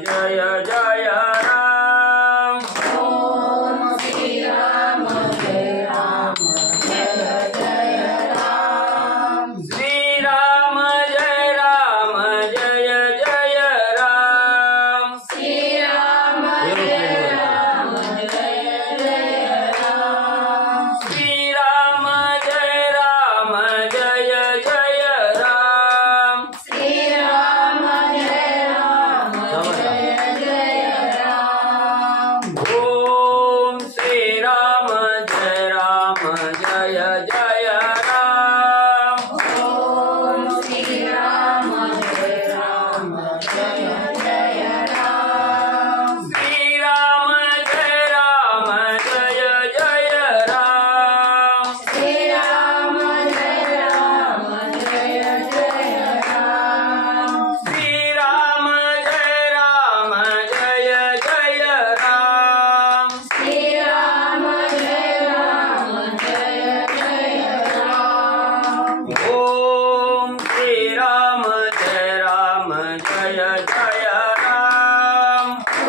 जय जय राम। ओम श्री राम जय राम जय जय राम। श्री राम जय राम जय जय राम। श्री राम जय राम जय जय राम। श्री राम जय राम जय जय राम। श्री राम जय राम जय जय राम। ओम श्री राम जय राम जय जय राम। ओम श्री राम जय राम जय जय राम। श्री राम जय राम जय जय राम। श्री राम जय राम जय जय राम। श्री राम जय राम जय जय राम। श्री राम जय राम जय जय राम। ओम श्री राम जय राम जय जय राम।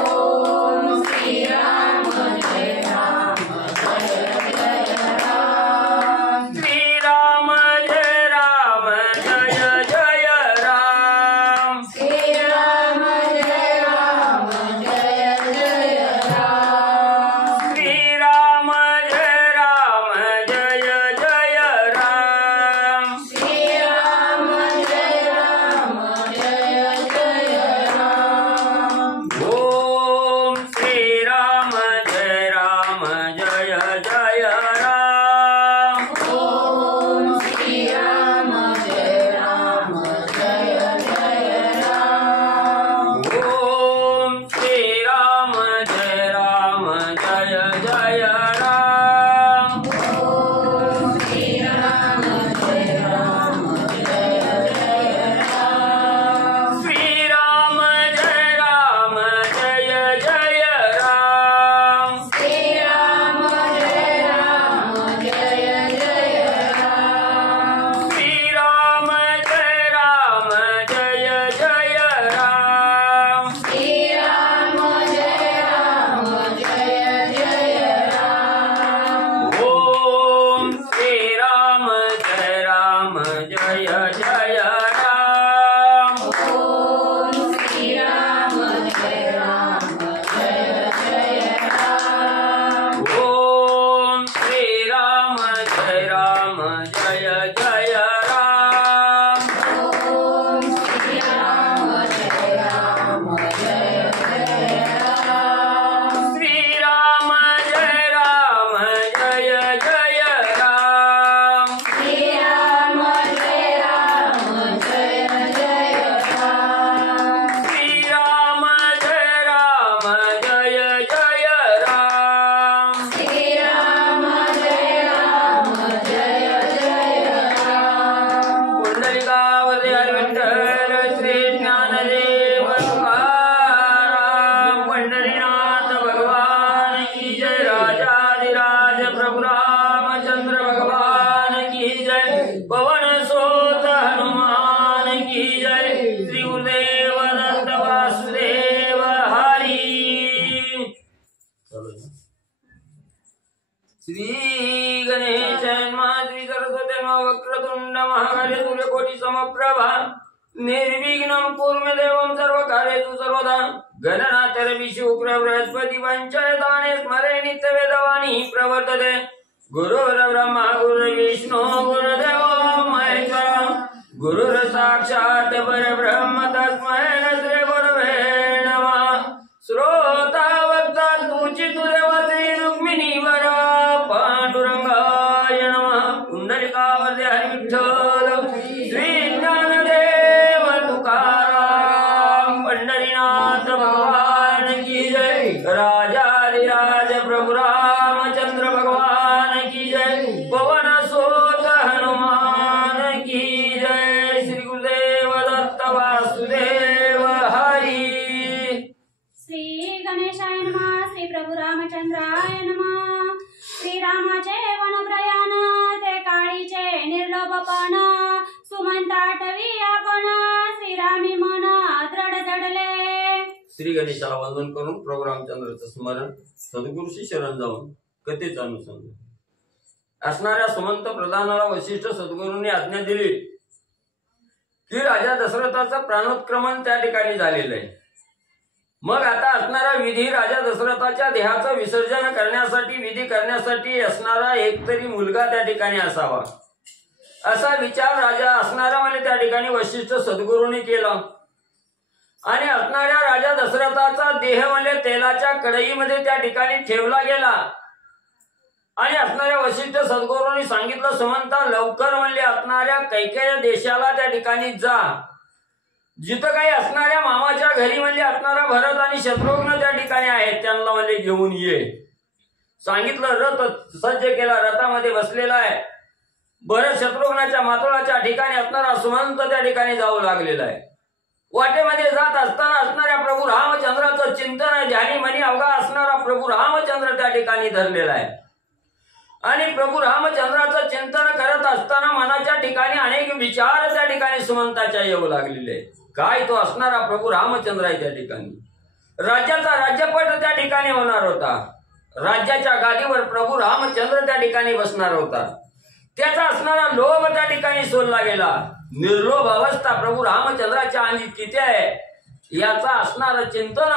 ओम श्री राम जय राम जय जय राम। श्री राम जय राम जय जय राम। श्री राम जय राम जय जय राम। श्री राम जय राम जय जय राम। श्री राम जय राम जय जय राम। ओम श्री राम जय राम जय जय राम। ओम श्री राम जय राम जय जय राम। ओम श्री राम जय राम जय जय राम। ओम श्री राम जय राम जय जय राम। श्री राम जय राम जय जय राम। श्री राम जय राम जय जय राम। श्री राम जय राम जय जय राम। श्री राम जय राम जय जय राम। ओम श्री राम जय राम जय जय राम। ओम श्री राम जय राम जय जय राम। ओम श्री राम जय राम जय जय राम। ओम श्री राम जय राम जय जय राम। श्री राम जय राम जय जय राम। श्री राम जय राम जय जय राम। श्री राम जय राम जय जय राम। श्री राम जय राम जय जय राम। पुंडलिकावरती विठ्ठल श्री ज्ञानदेव तुकाराम पंढरीनाथ भगवान की जय। राजाधिराज प्रभु रामचंद्र भगवान की जय। पवन सोत हनुमान की जय। श्री गुरुदेव दत्त वासुदेव हरी। श्री गणेश श्री सरस्वती वक्रतुंड महाकाय सूर्यकोटि समप्रभा निर्विघ्नं कुरु देवं सर्वकार्येषु सर्वदा। गणनाथ रवि शुक्र बृहस्पति पंचदाने स्मरे नित्य वेदवाणी प्रवर्तते। गुरुर्ब्रह्मा गुरुर्विष्णु गुरुर्देवो महेश्वर गुरुर् साक्षात् परब्रह्म तस्मै श्री गुरवे नमः। श्रोतावत्ता तुझी तुदेव श्री रुक्मिणीवर पांडुरंगाय नमः। पुंडलिकावरती विठ्ठल श्री ज्ञानदेव तुकाराम पंढरीनाथ भगवान की जय। राजाधिराज प्रभु रामचंद्र भगवान की जय। पवन सोत हनुमान की जय। श्री गुरुदेव दत्त वासुदेव हरी। श्री गणेशाय नमः। श्री प्रभु रामचंद्राय नमः। श्री रामाचे वन प्रयाण ते काळीचे निर्लोभपण सुमंत आठवी आपण श्रीरामी मन दृढ जडले। श्री गणेशाला वंदन करून प्रभू रामचंद्राचं स्मरण, सद्गुरूशी शरण जाऊन कथेचं अनुसंधान. असणाऱ्या सुमंत प्रधानाला वशिष्ठ सद्गुरूंनी आज्ञा दिली की राजा दशरथाचं प्राणोत्क्रमण त्या ठिकाणी झालेलं आहे. मग आता असणारा विधी, राजा दशरथाच्या देहाचं विसर्जन करण्यासाठी, विधी करण्यासाठी असणारा एकतरी मुलगा त्या ठिकाणी असावा, असा विचार राजा असणारा म्हणजे त्या ठिकाणी वशिष्ठ सद्गुरूंनी केला. आणि असणाऱ्या राजा दशरथाचा देह म्हणजे तेलाच्या कढईमध्ये त्या ठिकाणी ठेवला गेला. आणि असणाऱ्या वशिष्ठ सद्गुरूंनी सांगितलं, सुमंता लवकर म्हणले असणाऱ्या कैकेय देशाला त्या ठिकाणी जा. जिथं काही असणाऱ्या मामाच्या घरी म्हणजे असणारा भरत आणि शत्रुघ्न त्या ठिकाणी आहेत, त्यांना म्हणजे घेऊन ये सांगितलं. रथ सज्ज केला, रथामध्ये बसलेला आहे. भरत शत्रुघ्नाच्या मातोळाच्या ठिकाणी असणारा सुमंत त्या ठिकाणी जाऊ लागलेला आहे. वाटेमध्ये जात असताना असणाऱ्या प्रभू रामचंद्राचं चिंतन, ध्यानी मनी अवघा असणारा प्रभू रामचंद्र त्या ठिकाणी धरलेला आहे. आणि प्रभू रामचंद्राचं चिंतन करत असताना मनाच्या ठिकाणी अनेक विचार त्या ठिकाणी सुमंताच्या येऊ लागलेले. काय तो असणारा प्रभू रामचंद्र आहे त्या ठिकाणी. राज्याचा राज्यपट त्या ठिकाणी होणार होता. राज्याच्या गादीवर प्रभू रामचंद्र त्या ठिकाणी बसणार होता. त्याचा असणारा लोभ त्या ठिकाणी सोडला गेला. निर्लोभ अवस्था प्रभू रामचंद्राच्या अंगी किती आहे याचा असणारं चिंतन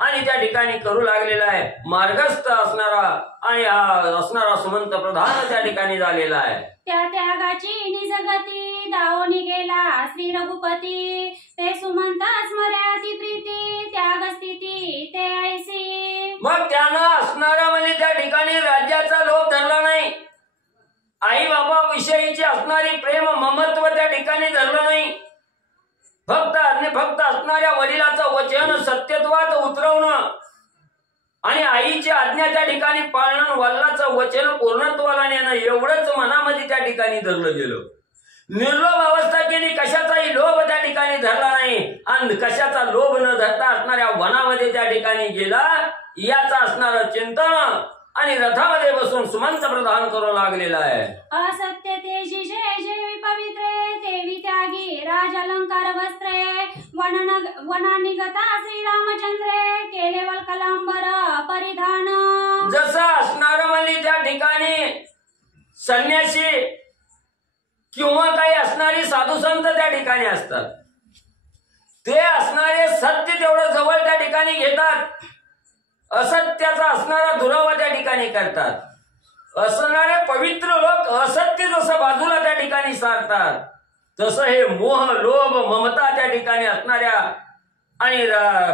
आणि त्या ठिकाणी करू लागलेला आहे. मार्गस्थ असणारा आणि असणारा सुमंत प्रधान त्या ठिकाणी झालेला आहे. त्या त्यागाची निजगती दावोनी गेला श्री रघुपती. ते सुमंत स्मर्याती प्रीती त्याग स्थिती ते ऐसी. मग त्यानं असणारा म्हणजे त्या ठिकाणी राज्याचा लोभ धरला नाही. आई बाबा विषयीची असणारी प्रेम ममत्व त्या ठिकाणी धरलं नाही. फक्त असणाऱ्या वडिलाचं वचन सत्यत्वात उतरवणं आणि आईची आज्ञा त्या ठिकाणी पाळणं, वडिलाचं वचन पूर्णत्वाला नेणं एवढंच मनामध्ये त्या ठिकाणी धरलं गेलं. निर्लोभ अवस्था केली, कशाचाही लोभ त्या ठिकाणी धरला नाही. आणि कशाचा लोभ न धरता असणाऱ्या वनामध्ये त्या ठिकाणी गेला. याचा असणारं चिंतन आणि रथामध्ये बसून सुमंत प्रधान करू लागलेला आहे. असत्य तेजी जय जेवी पवित्रे तेवी त्यागी राज अलंकार वस्त्रे. वना निगता श्रीरामचंद्रे केले वल्कलांबर परिधान. जसं असणारं म्हणजे त्या ठिकाणी संन्यासी किंवा काही असणारी साधू संत त्या ठिकाणी असतात. ते असणारे सत्य तेवढं जवळ त्या ठिकाणी घेतात. असत्याचा असणारा दुरावा त्या ठिकाणी करतात. असणारे पवित्र लोक असत्य जसं बाजूला त्या ठिकाणी सारतात, तसं हे मोह लोभ ममता त्या ठिकाणी असणाऱ्या आणि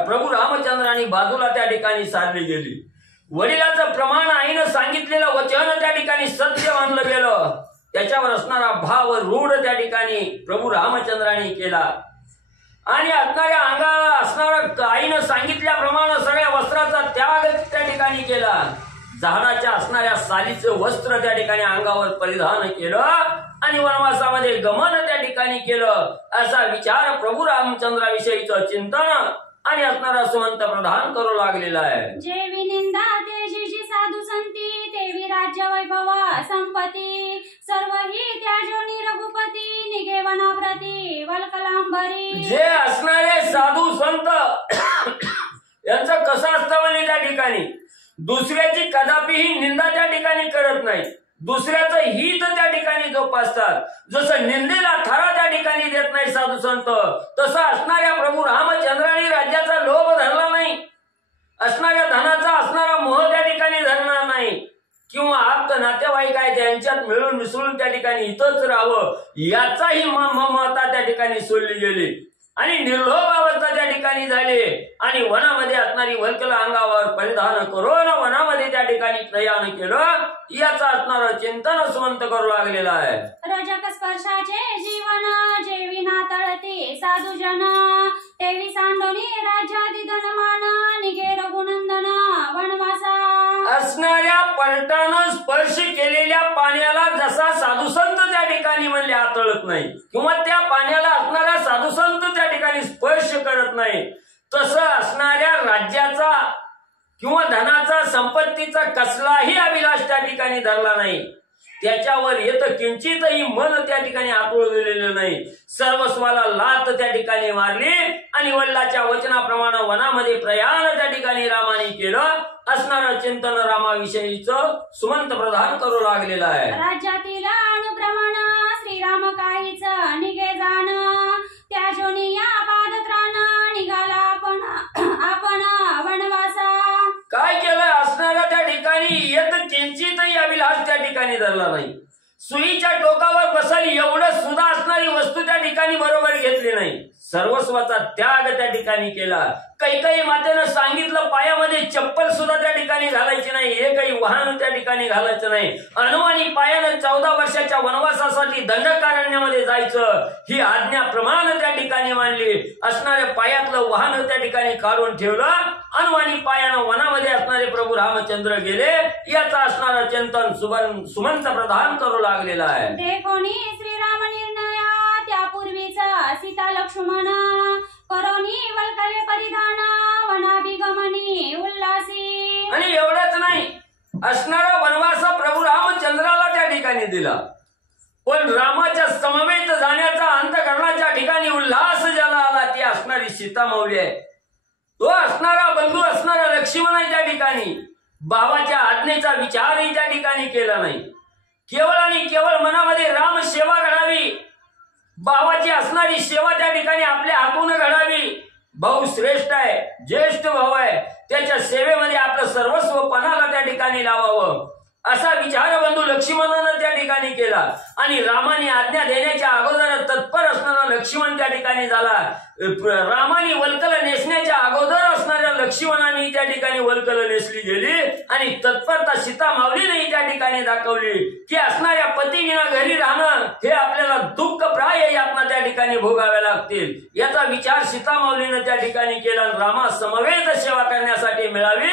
प्रभू रामचंद्रांनी बाजूला त्या ठिकाणी सारली गेली. वडिलाचं प्रमाण आईनं सांगितलेलं वचन त्या ठिकाणी सत्य मानलं गेलं. त्याच्यावर असणारा भाव रूढ त्या ठिकाणी प्रभू रामचंद्रांनी केला. आणि असणाऱ्या अंगाला असणारा आईनं सांगितल्याप्रमाणे सगळ्या वस्त्राचा त्याग त्या ठिकाणी केला. झाडाच्या असणाऱ्या सालीचं वस्त्र त्या ठिकाणी अंगावर परिधान केलं आणि वनवासामध्ये गमन त्या ठिकाणी केलं. असा विचार प्रभू रामचंद्राविषयीचं चिंतन आणि असणारा सुमंत प्रधान करू लागलेला आहे. जेवी निंदा तेजीची साधू संती तेवी राज्य वैभव संपत्ती. सर्व ही त्याजोनी रघुपती निघे वनाप्रती वल्कलांबरी. जे असणारे साधू संत यांचं कसं असतं म्हणजे त्या ठिकाणी दुसऱ्याची कदापिही निंदा त्या ठिकाणी करत नाही. दुसऱ्याचं हित त्या ठिकाणी जोपासतात. जसं निंदेला थारा त्या ठिकाणी देत नाही साधू संत, तसं असणाऱ्या प्रभू रामचंद्रांनी राज्याचा लोभ धरला नाही. असणाऱ्या धनाचा असणारा मोह त्या ठिकाणी धरणार नाही. किंवा आप्त नातेवाईक आहे त्यांच्यात मिळून मिसळून त्या ठिकाणी इथंच राहावं याचाही ममता त्या ठिकाणी सोडली गेली. आणि निर्लोभ अवस्था त्या ठिकाणी झाली. आणि वनामध्ये असणारी वल्कल अंगावर परिधान करून वनामध्ये त्या ठिकाणी प्रयाण केलं. याचा असणारं चिंतन सुमंत करू लागलेला आहे. रजक स्पर्शाचे जीवन जेवी नातळते साधुजन. तेवी सांडोनी राज्यादी धनमान निघे रघुनंदन वनवासा. असणाऱ्या पर्यटन स्पर्श केलेल्या पाण्याला जसा साधुसंत त्या ठिकाणी म्हणले आतळत नाही किंवा त्या पाण्याला असणारा साधुसंत त्या ठिकाणी स्पर्श करत नाही, तसं असणाऱ्या राज्याचा किंवा धनाचा संपत्तीचा कसलाही अभिलाष त्या ठिकाणी धरला नाही. त्याच्यावर येत किंचितही मन त्या ठिकाणी आतुळलेलं नाही. सर्वस्वाला लात त्या ठिकाणी मारली आणि वडिलाच्या वचनाप्रमाणे वनामध्ये प्रयाण त्या ठिकाणी रामाने केलं. असणारं चिंतन रामाविषयीचं सुमंत प्रधान करू लागलेलं आहे. राज्यातील अनुप्रमाण श्रीराम काहीच निघे जाण, त्या जोनी या पादत्राण निघाला आपण वनवासा. काय केलं? असणाऱ्या त्या ठिकाणी येत किंचितही अभिलाष त्या ठिकाणी धरला नाही. सुईच्या टोकावर बसाल एवढं सुद्धा असणारी वस्तू त्या ठिकाणी बरोबर घेतली नाही. सर्वस्वाचा त्याग त्या ठिकाणी केला. कैकेयी मातेनं सांगितलं पायामध्ये चप्पल सुद्धा त्या ठिकाणी घालायची नाही, हे काही वाहन त्या ठिकाणी घालायचं नाही. अनुवानी पायानं 14 वर्षाच्या वनवासासाठी दंडकारण्यामध्ये जायचं ही आज्ञा प्रमाण त्या ठिकाणी मानली. असणाऱ्या पायातलं वाहन त्या ठिकाणी काढून ठेवलं. अनुवानी पायानं वनामध्ये असणारे प्रभू रामचंद्र गेले. याचा असणारं चिंतन सुमंत प्रधान करू लागलेला आहे. देखोनी श्रीराम निर्णया त्यापूर्वीचा सीता लक्ष्मण, करोनी वल्कले परिधान वनाभिगमनी उल्हासी. आणि एवढंच नाही, असणारा वनवास प्रभू रामचंद्राला त्या ठिकाणी दिला, पण रामाच्या समवेत जाण्याचा अंतःकरणाच्या ठिकाणी उल्हास ज्याला आला ती असणारी सीता माऊली आहे. तो असणारा बंधू असणारा लक्ष्मण आहे. त्या ठिकाणी बाबाच्या आज्ञेचा विचारही त्या ठिकाणी केला नाही. केवळ आणि केवळ मनामध्ये राम सेवा घडावी, भावाची असणारी सेवा त्या ठिकाणी आपल्या हातून घडावी. भाऊ श्रेष्ठ आहे, ज्येष्ठ भाऊ आहे, त्याच्या सेवेमध्ये आपलं सर्वस्व पणाला त्या ठिकाणी लावावं असा विचार बंधू लक्ष्मणानं त्या ठिकाणी केला. आणि रामाने आज्ञा देण्याच्या अगोदर तत्पर असणारा लक्ष्मण त्या ठिकाणी झाला. रामाने वल्कल नेसण्याच्या अगोदर असणाऱ्या लक्ष्मणाने त्या ठिकाणी वल्कल नेसली गेली. आणि तत्परता सीता माऊलीने त्या ठिकाणी दाखवली की असणाऱ्या पतीविना घरी राहणं हे आपल्याला दुःखप्राय यातना त्या ठिकाणी भोगाव्या लागतील. याचा विचार सीता माऊलीनं त्या ठिकाणी केला. रामा समवेत सेवा करण्यासाठी मिळावी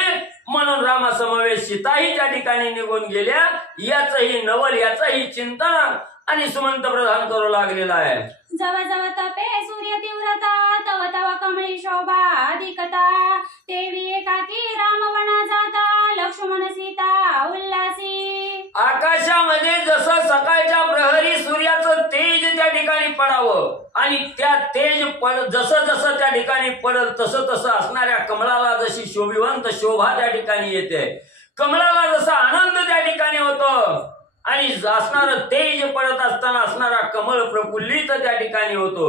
म्हणून रामा समवेत सीताही त्या ठिकाणी निघून गेल्या. याचही नवल याचही चिंतन आणि सुमंत प्रधान करू लागलेला आहे. जव जव तपे सूर्य तीव्रता, तव तव कमळी शोभा अधिकता, देवी एकाकी राम वना जाता, लक्ष्मण सीता उल्हासी. आकाशामध्ये जसं सकाळच्या प्रहरी सूर्याचं तेज त्या ठिकाणी पडावं आणि त्या तेज जसं जसं त्या ठिकाणी पडल तसं तसं असणाऱ्या कमळाला जशी शोभिवंत शोभा त्या ठिकाणी येते, कमळाला जसा आनंद त्या ठिकाणी होतो आणि असणार तेज पडत असताना असणारा कमळ प्रफुल्लित त्या ठिकाणी होतो,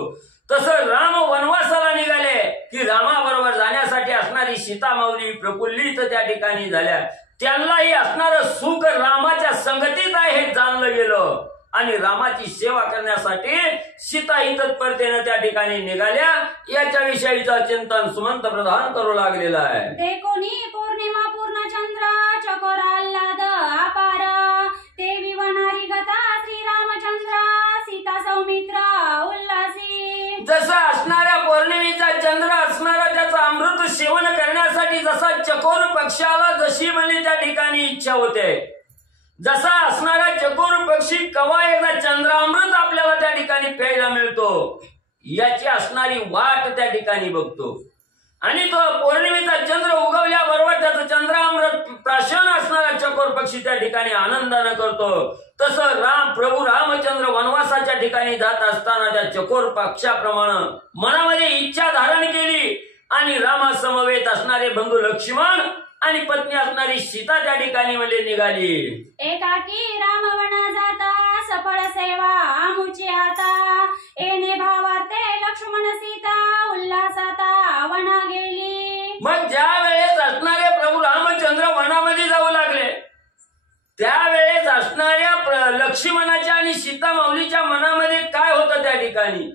तसं राम वनवासाला निघाले की रामाबरोबर जाण्यासाठी असणारी सीता माऊली प्रफुल्लित त्या ठिकाणी झाल्या. त्यांनाही असणारं सुख रामाच्या संगतीत आहे हे जाणलं गेलं आणि रामाची सेवा करण्यासाठी सीताही तत्परतेनं त्या ठिकाणी निघाल्या. याच्या विषयीचं चिंतन सुमंत प्रधान करू लागलेलं आहे. देखोनी पौर्णिमा पूर्ण चंद्र, चकोर आल्हाद अपार, देवी वनारी गता श्रीरामचंद्र, सीता सौमित्र उल्हासी. जसं असणाऱ्या पौर्णिमेचा चंद्र असणारा त्याचा अमृत सेवन करण्यासाठी जसा चकोर पक्षाला जशी म्हणजे त्या ठिकाणी इच्छा होते, जसा असणारा चकोर पक्षी कवा एकदा चंद्रामृत आपल्याला त्या ठिकाणी प्यायला मिळतो याची असणारी वाट त्या ठिकाणी बघतो आणि तो पौर्णिमेचा चंद्र उगवल्याबरोबर त्याचं चंद्रामृत प्राशन असणारा चकोर पक्षी त्या ठिकाणी आनंदानं करतो. तसं प्रभू रामचंद्र वनवासाच्या ठिकाणी जात असताना त्या चकोर पक्षाप्रमाणे मनामध्ये इच्छा धारण केली आणि रामासमवेत असणारे बंधू लक्ष्मण आणि पत्नी असणारी सीता त्या ठिकाणी म्हणजे निघाली. एकाकी राम वना जाता, सफळ सेवा आमुची आता, येणे भावार्थे लक्ष्मण सीता उल्हासाता वना गेली. मग ज्या वेळेस असणारे प्रभू रामचंद्र वनामध्ये जाऊ लागले त्यावेळेस असणाऱ्या लक्ष्मणाच्या आणि सीता माऊलीच्या मनामध्ये काय होतं त्या ठिकाणी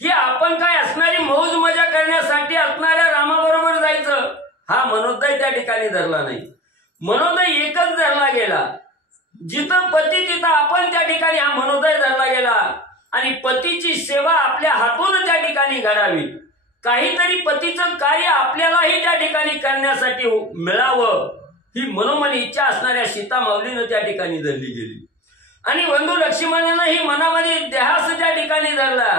की आपण काय असणारी मौज मजा करण्यासाठी असणाऱ्या रामाबरोबर जायचं हा मनोदय त्या ठिकाणी धरला नाही. मनोदय एकच धरला गेला, जिथं पती तिथं आपण त्या ठिकाणी हा मनोदय धरला गेला आणि पतीची सेवा आपल्या हातून त्या ठिकाणी घडावी, काहीतरी पतीचं कार्य आपल्यालाही त्या ठिकाणी करण्यासाठी मिळावं ही मनोमन इच्छा असणाऱ्या सीता माऊलीनं त्या ठिकाणी धरली गेली. आणि बंधू लक्ष्मणानं ही मनामध्ये ध्यास त्या ठिकाणी धरला.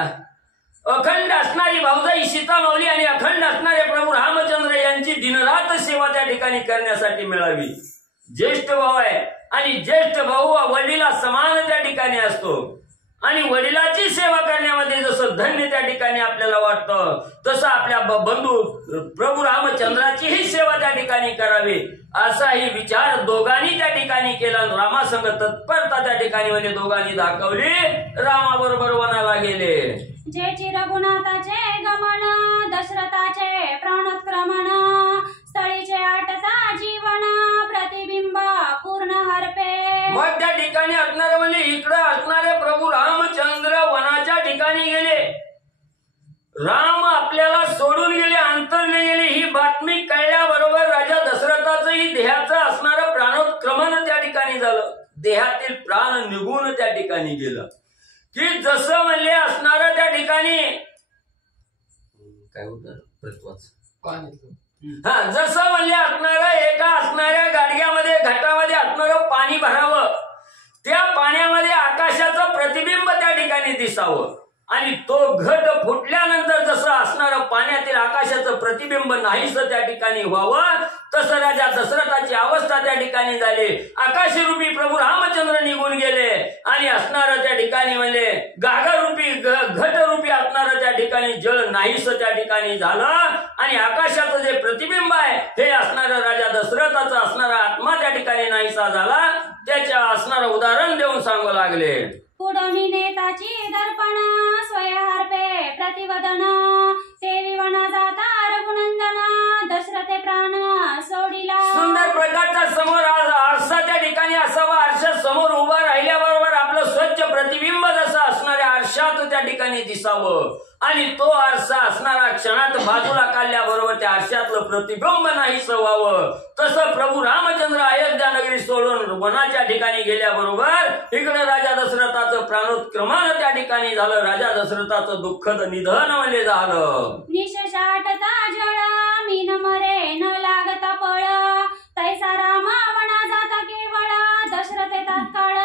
अखंड असणारी भाऊजाई सीता माऊली आणि अखंड असणारे प्रभू रामचंद्र यांची दिनरात सेवा त्या ठिकाणी करण्यासाठी मिळावी. ज्येष्ठ भाऊ आहे आणि ज्येष्ठ भाऊ वडिला समान त्या ठिकाणी असतो आणि वडिलाची सेवा करण्यामध्ये जसं धन्य त्या ठिकाणी आपल्याला वाटतं तसं आपल्या बंधू प्रभू रामचंद्राचीही सेवा त्या ठिकाणी करावी असाही विचार दोघांनी त्या ठिकाणी केला। रामासंग तत्परता त्या ठिकाणी म्हणजे दोघांनी दाखवली, रामाबरोबर वनाला गेले। जेची रघुनाथाचे गमन, दशरथाचे प्राणोत्क्रमण, स्थळीचे आटता जीवन, प्रतिबिंब पूर्ण हरपे। मग त्या ठिकाणी असणारे म्हणजे इकडे असणारे प्रभू रामचंद्र वनाच्या ठिकाणी गेले, राम आपल्याला सोडून गेले, अंतरले गेले। ही बातमी कळल्याबरोबर राजा दशरथाचंही देहाचं असणारं प्राणोत्क्रमण त्या ठिकाणी झालं, देहातील प्राण निघून त्या ठिकाणी गेलं की जसं म्हणले असणारं त्या ठिकाणी काय होतं जसं म्हणले असणारं एका असणाऱ्या गाडग्यामध्ये घाटामध्ये असणारं पाणी भरावं, त्या पाण्यामध्ये आकाशाचं प्रतिबिंब त्या ठिकाणी दिसावं आणि तो घट फुटल्यानंतर जसं असणारं पाण्यातील आकाशाचं प्रतिबिंब नाहीस त्या ठिकाणी व्हावं तसं राजा दशरथाची अवस्था त्या ठिकाणी झाली। आकाशरूपी प्रभू रामचंद्र निघून गेले आणि असणारं त्या ठिकाणी म्हणले गागरूपी घटरूपी असणारं त्या ठिकाणी जळ नाहीस त्या ठिकाणी झालं आणि आकाशाचं जे प्रतिबिंब आहे हे असणारं राजा दशरथाचा असणारा आत्मा त्या ठिकाणी नाहीसा झाला। त्याच्या असणारं उदाहरण देऊन सांगू लागले। पुढोनी नेताची दर्पण, स्वयंहर्पे प्रतिवदन, तेवी वना जाता रघुनंदन, दशरथे प्राण सोडिला। सुंदर प्रकारचा समोर आरसा त्या ठिकाणी असावा, आरशा समोर उभा राहिल्याबरोबर आपलं स्वच्छ प्रतिबिंब जसं असणाऱ्या आरशात त्या ठिकाणी दिसावं आणि तो आरसा असणारा क्षणात बाजूला काढल्याबरोबर त्या आरशातलं प्रतिबिंब नाहीस व्हावं तसं प्रभू रामचंद्र अयोध्या नगरी सोडून वनाच्या ठिकाणी गेल्याबरोबर इकडे राजा दशरथाचं प्राणोत्क्रमण त्या ठिकाणी झालं, राजा दशरथाचं दुःखद निधन म्हणजे झालं। निशेषाटता जळ, मीन मरे न लागता पळ, तैसा रामा वना जाता केवळ, दशरथे तात्काळ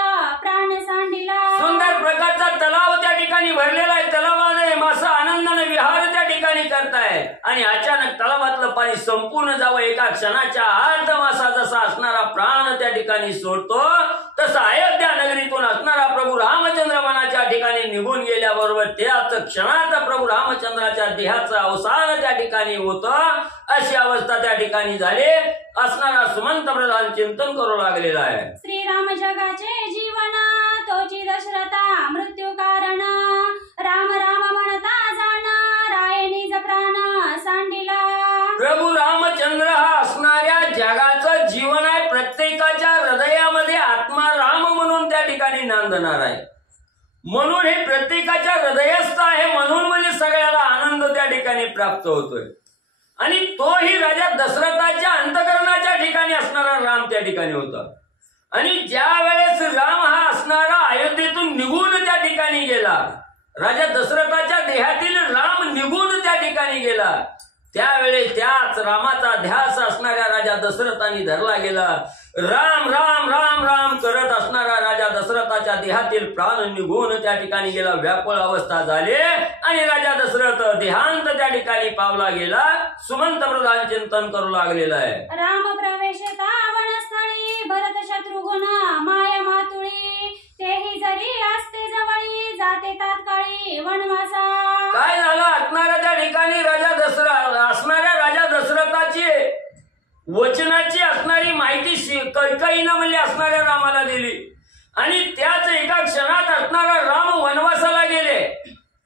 प्राण सांडिला। सुंदर प्रकारचा तलाव त्या ठिकाणी भरलेला आहे, तलावाने मासा आनंदाने विहार त्या ठिकाणी करताय आणि अचानक तलावातलं पाणी संपूर्ण जावं, एका क्षणाच्या आत मासा जसा असणारा प्राण त्या ठिकाणी सोडतो तसं अयोध्या नगरीतून असणारा प्रभू रामचंद्र वनाच्या ठिकाणी निघून गेल्याबरोबर त्याच क्षणात प्रभू रामचंद्राच्या देहाचं अवसान त्या ठिकाणी होतं। अशी अवस्था त्या ठिकाणी झाली। असणारा सुमंत प्रधान चिंतन करू लागलेला आहे। श्रीराम जगाचे जीवन, तोची दशरथा मृत्यू कारण, राम राम म्हणता जाण, राये निज प्राण सांडिला। प्रभू रामचंद्र हा असणाऱ्या जगाचं जीवन आहे, प्रत्येकाच्या हृदयामध्ये आत्मा राम म्हणून त्या ठिकाणी नांदणार आहे, म्हणून हे प्रत्येकाच्या हृदयस्थ आहे, म्हणून म्हणजे सगळ्याला आनंद त्या ठिकाणी प्राप्त होतोय आणि तोही राजा दशरथाच्या अंतःकरणाच्या ठिकाणी असणारा राम त्या ठिकाणी होता आणि ज्या वेळेस राम हा असणारा अयोध्येतून निघून त्या ठिकाणी गेला, राजा दशरथाच्या देहातील राम निघून त्या ठिकाणी गेला, त्यावेळेस त्याच रामाचा ध्यास असणाऱ्या राजा दशरथांनी धरला गेला। राम राम राम राम करत असणारा राजा दशरथाच्या देहातील प्राण निघून त्या ठिकाणी गेला, व्याकुळ अवस्था झाली आणि राजा दशरथ देहांत त्या ठिकाणी पावला गेला। सुमंत प्रधान चिंतन करू लागलेला आहे। राम प्रवेशता वनस्थळी, भरत शत्रुघ्न माया मातुळी, तेही जरी असते जवळी, जाते तात्काळी वनवासा। काय झालं असणाऱ्या त्या ठिकाणी असणाऱ्या राजा दशरथाची वचनाची असणारी माहिती कैकेयीनं म्हणजे असणाऱ्या रामाला दिली आणि त्याच एका क्षणात असणारा राम वनवासाला गेले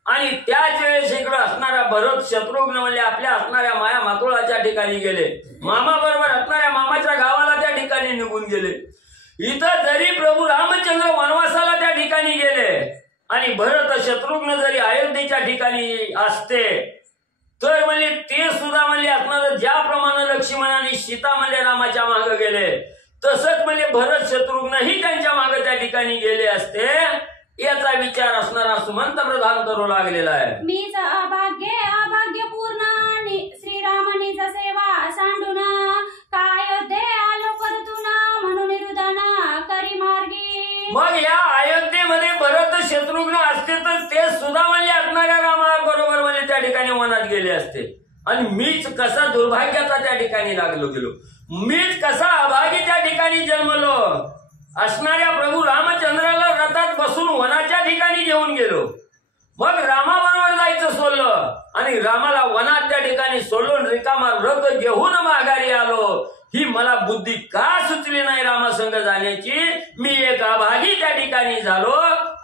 आणि त्याच वेळेस इकडे असणारा भरत शत्रुघ्न म्हणजे आपल्या असणाऱ्या माया मातुळाच्या ठिकाणी गेले, मामा बरोबर असणाऱ्या मामाच्या गावाला त्या ठिकाणी निघून गेले। इथं जरी प्रभू रामचंद्र वनवासाला त्या ठिकाणी गेले आणि भरत शत्रुघ्न जरी अयोध्येच्या ठिकाणी असते तर म्हणजे ते सुद्धा म्हणजे असणार ज्याप्रमाणे लक्ष्मणाने सीता म्हणजे रामाच्या मागे गेले तसंच म्हणजे भरत शत्रुघ्नही त्यांच्या मागे त्या ठिकाणी गेले असते, याचा विचार असणारा सुमंत प्रधान करू लागलेला आहे। मीच अभाग्य पूर्ण श्रीराम निज सेवा सांडून, कायोध्ये आलो परतून, म्हणून रुदन करी मार्गी। मग या अयोध्येमध्ये भरत शत्रुघ्न असते तर ते सुद्धा म्हणजे असणाऱ्या रामा बरोबर म्हणजे त्या ठिकाणी वनात गेले असते आणि मीच कसा दुर्भाग्याचा त्या ठिकाणी लागलो गेलो, मीच कसा अभागी त्या ठिकाणी जन्मलो असणाऱ्या प्रभू रामचंद्राला रथात बसून वनाच्या ठिकाणी घेऊन गेलो. मग रामाबरोबर जायचं सोडलं आणि रामाला वनात त्या ठिकाणी सोडून रिकामा रथ घेऊन माघारी आलो. ही मला बुद्धी का सुचली नाही रामासंग जाण्याची? मी एक अभागी त्या ठिकाणी झालो.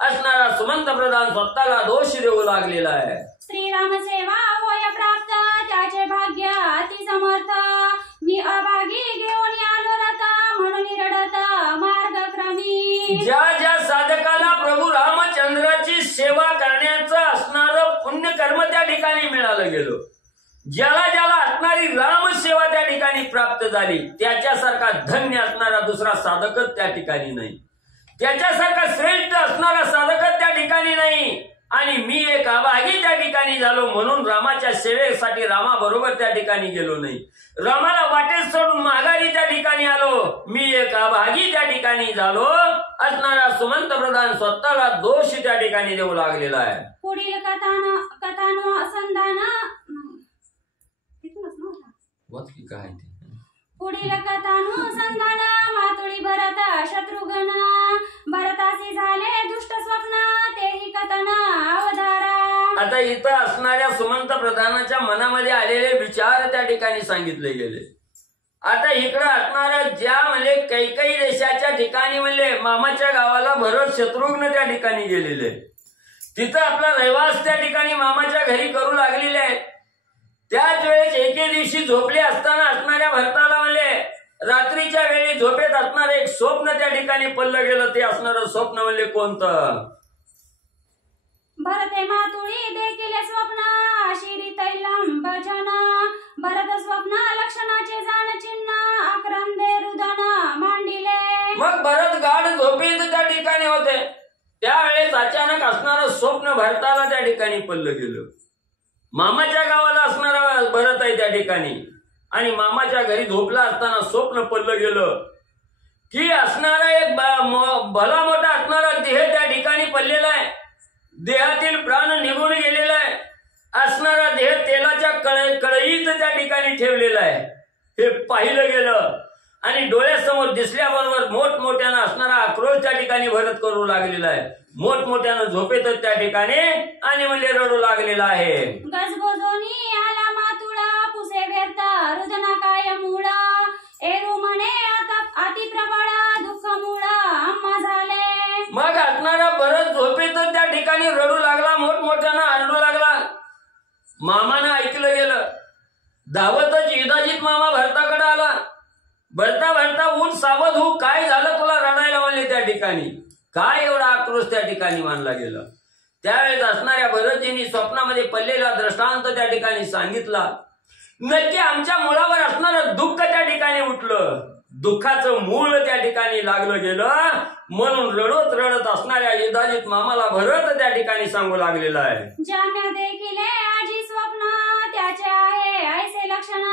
असणारा सुमंत प्रधान स्वतःला दोष देऊ लागलेला आहे. श्रीराम सेवा होय प्राप्त त्याचे भाग्य अति समर्थ. मी अभागी घेऊन आलो रथ म्हणून रडत मार्गक्रमी. ज्या साधकाला प्रभू रामचंद्राची सेवा करण्याचं असणारं पुण्यकर्म त्या ठिकाणी मिळालं गेलं, ज्याला असणारी रामसेवा त्या ठिकाणी प्राप्त झाली, त्याच्यासारखा धन्य असणारा दुसरा साधकच त्या ठिकाणी नाही. त्याच्यासारखा श्रेष्ठ असणारा साधकच त्या ठिकाणी नाही. आणि मी एक अभागी त्या ठिकाणी झालो म्हणून रामाच्या सेवेसाठी रामाबरोबर त्या ठिकाणी गेलो नाही. रामाला वाटेत सोडून माघारी त्या ठिकाणी आलो. मी एक अभागी त्या ठिकाणी झालो. असणारा सुमंत प्रधान स्वतःला दोष त्या ठिकाणी देऊ लागलेला आहे. पुढील कथानुसंधान काय पुढील कथानुसंधान मातुळी भरत शत्रुघ्न. भरतासी झाले दुष्ट स्वप्न तेही कथन अवधारा. आता इथं असणाऱ्या सुमंत प्रधानाच्या मनामध्ये आलेले विचार त्या ठिकाणी सांगितले गेले. आता इकडं असणाऱ्या ज्या म्हणजे कैकई देशाच्या ठिकाणी म्हणजे मामाच्या गावाला भरत शत्रुघ्न त्या ठिकाणी गेलेले, तिथं आपला रहिवास त्या ठिकाणी मामाच्या घरी करू लागलेले आहेत. त्याच वेळेस एके दिवशी झोपले असताना असणाऱ्या भरताला म्हणले रात्रीच्या वेळी झोपेत असणार एक स्वप्न त्या ठिकाणी पडलं गेलं. ते असणारं स्वप्न म्हणले कोणतं? भरते मातुळी देखील स्वप्न शिरी तैलम भजन. भरत स्वप्न लक्षणाचे जाण चिन्ह आक्रंदे रुदन मांडिले. मग भरत गाढ झोपेत त्या ठिकाणी होते. त्यावेळेस अचानक असणारं स्वप्न भरताला त्या ठिकाणी पडलं गेलं. मामाच्या गावाला असणारा भरत आहे त्या ठिकाणी आणि मामाच्या घरी झोपला असताना स्वप्न पडलं गेलं की असणारा एक भला मोठा असणारा देह त्या ठिकाणी पडलेला आहे. देहातील प्राण निघून गेलेला आहे. असणारा देह तेलाच्या कढईत त्या ठिकाणी ठेवलेला आहे. हे पाहिलं गेलं आणि डोळ्यासमोर दिसल्याबरोबर मोठमोठ्यानं असणारा आक्रोश त्या ठिकाणी भरत करू लागलेला आहे. मोठमोठ्यानं झोपेतच त्या ठिकाणी आणि म्हणजे रडू लागलेला आहे. गजगोजोनी आला मातुळा पुसे व्यर्थ रुदना काय मूळ. एरू म्हणे अति प्रबळ दुःख मूळ आम्हा झाले. मग असणारा भरत झोपेतच त्या ठिकाणी रडू लागला, मोठमोठ्यानं आरडू लागला. मामानं ऐकलं गेलं. धावतच युधाजित मामा भरताकडे आला. भरता उठ सावध हो, काय झालं तुला रडायला म्हणले त्या ठिकाणी? काय एवढा आक्रोश त्या ठिकाणी मानला गेला? त्यावेळेस असणाऱ्या भरतजींनी स्वप्नामध्ये पडलेला दृष्टांत त्या ठिकाणी सांगितला. नक्की आमच्या मुलावर असणारं दुःख त्या ठिकाणी उठलं. दुःखाचं मूळ त्या ठिकाणी लागलं गेलं म्हणून रडत असणाऱ्या युधाजित मामाला भरत त्या ठिकाणी सांगू लागलेला आहे. जाम्या देखील आजी स्वप्न त्याचे आहे ऐसे लक्षण.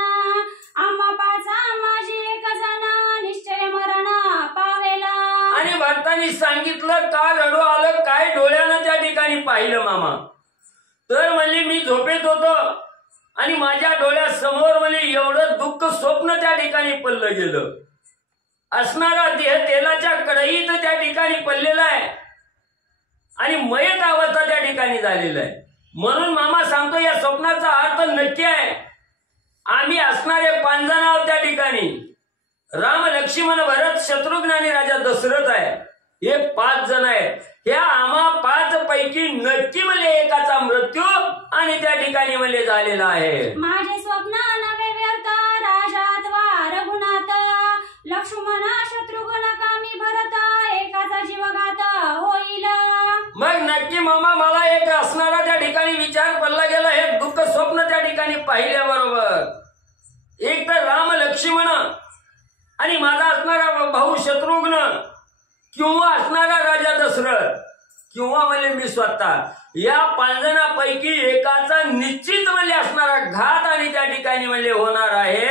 आम्हा पाचा माझी एक जण निश्चय मरण पावेला. आणि भरतानी सांगितलं का रडू आलं, काय डोळ्यानं त्या ठिकाणी पाहिलं मामा? तर म्हणली मी झोपेत होतो आणि माझ्या डोळ्यासमोर म्हणली एवढं दुःख स्वप्न त्या ठिकाणी पडलं गेलं. असणारा देह तेलाच्या कढईत त्या ठिकाणी पडलेला आहे आणि मयत अवस्था त्या ठिकाणी झालेला आहे. म्हणून मामा सांगतो या स्वप्नाचा अर्थ नक्की आहे. आम्ही असणारे 5 जण आहोत त्या ठिकाणी. राम, लक्ष्मण, भरत, शत्रुघ्न आणि राजा दशरथ आहे. हे 5 जण आहेत. ह्या आम्हा 5 पैकी नक्की म्हणजे एकाचा मृत्यू आणि त्या ठिकाणी म्हणजे झालेला आहे. माझे स्वप्न नवे व्यर्थ राजा अथवा रघुनाथ. लक्ष्मण शत्रुघ्न कामी भरत एकाचा जीवघात होईल. मग नक्की मामा मला एक असणारा त्या ठिकाणी विचार पडला गेला. हे दुःख स्वप्न त्या ठिकाणी पाहिल्याबरोबर एक तर राम, लक्ष्मण आणि माझा असणारा भाऊ शत्रुघ्न किंवा असणारा राजा दशरथ किंवा म्हणजे मी स्वतः, या 5 जणांपैकी एकाचा निश्चित म्हणजे असणारा घात आणि त्या ठिकाणी म्हणजे होणार आहे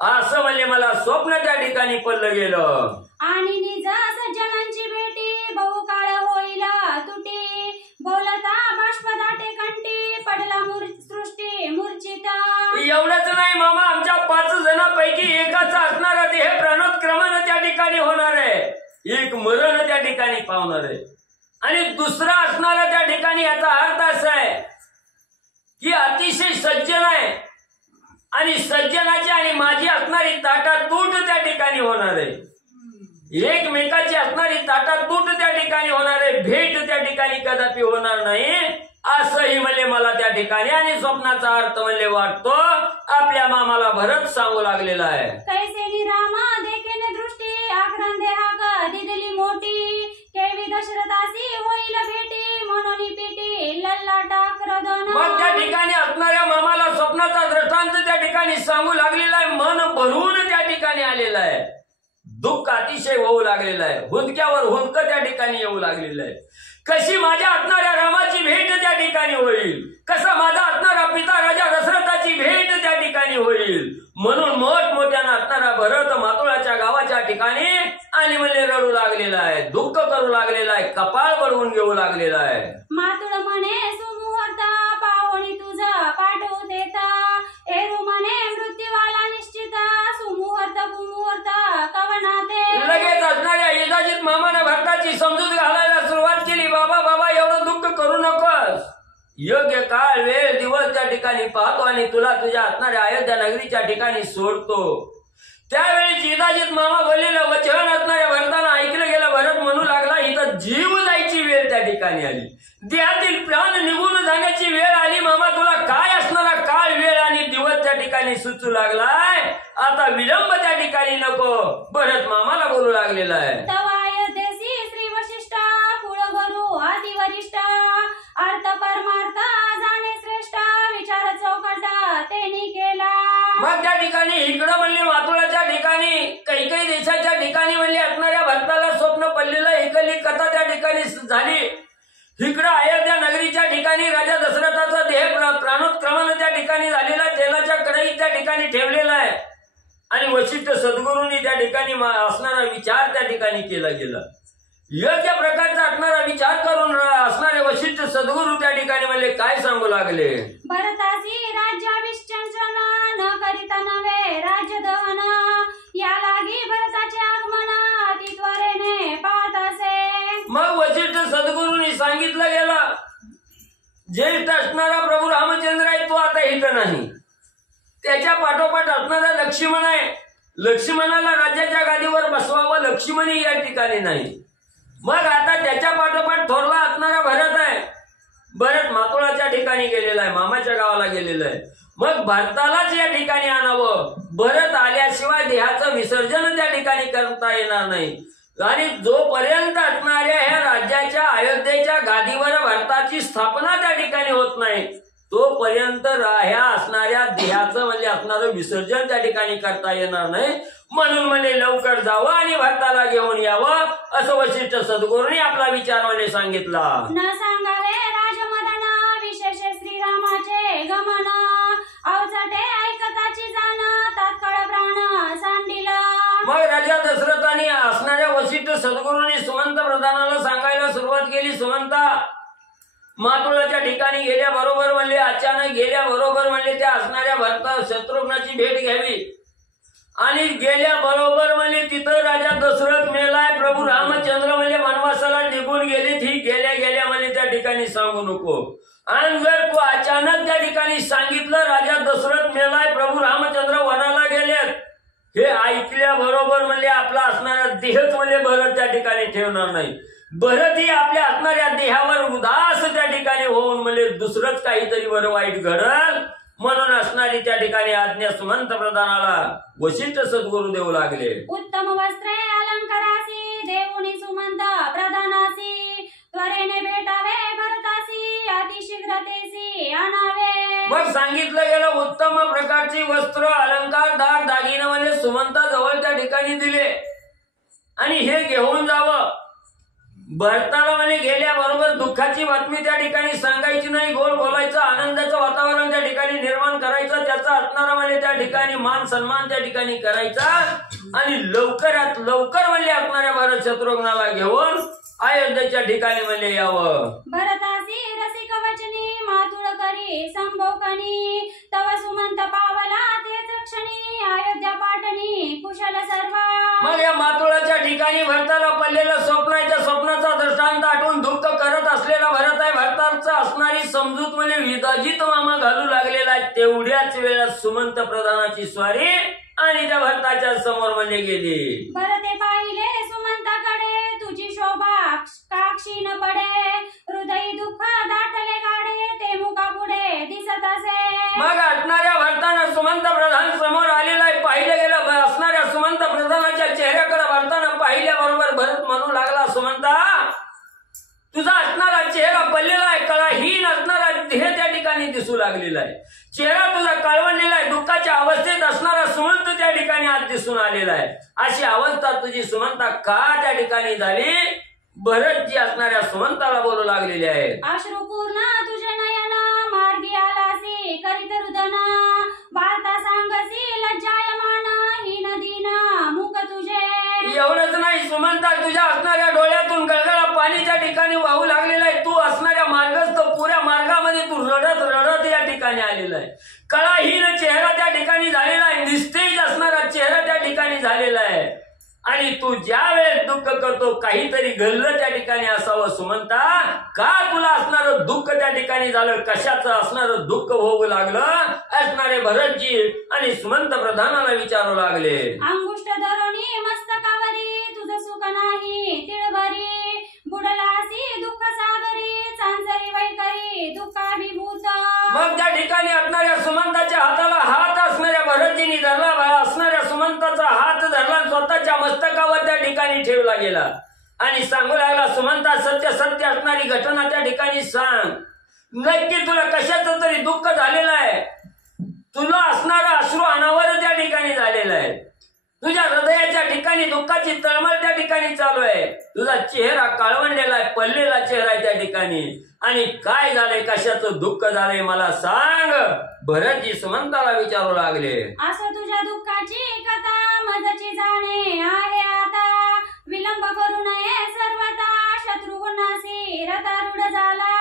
असं म्हणजे मला स्वप्न त्या ठिकाणी पडलं गेलं. आणि निज सज्जनांची भेटी बहु काळ होईल तुटी. बोलता बाष्प दाटे कंठी पडला सृष्टी मूर्छित. एवढंच नाही मामा, आमच्या 5 जणांपैकी एकाचा असणारा देह प्राणोत्क्रमण त्या ठिकाणी होणार आहे. एक मरण त्या ठिकाणी पावणार आहे आणि दुसरा असणारा त्या ठिकाणी याचा अर्थ असा आहे की अतिशय सज्जन आहे आणि सज्जनाची आणि माझी असणारी ताटातूट त्या ठिकाणी होणार आहे। एकमेकाची असणारी ताटातूट त्या ठिकाणी होणार आहे, भेट त्या ठिकाणी कदापि होणार नाही असंही म्हणले मला त्या ठिकाणी आणि स्वप्नाचा अर्थ म्हणले वाटतो आपल्या मामाला भरत सांगू लागलेला आहे। कैसेनी रामा देखेने दृष्टी आक्रंदे हाक दिदली मोठी केवी दशरथासी होईल भेटी म्हणून पिटी लल्लाटा क्रदन। मग त्या ठिकाणी असणाऱ्या मामाला स्वप्नाचा दृष्टांत त्या ठिकाणी सांगू लागलेला आहे, मन भरून त्या ठिकाणी आलेला आहे, दुःख अतिशय होऊ लागलेलं आहे, हुंदक्यावर हुंदक त्या ठिकाणी येऊ लागलेलं आहे। कशी माझ्या असणाऱ्या रामाची भेट त्या ठिकाणी होईल, कसा माझा असणारा पिता राजा दशरथाची भेट त्या ठिकाणी होईल, म्हणून मोठमोठ्यानं असणारा भरत मातुळाच्या गावाच्या ठिकाणी आणि म्हणजे रडू लागलेला आहे, दुःख करू लागलेला आहे, कपाळ बडवून घेऊ लागलेला आहे। मातुळ म्हणे सुमुहूर्त पावणी तुझा पाठवू देता एरू म्हणे मृत्यूवाला निश्चित सुमुहूर्त कुमुहूर्त कवनाते। लगेच असणाऱ्या युधाजित मामाने भरताची समजूत घालायला सुरुवात केली, बाबा बाबा एवढं दुःख करू नकोस, योग्य काळ वेळ दिवस त्या ठिकाणी पाहतो आणि तुला तुझ्या असणाऱ्या अयोध्या नगरीच्या ठिकाणी सोडतो। त्यावेळी युधाजित मामा बोललेलं वचन असणाऱ्या भरताला ऐकलं गेलं, भरत म्हणू लागला इथं जीव जायची वेळ त्या ठिकाणी आली, देहातील प्राण निघून जाण्याची वेळ आली, मामा तुला काय असणारा काळ वेळ आणि दिवस त्या ठिकाणी सुचू लागलाय, आता विलंब त्या ठिकाणी नको, भरत मामाला बोलू लागलेला आहे। तवा अयोध्येसी श्री वशिष्ठ कुळगुरु आदि वरिष्ठ अर्थ परमार्थ जाणे श्रेष्ठ विचार चौकट त्यांनी केला। मग त्या ठिकाणी इकडं म्हणले मातुळाच्या ठिकाणी काही देशाच्या ठिकाणी म्हणले असणाऱ्या भरताला स्वप्न पडलेलं इकडली कथा त्या ठिकाणी झाली, इकडं अयोध्या नगरीच्या ठिकाणी राजा दशरथाचा देह प्राणोत्क्रमण त्या ठिकाणी झालेला, तेलाच्या कढईत त्या ठिकाणी ठेवलेला आहे आणि वशिष्ठ सद्गुरूंनी त्या ठिकाणी असणारा विचार त्या ठिकाणी केला गेला, योग्य प्रकारचा असणारा विचार करून असणारे वशिष्ठ सद्गुरू त्या ठिकाणी म्हणले काय सांगू लागले, भरतासी राज्याभिषेचन न करिता नव्हे राज्य दहन या लागी भरताचे आगमन अति त्वरेने पाहत असे। मग वशिष्ठ सद्गुरूंनी सांगितलं गेलं ज्येष्ठ असणारा प्रभू रामचंद्र आहे तो आता इथं नाही, त्याच्या पाठोपाठ असणारा लक्ष्मण आहे, लक्ष्मणाला राज्याच्या गादीवर बसवावं, लक्ष्मणही या ठिकाणी नाही, मग आता त्याच्या पाठोपाठ थोरला असणारा भरत आहे, भरत मातुळाच्या ठिकाणी गेलेला आहे, मामाच्या गावाला गेलेला आहे, मग भरतालाच या ठिकाणी आणावं, भरत आल्याशिवाय देहाचं विसर्जन त्या ठिकाणी करता येणार नाही आणि जोपर्यंत असणाऱ्या ह्या राज्याच्या अयोध्येच्या गादीवर भरताची स्थापना त्या ठिकाणी होत नाही तोपर्यंत ह्या असणाऱ्या देहाचं म्हणजे असणारं विसर्जन त्या ठिकाणी करता येणार नाही, म्हणून म्हणजे लवकर जावं आणि भरताला घेऊन यावं असं वशिष्ठ सद्गुरूंनी आपला विचार म्हणजे सांगितला। न सांगावे राजमरण विशेष श्रीरामाचे गमन अवचटे ऐकताची जाण तात्काळ प्राण सांडिला। मग राजा दशरथाने असणाऱ्या वशिष्ठ सद्गुरूंनी सुमंत प्रधानाला सांगायला सुरुवात केली, सुमंता मातुळाच्या ठिकाणी गेल्याबरोबर म्हणले अचानक गेल्याबरोबर म्हणले त्या असणाऱ्या भरता शत्रुघ्नाची भेट घ्यावी आणि गेल्याबरोबर म्हणजे तिथं राजा दशरथ मेलाय, प्रभू रामचंद्र म्हणजे वनवासाला निघून गेले, ही गेल्या गेल्या म्हणजे त्या ठिकाणी सांगू नको, आणि जर तू अचानक त्या ठिकाणी सांगितलं राजा दशरथ मेलाय, प्रभू रामचंद्र वनाला गेलेत, हे ऐकल्याबरोबर म्हणजे आपला असणारा देहच म्हणजे भरत त्या ठिकाणी ठेवणार नाही, भरत ही आपल्या असणाऱ्या देहावर उदास त्या ठिकाणी होऊन म्हणजे दुसरंच काहीतरी बरं वाईट घडल, म्हणून असणारी त्या ठिकाणी आज्ञा सुमंत प्रधानाला वशिष्ठ सद्गुरू देऊ लागले। उत्तम वस्त्रे अलंकारासी देऊनी सुमंत प्रधानासी त्वरेने भेटावे भरतासी अतिशीघ्रतेसी आणावे। मग सांगितलं गेलं उत्तम प्रकारची वस्त्र अलंकार दाग दागिने म्हणजे सुमंताजवळ त्या ठिकाणी दिले आणि हे घेऊन जावं, भरताला म्हणे गेल्याबरोबर दुःखाची बातमी त्या ठिकाणी सांगायची नाही, गोड बोलायचं, आनंदाचं वातावरण त्या ठिकाणी निर्माण करायचं, त्याचा असणारा म्हणजे त्या ठिकाणी मान सन्मान त्या ठिकाणी करायचा आणि लवकरात लवकर म्हणजे असणाऱ्या भरत शत्रुघ्नाला घेऊन अयोध्येच्या ठिकाणी म्हणजे यावं। भरतासी रसिक वचनी मातुळ करी संभोकनी तव सुमंत पावला तेच क्षणी अयोध्या पाटणी कुशल सर्व। मग या मातोळाच्या ठिकाणी भरताला पडलेलं स्वप्नाच्या स्वप्नाचा दृष्टांत आठवून दुःख करत असलेला भरत आहे. भरताचा असणारी समजूत म्हणजे विदाजित मामा घालू लागलेला आहे. तेवढ्याच वेळात सुमंत प्रधानाची स्वारी आणि त्या भरताच्या समोर म्हणजे गेली. भरते पाहिले सुमंताकडे तुझी शोभा काक्षी न पडे, हृदय दुःख दाटले गाडे ते मुका पुढे दिसत असे. मग असणाऱ्या भरताना सुमंत प्रधान समोर आलेला आहे. पाहिलं गेलं असणाऱ्या सुमंत प्रधानाच्या चेहऱ्याकडे भरताना पाहिल्याबरोबर भरत म्हणू लागला, सुमंता तुझा असणारा चेहरा पडलेला आहे, कळाहीन असणारा देह त्या ठिकाणी दिसू लागलेला आहे. चेहरा तुझा काळवणलेला आहे, दुःखाच्या अवस्थेत असणारा सुमंत त्या ठिकाणी आज दिसून आलेला आहे. अशी अवस्था तुझी सुमंता का त्या ठिकाणी झाली? भरत जी असणाऱ्या सुमंताला बोलू लागलेली आहे. अश्रुपूर्ण तुझे नयन मार्गी आलासी करीत रुदना, वार्ता सांगसी लज्जायमान ही नदीना मुख तुझे. एवढंच नाही, सुमंता तुझ्या असणाऱ्या डोळ्यातून गळगळा पाणी त्या ठिकाणी वाहू लागलेला आहे. तू असणाऱ्या मार्गस्थ पुऱ्या मार्गामध्ये तू रडत रडत या ठिकाणी आलेला आहे. कळाहीन चेहरा त्या ठिकाणी झालेला आहे, निस्तेज असणारा चेहरा त्या ठिकाणी झालेला आहे. आणि तू ज्या वेळेस दुःख करतो काहीतरी घडलं त्या ठिकाणी असावं. सुमंता का तुला असणारं दुःख त्या ठिकाणी झालं? कशाचं असणारं दुःख होऊ लागलं? असणारे भरतजी आणि सुमंत प्रधानाला विचारू लागले. अंगुष्ठ धरोणी मस्तकावरी तुझं सुख नाही तिळभरी, बुडलासी दुःख सागरी चांचरी वैकरी दुःखाभिभूत. मग त्या ठिकाणी असणाऱ्या सुमंताच्या हाताला हात असणाऱ्या भरतजींनी धरला. असणाऱ्या सुमंताचा हात धरला, स्वतःच्या मस्तकावर त्या ठिकाणी ठेवला गेला आणि सांगू लागला, सुमंता सत्य सत्य असणारी घटना त्या ठिकाणी सांग. नक्की तुला कशाचं तरी दुःख झालेलं आहे. तुला असणारा अश्रू अनावर त्या ठिकाणी झालेला आहे. तुझ्या हृदयाच्या ठिकाणी दुःखाची तळमळ त्या ठिकाणी चालू आहे. तुझा चेहरा काळवंडलेला आहे, पडलेला चेहरा आहे त्या ठिकाणी. आणि काय झालंय, कशाचं दुःख झालंय मला सांग. भरतजी सुमंताला विचारू लागले. असं तुझ्या दुःखाची कथा मजची जाणे आहे आता, विलंब करू नये सर्वता शत्रुघ्नासी रथारूढ झाला.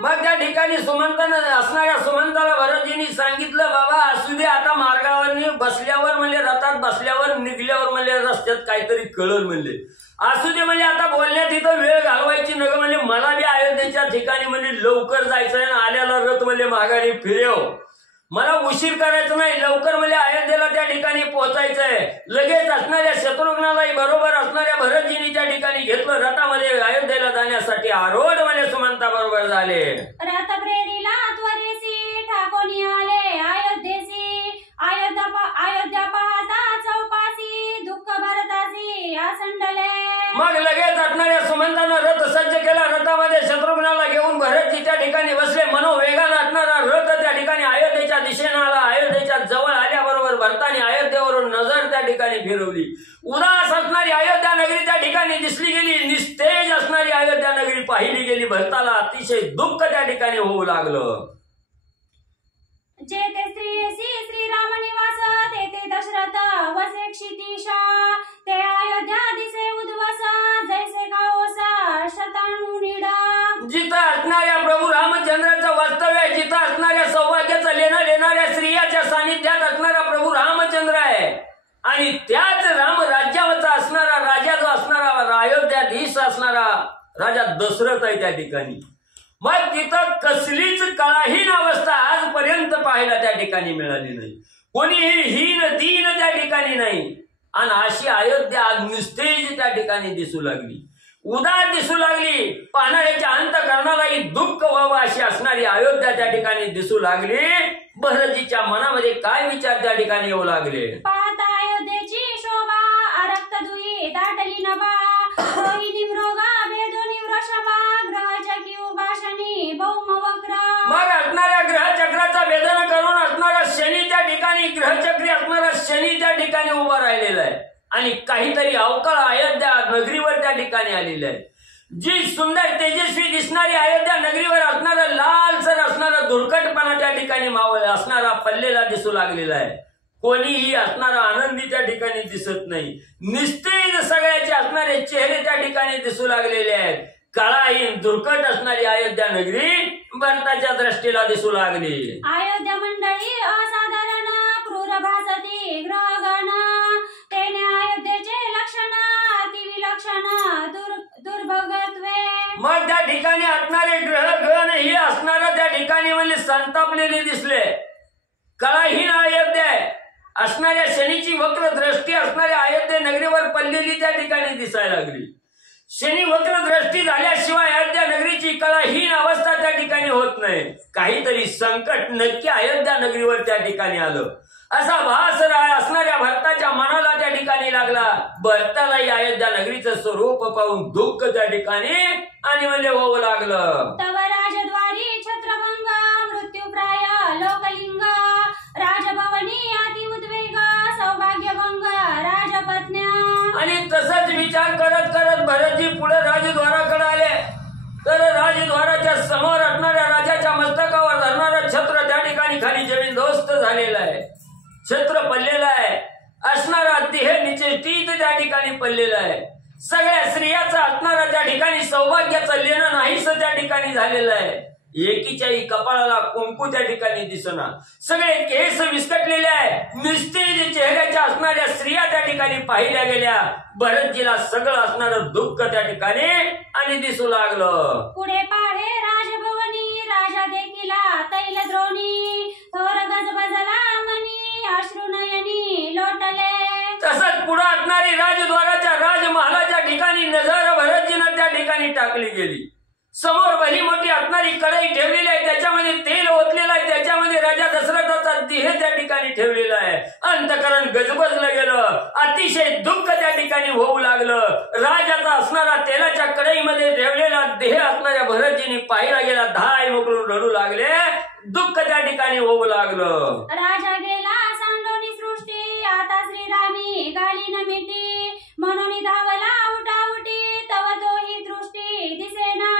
मग त्या ठिकाणी सुमंतानं असणाऱ्या सुमंताला भरतजींनी सांगितलं, बाबा असू दे आता, मार्गावर बसल्यावर म्हणजे रथात बसल्यावर निघल्यावर म्हणजे रस्त्यात काहीतरी कळल म्हणले. असू दे म्हणजे आता बोलण्यात इथं वेळ घालवायची नग म्हणजे मला बी अयोध्येच्या ठिकाणी म्हणजे लवकर जायचंय ना, आल्याला रथ म्हणजे माघारी फिरेव. मला उशीर करायचं नाही, लवकर म्हणजे अयोध्येला त्या ठिकाणी पोहोचायचंय. लगेच असणाऱ्या शत्रुघ्नालाही बरोबर असणाऱ्या भरतजींनी त्या ठिकाणी घेतलं. रथामध्ये अयोध्येला जाण्यासाठी आरोढ म्हणजे सुमंता बरोबर झाले. रथ प्रेरीला त्वरेसी ठाकोनी आले अयोध्येसी, अयोध्या पाहता चौपासी दुःख भरतासी असंडले. मग लगेच असणाऱ्या सुमंतानं रथ सज्ज केला. रथामध्ये शत्रुघ्नाला घेऊन भरतजी त्या ठिकाणी बसले. मनोवेगानं असणारा रथ त्या ठिकाणी अयोध्येच्या दिशेनं आला. अयोध्येच्या जवळ आल्याबरोबर भरताने अयोध्येवरून नजर त्या ठिकाणी फिरवली. उदास असणारी अयोध्या नगरी त्या ठिकाणी दिसली गेली. निस्तेज असणारी अयोध्या नगरी पाहिली गेली. भरताला अतिशय दुःख त्या ठिकाणी होऊ लागलं. जेते श्रीराम निवास तेथे दशरथ वसे क्षितिशा, ते अयोध्या दिसे उद्वस जैसे काओसा शताणू निडा. जिथं असणाऱ्या प्रभू रामचंद्राचं वास्तव्य आहे, जिथं असणाऱ्या सौभाग्याचं लेणाऱ्या स्त्रियाच्या सानिध्यात असणारा प्रभू रामचंद्र आहे. आणि त्याच राम राज्यावरचा असणारा राजा जो असणारा अयोध्याधीश असणारा राजा दशरथ आहे त्या ठिकाणी. मग तिथं कसलीच कळाहीन अवस्था आजपर्यंत पाहायला त्या ठिकाणी मिळाली नाही. कोणीही हीन दीन त्या ठिकाणी नाही. आणि अशी अयोध्या आज निस्तेज त्या ठिकाणी दिसू लागली, उदास दिसू लागली. पाहणाऱ्याच्या अंतःकरणालाही दुःख व्हावं अशी असणारी अयोध्या त्या ठिकाणी दिसू लागली. भरतजीच्या मनामध्ये काय विचार त्या ठिकाणी येऊ लागले. पाहता अयोध्येची शोभा अरक्त दुई दाटली नभा, रोहिणी मृगा वेदोनी वृषभा ग्रहचकी उभाषणी भौम वक्र. मग असणाऱ्या ग्रहचक्राचा वेदना करून असणारा शनी त्या ठिकाणी, ग्रहचक्री असणारा शनी त्या ठिकाणी उभा राहिलेला आहे. आणि काहीतरी अवकाळ अयोध्या नगरीवर त्या ठिकाणी आलेलं आहे. जी सुंदर तेजस्वी दिसणारी अयोध्या नगरीवर असणारा लालसर असणारा धुरकटपणा त्या ठिकाणी मावळ असणारा पडलेला दिसू लागलेला आहे. कोणीही असणारा आनंदी त्या ठिकाणी दिसत नाही. निस्तेज सगळ्याचे असणारे चेहरे त्या ठिकाणी दिसू लागलेले आहेत. काळाहीन दुर्कट असणारी अयोध्या नगरी भरताच्या दृष्टीला दिसू लागली. अयोध्या मंडळी असाधारण क्रूर भासती ग्रहगण, तेने अयोध्येचे लक्ष ठिकाणी म्हणजे संतापलेले दिसले. कळाहीन अयोध्या असणाऱ्या शनीची वक्र दृष्टी असणाऱ्या अयोध्या नगरीवर पडलेली त्या ठिकाणी दिसायला लागली. शनी वक्र दृष्टी झाल्याशिवाय अयोध्या नगरीची कळाहीन अवस्था त्या ठिकाणी होत नाही. काहीतरी संकट नक्की अयोध्या नगरीवर त्या ठिकाणी आलं असा भास असणाऱ्या भरताच्या मनाला त्या ठिकाणी लागला. भरतालाही अयोध्या नगरीचं स्वरूप पाहून दुःख त्या ठिकाणी आणि म्हणजे होऊ लागलं. तव राजद्वारी छत्रभंग मृत्यूप्राय लोकलिंग राजभवनी अति उद्वेग सौभाग्यभंग राजपत्न्या. आणि तसंच विचार करत करत भरतजी पुढे राजद्वाराकडे आले तर राजद्वाराच्या समोर असणाऱ्या राजाच्या मस्तकावर धरणारा छत्र त्या ठिकाणी खाली जमीनदोस्त झालेला आहे. छत्र पडलेला आहे. असणारा देह निचेष्टीत त्या ठिकाणी पडलेला आहे. सगळ्या स्त्रियाचा असणारा त्या ठिकाणी सौभाग्याचं लेणं नाहीस त्या ठिकाणी झालेलं आहे. एकीच्याही कपाळाला कुंकू त्या ठिकाणी दिसना. सगळे केस विस्कटलेले आहे. निस्तेज चेहऱ्याच्या असणाऱ्या स्त्रिया त्या ठिकाणी पाहिल्या गेल्या. भरतजीला सगळं असणारं दुःख त्या ठिकाणी आणि दिसू लागलं. पुढे पाहे राजभवनी राजा देखिला तैल द्रोणी थोर गजबजला मनी अश्रुनयनी लोटले. तसंच पुढे असणारी राजद्वाराच्या राजमहालाच्या ठिकाणी नजर भरतजीनं त्या ठिकाणी टाकली गेली. समोर भली मोठी असणारी कढई ठेवलेली आहे. त्याच्यामध्ये तेल ओतलेलं आहे. त्याच्यामध्ये राजा दशरथाचा देह त्या ठिकाणी ठेवलेला आहे. अंतकरण गजबजलं गेलं. अतिशय दुःख त्या ठिकाणी होऊ लागलं. राजाचा असणारा तेलाच्या कढईमध्ये ठेवलेला देह असणाऱ्या भरतजीने पाहिला गेला. धाय मोकळून रडू लागले. दुःख त्या ठिकाणी होऊ लागलं. राजा गेला सांडोनी सृष्टी आता श्रीरामी गाली न मिटी म्हणून धावला उठाउटी तव तोही दृष्टी दिसेना.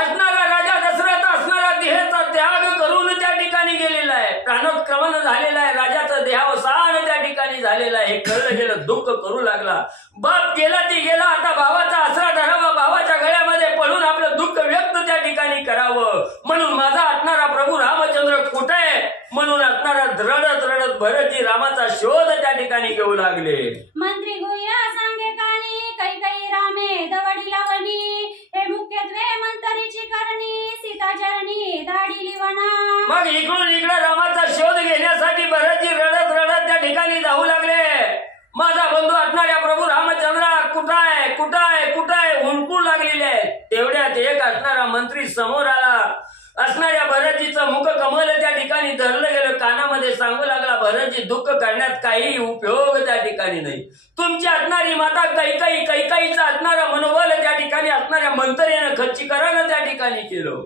असणारा राजा दशरथ असणारा देहाचा त्याग करून त्या ठिकाणी गेलेला आहे. प्राणोत्क्रमण झालेला आहे. राजाचं देहावसान त्या ठिकाणी झालेलं आहे. हे कळलं गेलं. दुःख करू लागला. बाप गेला ती गेला. आता भावाचा आसरा धरावा. भावाच्या गळ्यामध्ये पडून आपलं दुःख व्यक्त त्या ठिकाणी करावं. म्हणून माझा असणारा प्रभू रामचंद्र कुठे आहे म्हणून असणारा रडत रडत भरतजी रामाचा शोध त्या ठिकाणी घेऊ लागले. मंत्री गुह्य सांगे कानी कैकई रामे दवडी लावणी हे मुख्यत्वे मंतरीची करणी सीताचरणी धाडी लिवणा. मग इकडून इकडे रामाचा शोध घेण्यासाठी भरतजी रडत रडत त्या ठिकाणी जाऊ लागले. माझा बंधू असणाऱ्या प्रभू रामचंद्रा कुठाय कुठाय कुठाय हुंकू लागलेले आहेत. तेवढ्यात एक असणारा मंत्री समोर आला. असणाऱ्या भरतजीचं मुख कमल त्या ठिकाणी धरलं गेलं. कानामध्ये सांगू लागला भरतजी दुःख करण्यात काही उपयोग त्या ठिकाणी नाही. तुमची असणारी माता कैकाईचं असणारा मनोबल त्या ठिकाणी असणाऱ्या मंत्रेनं खच्चीकरण त्या ठिकाणी केलं.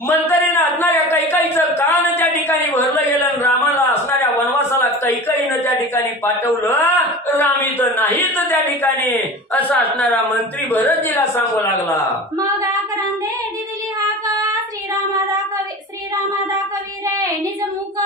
मंत्रेनं असणाऱ्या कैकाईचं कान त्या ठिकाणी भरलं गेलं. रामाला असणाऱ्या वनवासाला कैकाईनं त्या ठिकाणी पाठवलं. रामी तर नाहीत त्या ठिकाणी असा असणारा मंत्री भरतजीला सांगू लागला. मग आकरंदे दिदली हाक श्रीरामा दाखवी रे निज मुख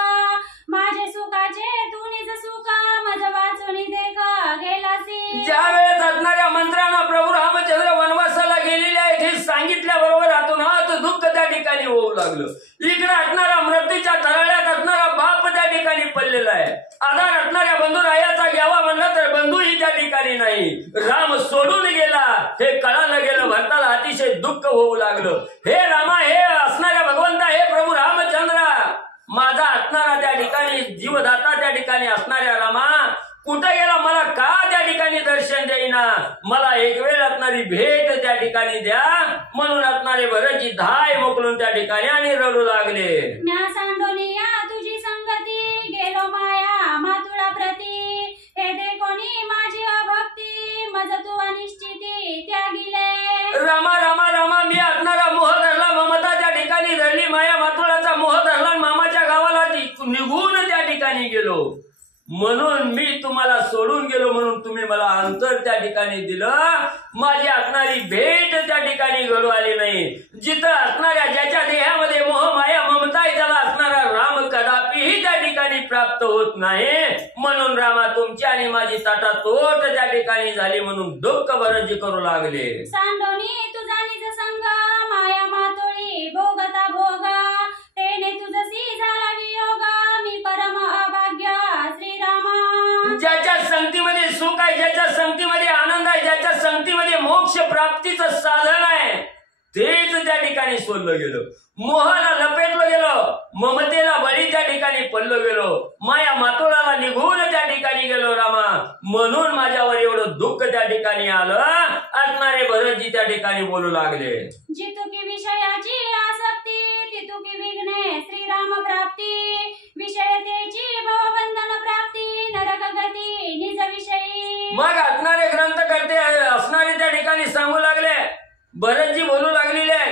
माझे सुखाचे तू निज सुख मज वाचून देख गेलासी. ज्या वेळेस असणाऱ्या मंत्र्यांना प्रभू रामचंद्र वनवासाला गेलेले आहेत हे सांगितल्याबरोबर आतूनात दुःख त्या ठिकाणी होऊ लागलं. इकडे असणारा मृत्यूच्या तळाळ्यात असणारा बाप त्या ठिकाणी पडलेला आहे. आधार असणाऱ्या बंधुरायाचा घ्यावा म्हणलं तर बंधूही त्या ठिकाणी नाही. राम सोडून गेला हे कळालं गेलं. भरताला अतिशय दुःख होऊ लागलं. हे रामा हे असणाऱ्या भगवंता हे प्रभू रामचंद्रा माझा असणारा त्या ठिकाणी जीवदाता त्या ठिकाणी असणाऱ्या रामा कुठे गेला. मला का त्या ठिकाणी दर्शन देईना. मला एक वेळ असणारी भेट त्या ठिकाणी द्या म्हणून असणारे भरतजी धाय मोकलून त्या ठिकाणी आणि रडू लागले. म्या सांडोनिया तुझी संगती गेलो माया मातुळा प्रती हे दे कोणी माझी अभक्ती मज तू अनिश्चिती त्यागिले. रामा रामा रामा मी असणारा मोह धरला. ममता त्या ठिकाणी धरली. माया मातुळाचा मोह धरला. मामाच्या गावाला निघून त्या ठिकाणी गेलो. म्हणून मी तुम्हाला सोडून गेलो म्हणून तुम्ही मला अंतर त्या ठिकाणी दिलं. माझी असणारी भेट त्या ठिकाणी घडू आली नाही. जिथं असणाऱ्या ज्याच्या देहामध्ये मोह माया ममता त्याला असणारा राम कदापिही त्या ठिकाणी प्राप्त होत नाही. म्हणून रामा तुमची आणि माझी ताटातोट त्या ठिकाणी झाली म्हणून दुःख भरतजी करू लागले. सांडोनी तुझा निज संग माया मातोळी भोगता भोग तेने तुझसी झाला वियोग मी परम अभाग्य श्रीरामा. ज्याच्या संगतीमध्ये सुख आहे ज्याच्या संगतीमध्ये आनंद आहे ज्याच्या संगतीमध्ये मोक्ष प्राप्तीचं साधन आहे तेच त्या ठिकाणी सोडलं गेलं. मोहाला लपेटलं गेलो, ममतेला बळी त्या ठिकाणी पडलो गेलो, माया मातोळाला निघून त्या ठिकाणी गेलो रामा, म्हणून माझ्यावर एवढं दुःख त्या ठिकाणी आलं असणारे भरतजी त्या ठिकाणी बोलू लागले. जितुकी विषयाची आसक्ती तितुकी विघ्ने श्रीराम प्राप्ती, विषयतेची भवबंधन प्राप्ती नरक गती निज विषयी. मग असणारे ग्रंथ करते असणारे त्या ठिकाणी सांगू लागले, भरतजी बोलू लागलेले,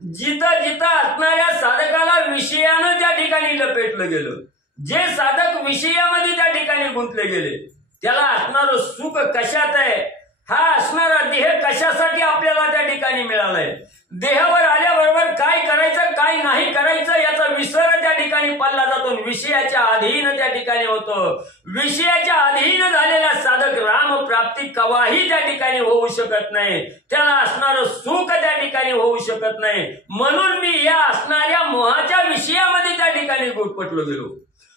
जिथं जिथं असणाऱ्या साधकाला विषयानं त्या ठिकाणी लपेटलं गेलं, जे साधक विषयामध्ये त्या ठिकाणी गुंतले गेले, त्याला असणारं सुख कशात आहे, हा असणारा देह कशासाठी आपल्याला त्या ठिकाणी मिळालाय, देहावर आल्याबरोबर काय करायचं काय नाही करायचं याचा विसर त्या ठिकाणी पडला जातो, विषयाच्या अधीन त्या ठिकाणी होतो. विषयाच्या अधीन झालेला साधक राम प्राप्ती कवाही त्या ठिकाणी होऊ शकत नाही, त्याला असणारं सुख त्या ठिकाणी होऊ शकत नाही. म्हणून मी या असणाऱ्या मोहाच्या विषयामध्ये त्या ठिकाणी गुरफटलो गेलो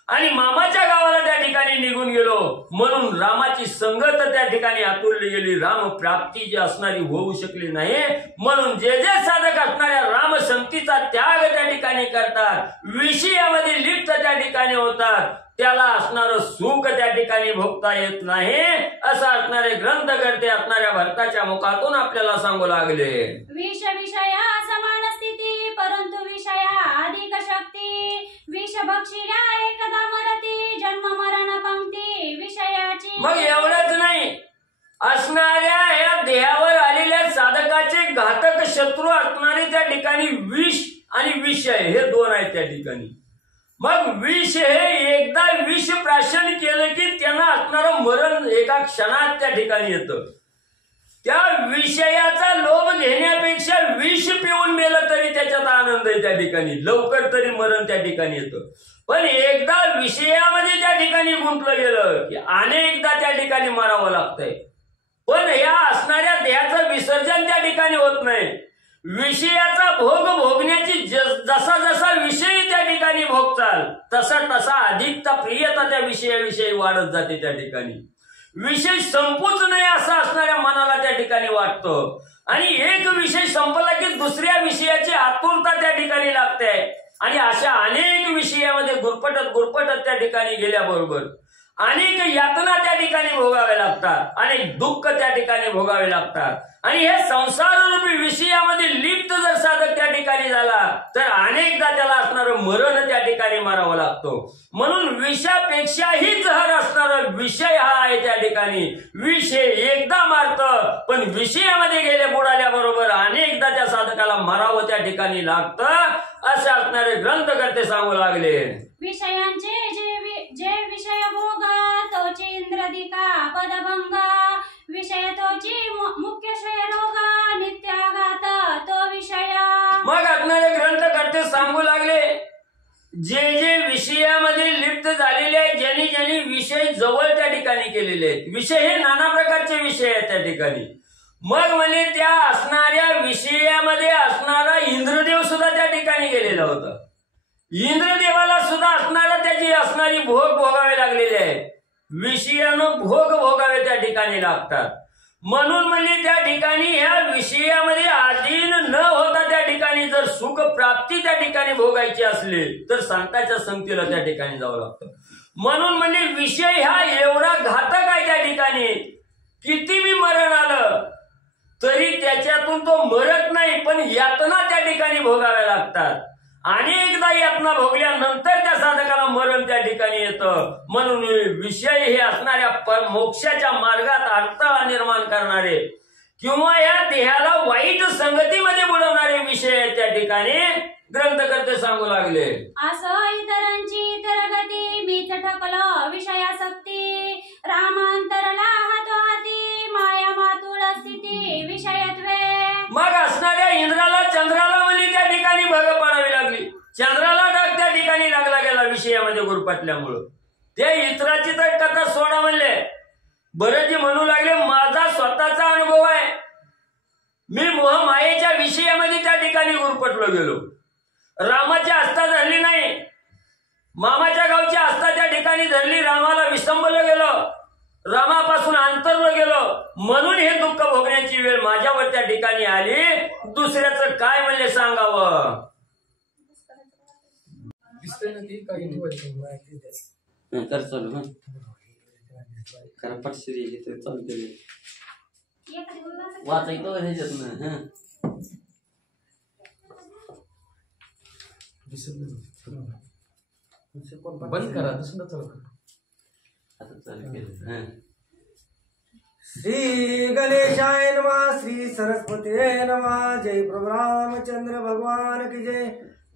आणि मामाच्या गावाला त्या ठिकाणी निघून गेलो, म्हणून रामाची संगत त्या ठिकाणी आतुरली गेली, राम प्राप्ती जी असणारी होऊ शकली नाही. म्हणून जे जे साधक असणाऱ्या राम संगतीचा त्याग त्या ठिकाणी करतात, विषयामध्ये लिप्त त्या ठिकाणी होतात, त्याला असणारं सुख त्या ठिकाणी भोगता येत नाही, असं असणारे ग्रंथ करते असणाऱ्या भरताच्या मुखातून आपल्याला सांगू लागले. विष विषया समान स्थिती परंतु विषया अधिक शक्ती, विष भक्षिल्या एकदा मरती जन्म मरण पंक्ती विषयाची. मग एवढंच नाही, असणाऱ्या या देहावर आलेल्या साधकाचे घातक शत्रू असणारे त्या ठिकाणी विष आणि विषय हे दोन आहेत त्या ठिकाणी. मग विष हे एकदा विष प्राशन केलं की त्यांना असणारं मरण एका क्षणात त्या ठिकाणी येतं. त्या विषयाचा लोभ घेण्यापेक्षा विष पिऊन मेलं तरी त्याच्यात आनंद आहे त्या ठिकाणी, लवकर तरी मरण त्या ठिकाणी येतं. पण एकदा विषयामध्ये त्या ठिकाणी गुंतलं गेलं की अनेकदा त्या ठिकाणी मरावं लागतंय. पण या असणाऱ्या देहाचं विसर्जन त्या ठिकाणी होत नाही. विषयाचा भोग भोगण्याची जसा जसा विषय त्या ठिकाणी भोगताल तसा तसा अधिकता प्रियता त्या विषयाविषयी वाढत जाते त्या ठिकाणी. विषय संपूच नये असं असणाऱ्या मनाला त्या ठिकाणी वाटतं आणि एक विषय संपला की दुसऱ्या विषयाची आतुरता त्या ठिकाणी लागते आणि अशा अनेक विषयामध्ये गुरफटत त्या ठिकाणी गेल्याबरोबर अनेक यातना त्या ठिकाणी भोगाव्या लागतात, अनेक दुःख त्या ठिकाणी भोगावे लागतात आणि हे संसाररूपी विषयामध्ये लिप्त जर साधक त्या ठिकाणी झाला तर अनेकदा त्याला असणारं मरण त्या ठिकाणी मारावं लागतो. म्हणून विषापेक्षाही जहर असणारा विषय हा आहे त्या ठिकाणी. विष एकदा मारतं पण विषयामध्ये गेले बुडाल्याबरोबर अनेकदा त्या साधकाला मारावं त्या ठिकाणी लागतं, असे असणारे ग्रंथकर्ते सांगू लागले. विषयांचे जे विषय भोगा तोची इंद्रदिका पदभंगा, विषय तोची मुख्य क्षय रोगा नित्याघात तो विषय. मग असणारे ग्रंथकर्ते सांगू लागले, जे जे विषयामध्ये लिप्त झालेले आहेत, ज्यांनी ज्यांनी विषय जवळ त्या ठिकाणी केलेले आहेत, विषय हे नाना प्रकारचे विषय आहेत त्या ठिकाणी. मग म्हणजे त्या असणाऱ्या विषयामध्ये असणारा इंद्रदेव सुद्धा त्या ठिकाणी गेलेला होता. इंद्रदेवाला सुद्धा असणारा त्याची असणारी भोग भोगावे लागलेले आहेत. विषयानं भोग भोगावे त्या ठिकाणी लागतात. म्हणून म्हणजे त्या ठिकाणी ह्या विषयामध्ये अधीन न होता त्या ठिकाणी जर सुख प्राप्ती त्या ठिकाणी भोगायची असली तर संतांच्या संगतीला त्या ठिकाणी जावं लागतं. म्हणून म्हणजे विषय हा एवढा घातक आहे त्या ठिकाणी, किती बी मरण आलं तरी त्याच्यातून तो मरत नाही, पण यातना त्या ठिकाणी भोगाव्या लागतात. अनेकदा यातना भोगल्यानंतर त्या साधकाला मरण त्या ठिकाणी येतं. म्हणून विषय हे असणाऱ्या मोक्षाच्या मार्गात अडथळा निर्माण करणारे किंवा या देहाला वाईट संगतीमध्ये बुडवणारे विषय आहेत त्या ठिकाणी ग्रंथकर्ते सांगू लागले. असं इतरांची तरगती मीच ठकलो विषयासक्ती, रामांतरला हातो हाती माया मातुळ स्थिती विषयत्वे. मग असणाऱ्या इंद्राला चंद्राला म्हणजे त्या ठिकाणी भग पडावी लागली. चंद्राला डाग त्या ठिकाणी लागला गेला विषयामध्ये गुरफटल्यामुळं. ते इतराची तर कथा सोडा म्हणले. भरतजी म्हणू लागले, माझा स्वतःचा अनुभव आहे. मी मोह मायेच्या विषयामध्ये त्या ठिकाणी गुरफटलो गेलो. रामाची आस्था धरली नाही, मामाच्या गावची आस्था त्या ठिकाणी धरली, रामाला विसंबलं गेलं, रामापासून अंतरलो गेलो. म्हणून हे दुःख भोगण्याची वेळ माझ्यावर त्या ठिकाणी आली. दुसऱ्याचं काय म्हणले सांगावं. दिसतंय ना ती काही कर चालू हा करा पटश्री हे तर चालते वाचायचं ह्याच्यात ना हा बंद करा दुसरं चालू करा. आता चालू केलं हा श्री गणेशाय नमः श्री सरस्वती नमः जय प्रभु रामचंद्र भगवान की जय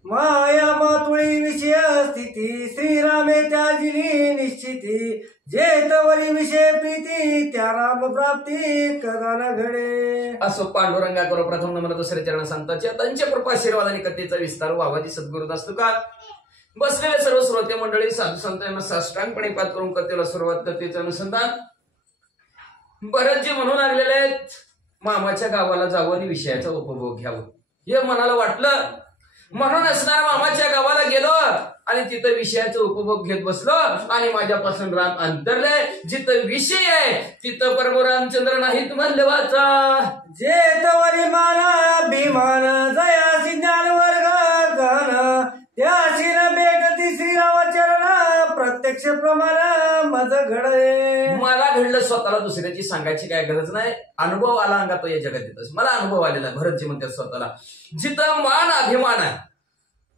माया मातुळी विषय स्थिती श्रीरामे त्याजिली निश्चिती जेतवरी विषय प्रीती त्या राम प्राप्ती कदा न घडे. असो पांडुरंगा करो प्रथम नमन दुसरे चरण संतांचे त्यांच्या कृपा आशीर्वाद आणि कथेचा विस्तार व्हावाची सद्गुरू असतो का. बसलेले सर्व श्रोते मंडळी साधू संत यांना साष्टांगपणे पाठ करून कथेला सुरुवात कथेचं अनुसंधान. भरतजी म्हणून लागलेले आहेत मामाच्या गावाला जावं आणि विषयाचा उपभोग घ्यावं हे मनाला वाटलं म्हणून असणार मामाच्या गावाला गेलो आणि तिथं विषयाचा उपभोग घेत बसलो आणि माझ्यापासून राम अंतरले. जिथं विषय आहे तिथं प्रभू रामचंद्र नाहीत म्हणले वाचा. जेतवरी माना भीमान जयासी ज्ञान वर्ग गण त्याशी न भेटती श्रीरामचरण प्रत्यक्ष प्रमाण मज घडे. मला घडलं स्वतःला दुसऱ्याची सांगायची काय गरज नाही. अनुभव आला अंगात या जगातच मला अनुभव आलेला. भरतजी म्हणतात स्वतःला जिथं मान अभिमान आहे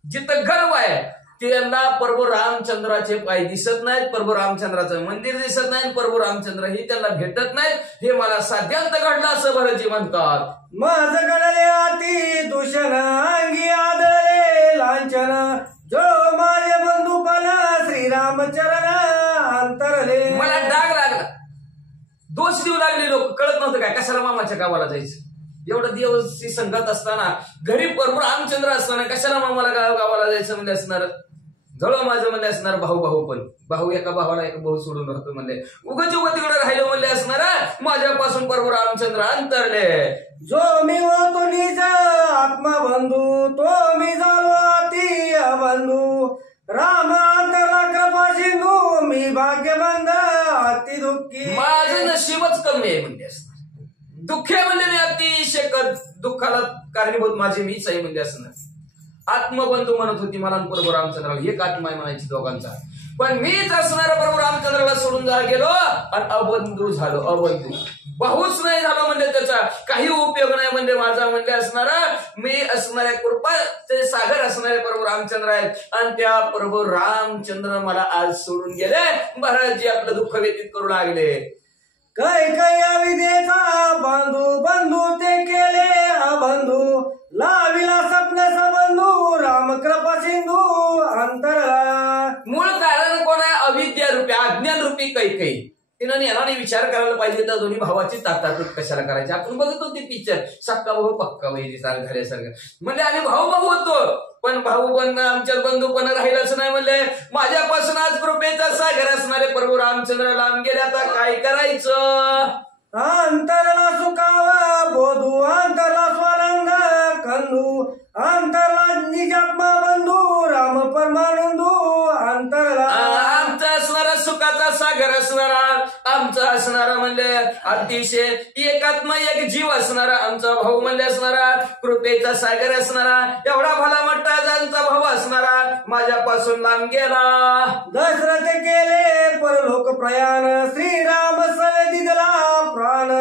जिथं गर्व आहे त्यांना प्रभू रामचंद्राचे पाय दिसत नाहीत प्रभू रामचंद्राचं मंदिर दिसत नाही प्रभू रामचंद्र ही त्यांना भेटत नाहीत. हे मला साध्यांत घडलं असं भरतजी म्हणतात. मज घडले अति दूषण अंगी आदळे लांछन जो माझे बंधुपण श्रीरामचरण अंतरले. मला डाग लागला दोष देऊ लागले लोक कळत नव्हतं काय कशाला मामाच्या गावाला जायचं. एवढं देवाची संगत असताना घरी प्रभू रामचंद्र असताना कशाला मामाला गावाला जायचं म्हणजे असणार. जवळ माझं म्हणले असणार भाऊ भाऊ पण भाऊ एका भावाला एका भाऊ सोडून राहतो म्हणले उगच तिकडे राहिलं म्हणले असणार माझ्यापासून प्रभू रामचंद्र अंतरले. जो मी होतो निज आत्मबंधू तो मी झालो अति अबंधू राम अंतरला कृपा सिंधू मी भाग्यबंध अति दुःखी. माझं नशीबच कमी आहे म्हणले असणार. दुःख आहे म्हणले मी अतिशय दुःखाला कारणीभूत माझे मीच आहे म्हणजे असणार. आत्मबंधू म्हणत होती मला प्रभू रामचंद्राला एक आत्मा म्हणायची दोघांचा पण मीच असणारा प्रभू रामचंद्राला सोडून गेलो आणि अबंधू झालो. अबंधू भाऊच नाही झालो म्हणजे त्याचा काही उपयोग नाही म्हणजे माझा म्हणजे असणारा मी असणाऱ्या कृपा ते सागर असणारे प्रभू रामचंद्र आहेत आणि त्या प्रभू रामचंद्र मला आज सोडून गेले. महाराज आपलं दुःख व्यतीत करू लागले. कैकया विदेचा बांधू बंधू ते केले अबंधू लाविला स्वप्न सबंधू राम कृपा सिंधू अंतरला. मूळ कारण कोण आहे अविद्या रूपी अज्ञान रूपी कैकई. तिनं याला विचार करायला पाहिजे तर दोन्ही भावाची ताटातूट कशाला करायची. आपण बघत होती पिक्चर सक्का भाऊ पक्का वैरी सारखं झाल्यासारखं म्हणजे आम्ही भाऊ भाऊ होतो पण भाऊ पण आमच्यात बंधूपण राहिलंच नाही म्हणले. माझ्यापासून आज कृपेचा सागर असणारे प्रभू रामचंद्र लांब गेले आता काय करायचं. अंतरला सुखावा बोधू अंतरला स्वानंद कंदू अंतरला निजात्मा बंधू राम परमानंदू अंतरला. आमचा असणारा सुखाचा सागर असणारा आमचा असणारा म्हणले अतिशय एकात्मा एक जीव असणारा आमचा भाऊ म्हणले असणारा कृपेचा सागर असणारा एवढा भला मोठा आमचा भाऊ असणारा माझ्यापासून लांब गेला. दशरथ केले परलोक प्रयाण श्रीराम सवे दिदला प्राण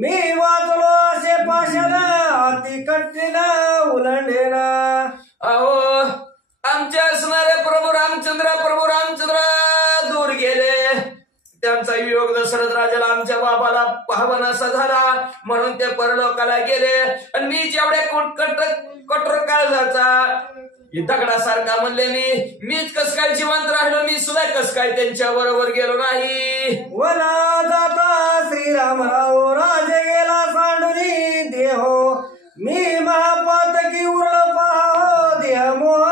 मी वाचलो असे पाषाण अति कठीण उलंडेना. अहो आमच्या असणारे प्रभू रामचंद्र दूर गेले. त्यांचा वियोग दशरथ राजाला आमच्या बाबाला पावन असा झाला म्हणून ते परलोकाला गेले आणि मी जेवढ्या कठोर काळजाचा दगडासारखा म्हणले मीच कस काय जिवंत राहिलो मी सुद्धा कस काय त्यांच्या बरोबर गेलो नाही. वना जाता श्रीरामराव राजे गेला सांडुनी देहो मी महापातकी उरळ पाहो देह मोह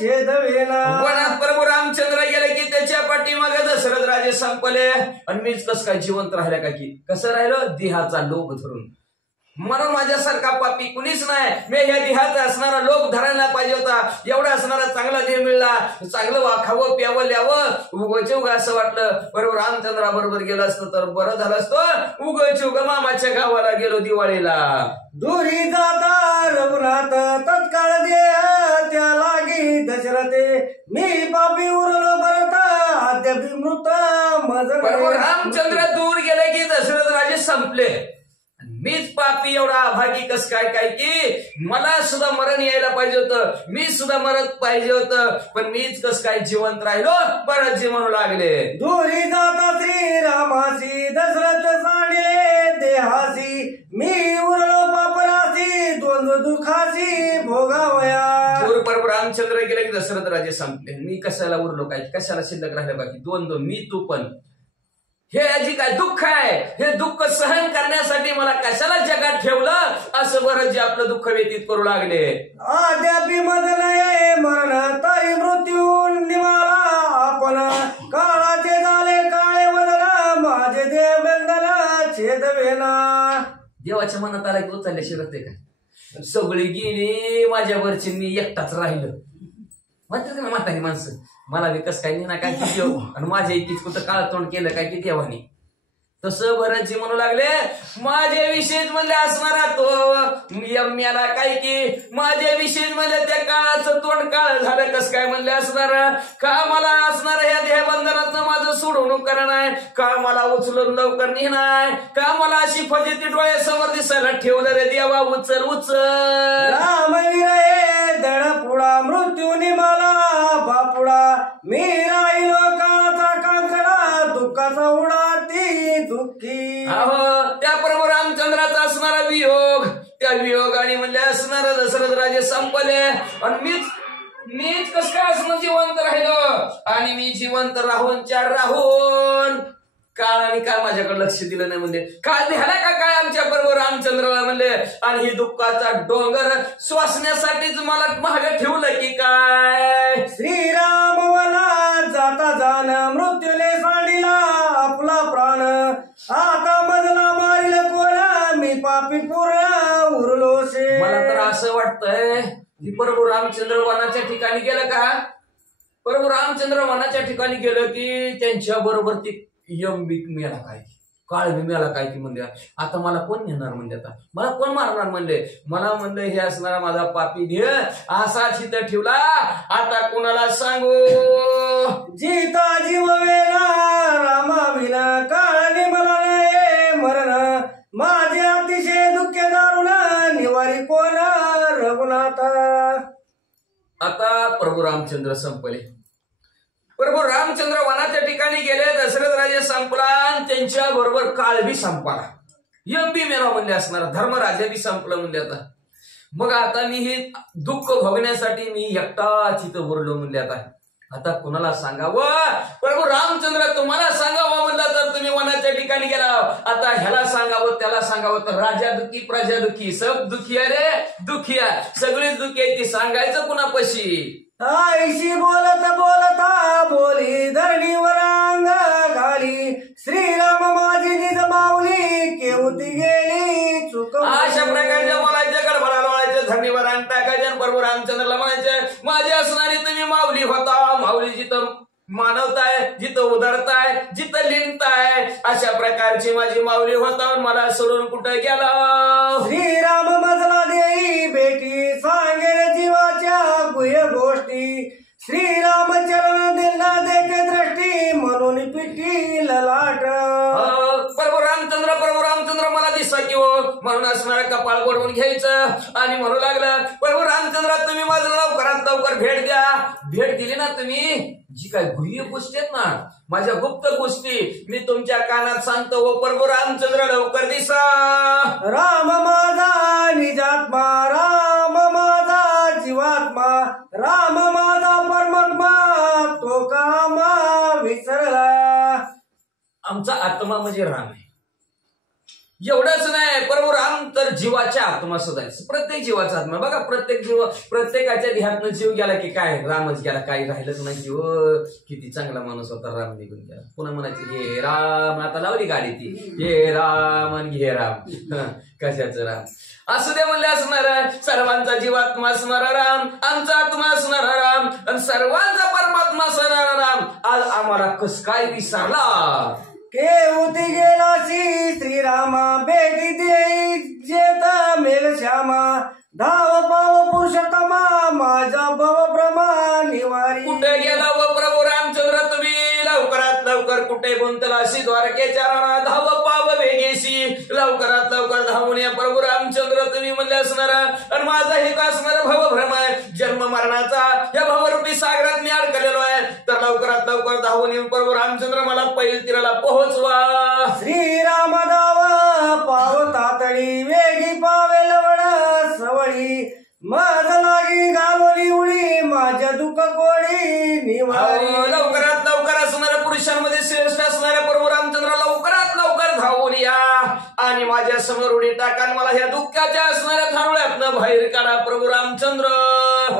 छेदवेना. वनात प्रभू रामचंद्र गेले की त्याच्या पाठीमागे दशरथ राजे संपले आणि मीच कस काय जिवंत राहिल्या का की कसं राहिलं देहाचा लोभ धरून म्हणून माझ्यासारखा पापी कुणीच नाही. मी या देहात असणारा लोक धरायला पाहिजे होता. एवढा असणारा चांगला देह मिळला, चांगलं खावं प्यावं ल्यावं उगं असं वाटलं. बरोबर रामचंद्राबरोबर गेलं असतं तर बरं झालं असतं. उगं मामाच्या गावाला गेलो दिवाळीला. दुरी जाता रघुनाथ तत्काळ देह त्या लागी दशरथे, मी पापी उरलो भरत अद्यापि मृत मज. बरोबर रामचंद्र दूर गेले की दशरथ राजे संपले. मीच पापी एवढा अभागी कस काय की मला सुद्धा मरण यायला पाहिजे होतं, मी सुद्धा मरत पाहिजे होतं, पण मीच कस काय जिवंत राहिलो. बरं जी म्हणू लागले. दुरी जाता श्रीरामासी दशरथ सांडिले देहासी, मी उरलो पापरासी द्वंद्व दुखासी भोगावया. दूर प्रभू रामचंद्र गेले की दशरथ राजे संपले. मी कशाला उरलो काय, कशाला शिल्लक राहिले बाकी द्वंद्व मी तू. पण हे जी काय दुःख आहे, हे दुःख सहन करण्यासाठी मला कशाला जगात ठेवलं, असं बरं जे आपलं दुःख व्यतीत करू लागले. अद्यापि मज नये मरण तरी मृत्यू निवाला, आपण काळाचे झाले काळे वदन माझे देव बंधन छेद वेना. देवाच्या मनात आला की उचलल्याशिवाय राहते काय. सगळी गेली माझ्यावरची, मी एकटाच राहिलो. म्हणतात ना म्हातारी माणसं, मला विकस काय नाही ना काय किती आणि माझ्या इतकीच कुठं काळ तोंड केलं काय की देवानी. तसं बरंच म्हणू लागले माझे विशेष म्हणले असणारा तो यम्याला काय की माझे विशेष म्हणले त्या काळाचं तोंड काळ झालं कस काय म्हणले असणार. का मला असणार ह्या देहबंधनात माझं सोडवणूक करा नाही, का मला उचलून लवकर नेणार, का मला अशी फजिती डोळ्यासमोर दिसायला ठेवलं रे देवा. उचल उचल रामवीर दड पुढा मृत्यू निमाला बापुडा, मी राहिलो काळाचा कांकडा दुःखाचा उडा ती दुःखी. अहो त्या प्रभू रामचंद्राचा असणारा वियोग, त्या वियोगाने म्हणले असणारा दशरथ राजे संपले. आणि मीच कस काय असणं जिवंत राहिलो. आणि मी जिवंत राहून काळाने काय माझ्याकडे लक्ष दिलं नाही म्हणले. काळ झाला का काय आमच्या प्रभू रामचंद्राला म्हणले. आणि ही दुःखाचा डोंगर श्वासण्यासाठीच मला मागे ठेवलं की काय. श्रीराम वना जाता जाण मृत्यूने सांडिला आपला प्राण, आता मजला मारिल कोण मी पापी पूर्ण उरलो शे. मला तर असं वाटतंय की प्रभू रामचंद्र वनाच्या ठिकाणी गेलं का. प्रभू रामचंद्र वनाच्या ठिकाणी गेलं की त्यांच्या बरोबर ती यमबीक मेला काय, काळ मेला काय की म्हणजे आता मला कोण नेणार म्हणजे, आता मला कोण मारणार म्हणले. मला म्हणलं हे असणारा माझा पापी देह असा तिथं ठेवला, आता कोणाला सांगू. जीता जीव वेला रामा विना काळाने मला नाही मरण, माझे अतिशय दुःख दारुण निवारी कोण रघुनाथा. आता प्रभू रामचंद्र संपले. प्रभू रामचंद्र वनाच्या ठिकाणी गेले. दशरथ राजे संपला आणि त्यांच्या बरोबर काळ बी संपला. यम बी मेला म्हणले असणार, धर्मराजा बी संपलं म्हणले. आता मग आता मी हे दुःख भोगण्यासाठी मी एकटा तिथं उरलो म्हणले. आता कुणाला सांगावं. प्रभू रामचंद्र तुम्हाला सांगावं म्हणलं तर तुम्ही वनाच्या ठिकाणी गेला. आता ह्याला सांगावं त्याला सांगावं तर राजा दुखी प्रजा दुखी, सब दुखी रे दुखिया, सगळीच दुखी आहे. ती सांगायचं कुणापाशी. आईशी बोलत बोलता बोली धरणीवर अंग घाली, श्रीराम माझी निज माऊली केवती गेली चुक. अशा प्रकारच्या बोलायचं, गडबडाला बोलायचं, धरणीवर अंग टाकायचं. प्रभू रामचंद्रला म्हणायचं माझी असणारी तुम्ही माऊली होता. माऊली जिथं मानवताय, जिथं उधरताय, जिथं लिहिताय, अशा प्रकारची माझी माऊली होता. मला सोडून कुठं गेला. श्रीराम मजला देई बेटी सांगेल जीवाच्या गुह्य गोष्टी, श्रीराम चरण दिला देखे दृष्टी म्हणून पिठी ललाट. प्रभू रामचंद्र मला दिसा की हो म्हणून असणारा कपाळ गोडवून घ्यायचं. आणि म्हणू लागलं प्रभू रामचंद्र तुम्ही माझं लवकरात लवकर भेट द्या. भेट दिली ना तुम्ही, जी काय गुह्य गोष्टी आहेत ना, माझ्या गुप्त गोष्टी मी तुमच्या कानात सांगतो. व प्रभू रामचंद्र लवकर दिसा. राम माझा निजात्मा, राम माझा जीवात्मा, राम माझा परमात्मा तो कामा विसरला. आमचा आत्मा म्हणजे राम आहे. एवढंच नाही, प्रभू राम तर जीवाच्या आत्मा सुद्धा आहे. प्रत्येक जीवाचा आत्मा बघा, प्रत्येकाच्या ध्यानातनं जीव गेला की काय रामच गेला, काही राहिलंच नाही. जीव किती चांगला माणूस होता, राम निघून गेला. पुन्हा म्हणायचे हे राम, आता लावली गाडी ती, हे राम आणि घे राम. कशाचं राम? असू दे म्हणले असणारा सर्वांचा जीवात्मा असणारा राम, आमचा आत्मा असणारा राम आणि सर्वांचा परमात्मा असणारा राम आज आम्हाला कस काय विसरला? केवती गेलासी श्रीरामा, बेटी देई जेत मेघ श्यामा, धाव पाव पुरुषोत्तमा, माझा भव भ्रमा निवारी. कुठे गेला व प्रभू रामचंद्र तुम्ही? लवकरात लवकर कुठे गुंतलाशी द्वारकेच्या राणा, धाव पाव वेगेशी, लवकरात लवकर धावून या प्रभू रामचंद्र तुम्ही म्हणले असणारा. आणि माझा हित असणारा भवभ्रम आहे, जन्म मरणाचा या भवरूपी सागरात मी अडकलेलो आहे. तर लवकरात लवकर धावून येऊन प्रभू रामचंद्र मला पैल तीराला पोहोचवा. श्रीराम धाव पाव तातडी, वेगी पावे लवड सवळी, माझ लागी घालोली उडी, माझ्या दुःख कोडी निवारी. लवकरात लवकर असणाऱ्या पुरुषांमध्ये श्रेष्ठ असणाऱ्या प्रभू रामचंद्र लवकरात लवकर धावून या आणि माझ्या समोर उडी टाका, मला ह्या दुःखाच्या असणाऱ्या थांबल्यातनं बाहेर काढा प्रभू रामचंद्र.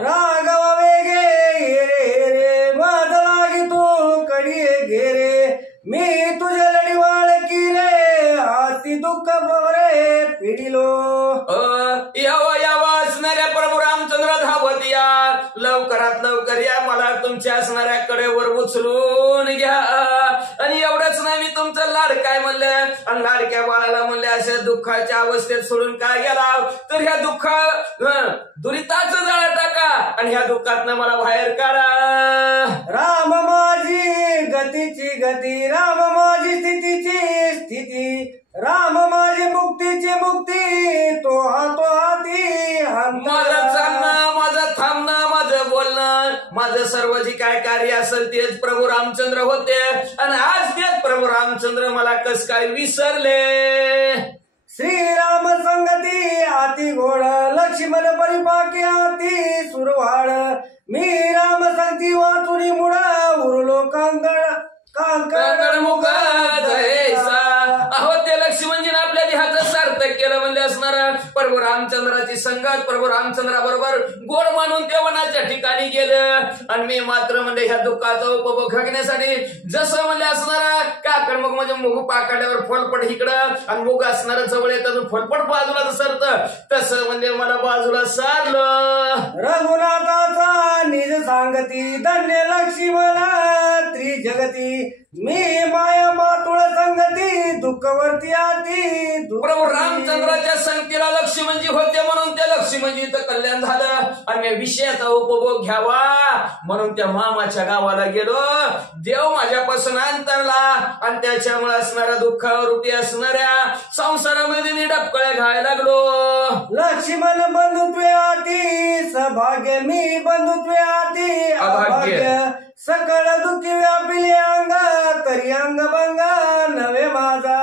राघव वेगे रे, माझ लागी तू कडी घेरे, मी तुझ्या लढीवाळ किरे, हाती दुःख बरे पिडिलो. यावा यावा असणाऱ्या प्रभू रामचंद्र धावत या, लवकरात लवकर या, मला तुमच्या असणाऱ्या कडेवर उचलून घ्या. आणि एवढंच नाही, मी तुमचं लाडकाय म्हणलं आणि लाडक्या बाळाला म्हणले अशा दुःखाच्या अवस्थेत सोडून काय गेला तर ह्या दुःख दुरिताचं जाळ टाका आणि ह्या दुःखातनं मला बाहेर काढा. राम माझी गतीची गती, राम माझी स्थितीची स्थिती, राम माझी मुक्तीची मुक्ती, तो हाती माझं चालणं, माझं थांबणं, माझं बोलणं, माझं सर्व जे काय कार्य असेल तेच प्रभू रामचंद्र होते आणि आज तेच प्रभू रामचंद्र मला कस काय विसरले. श्रीराम संगती आती घोड, लक्ष्मण परिपाकी आती सुरवाड, मी राम संगती वाचुनी मुळ, उरलो कांकड मुख जैसा. अहो ते लक्ष्मणजीने आपल्या देहाचं सार्थक केलं म्हणले असणार. प्रभू रामचंद्राची संगत प्रभू रामचंद्राबरोबर गोड मानून ते वनाच्या ठिकाणी गेलं आणि मी मात्र म्हणजे ह्या दुःखाचा उपभोग घेण्यासाठी जसं म्हणले असणार काकड मग म्हणजे मुग पाकाड्यावर फलपट इकडं आणि मुग असणार जवळ येतात फलपट बाजूला सरतं तसं म्हणजे मला बाजूला सारलं. रघुनाथाचा निज सांगती, धन्य लक्ष्मण त्रिजगती, मी माया मातुळ संगती, दुःखवरती आती. प्रभू रामचंद्राच्या संगतीला लक्ष्मणजी होते म्हणून त्या लक्ष्मणजीचं कल्याण झालं आणि विषयाचा उपभोग घ्यावा म्हणून त्या मामाच्या गावाला गेलो. देव माझ्यापासून अंतरला आणि त्याच्यामुळे असणाऱ्या दुःखारूपी असणाऱ्या संसारामध्ये मी डबकळे घायला लागलो. लक्ष्मण बंधुत्वे आती, सभाग्य मी बंधुत्वे आती, अभाग्य सकळ दुःखी व्यापिले अंग, तरी अंग भंग नव्हे माझा.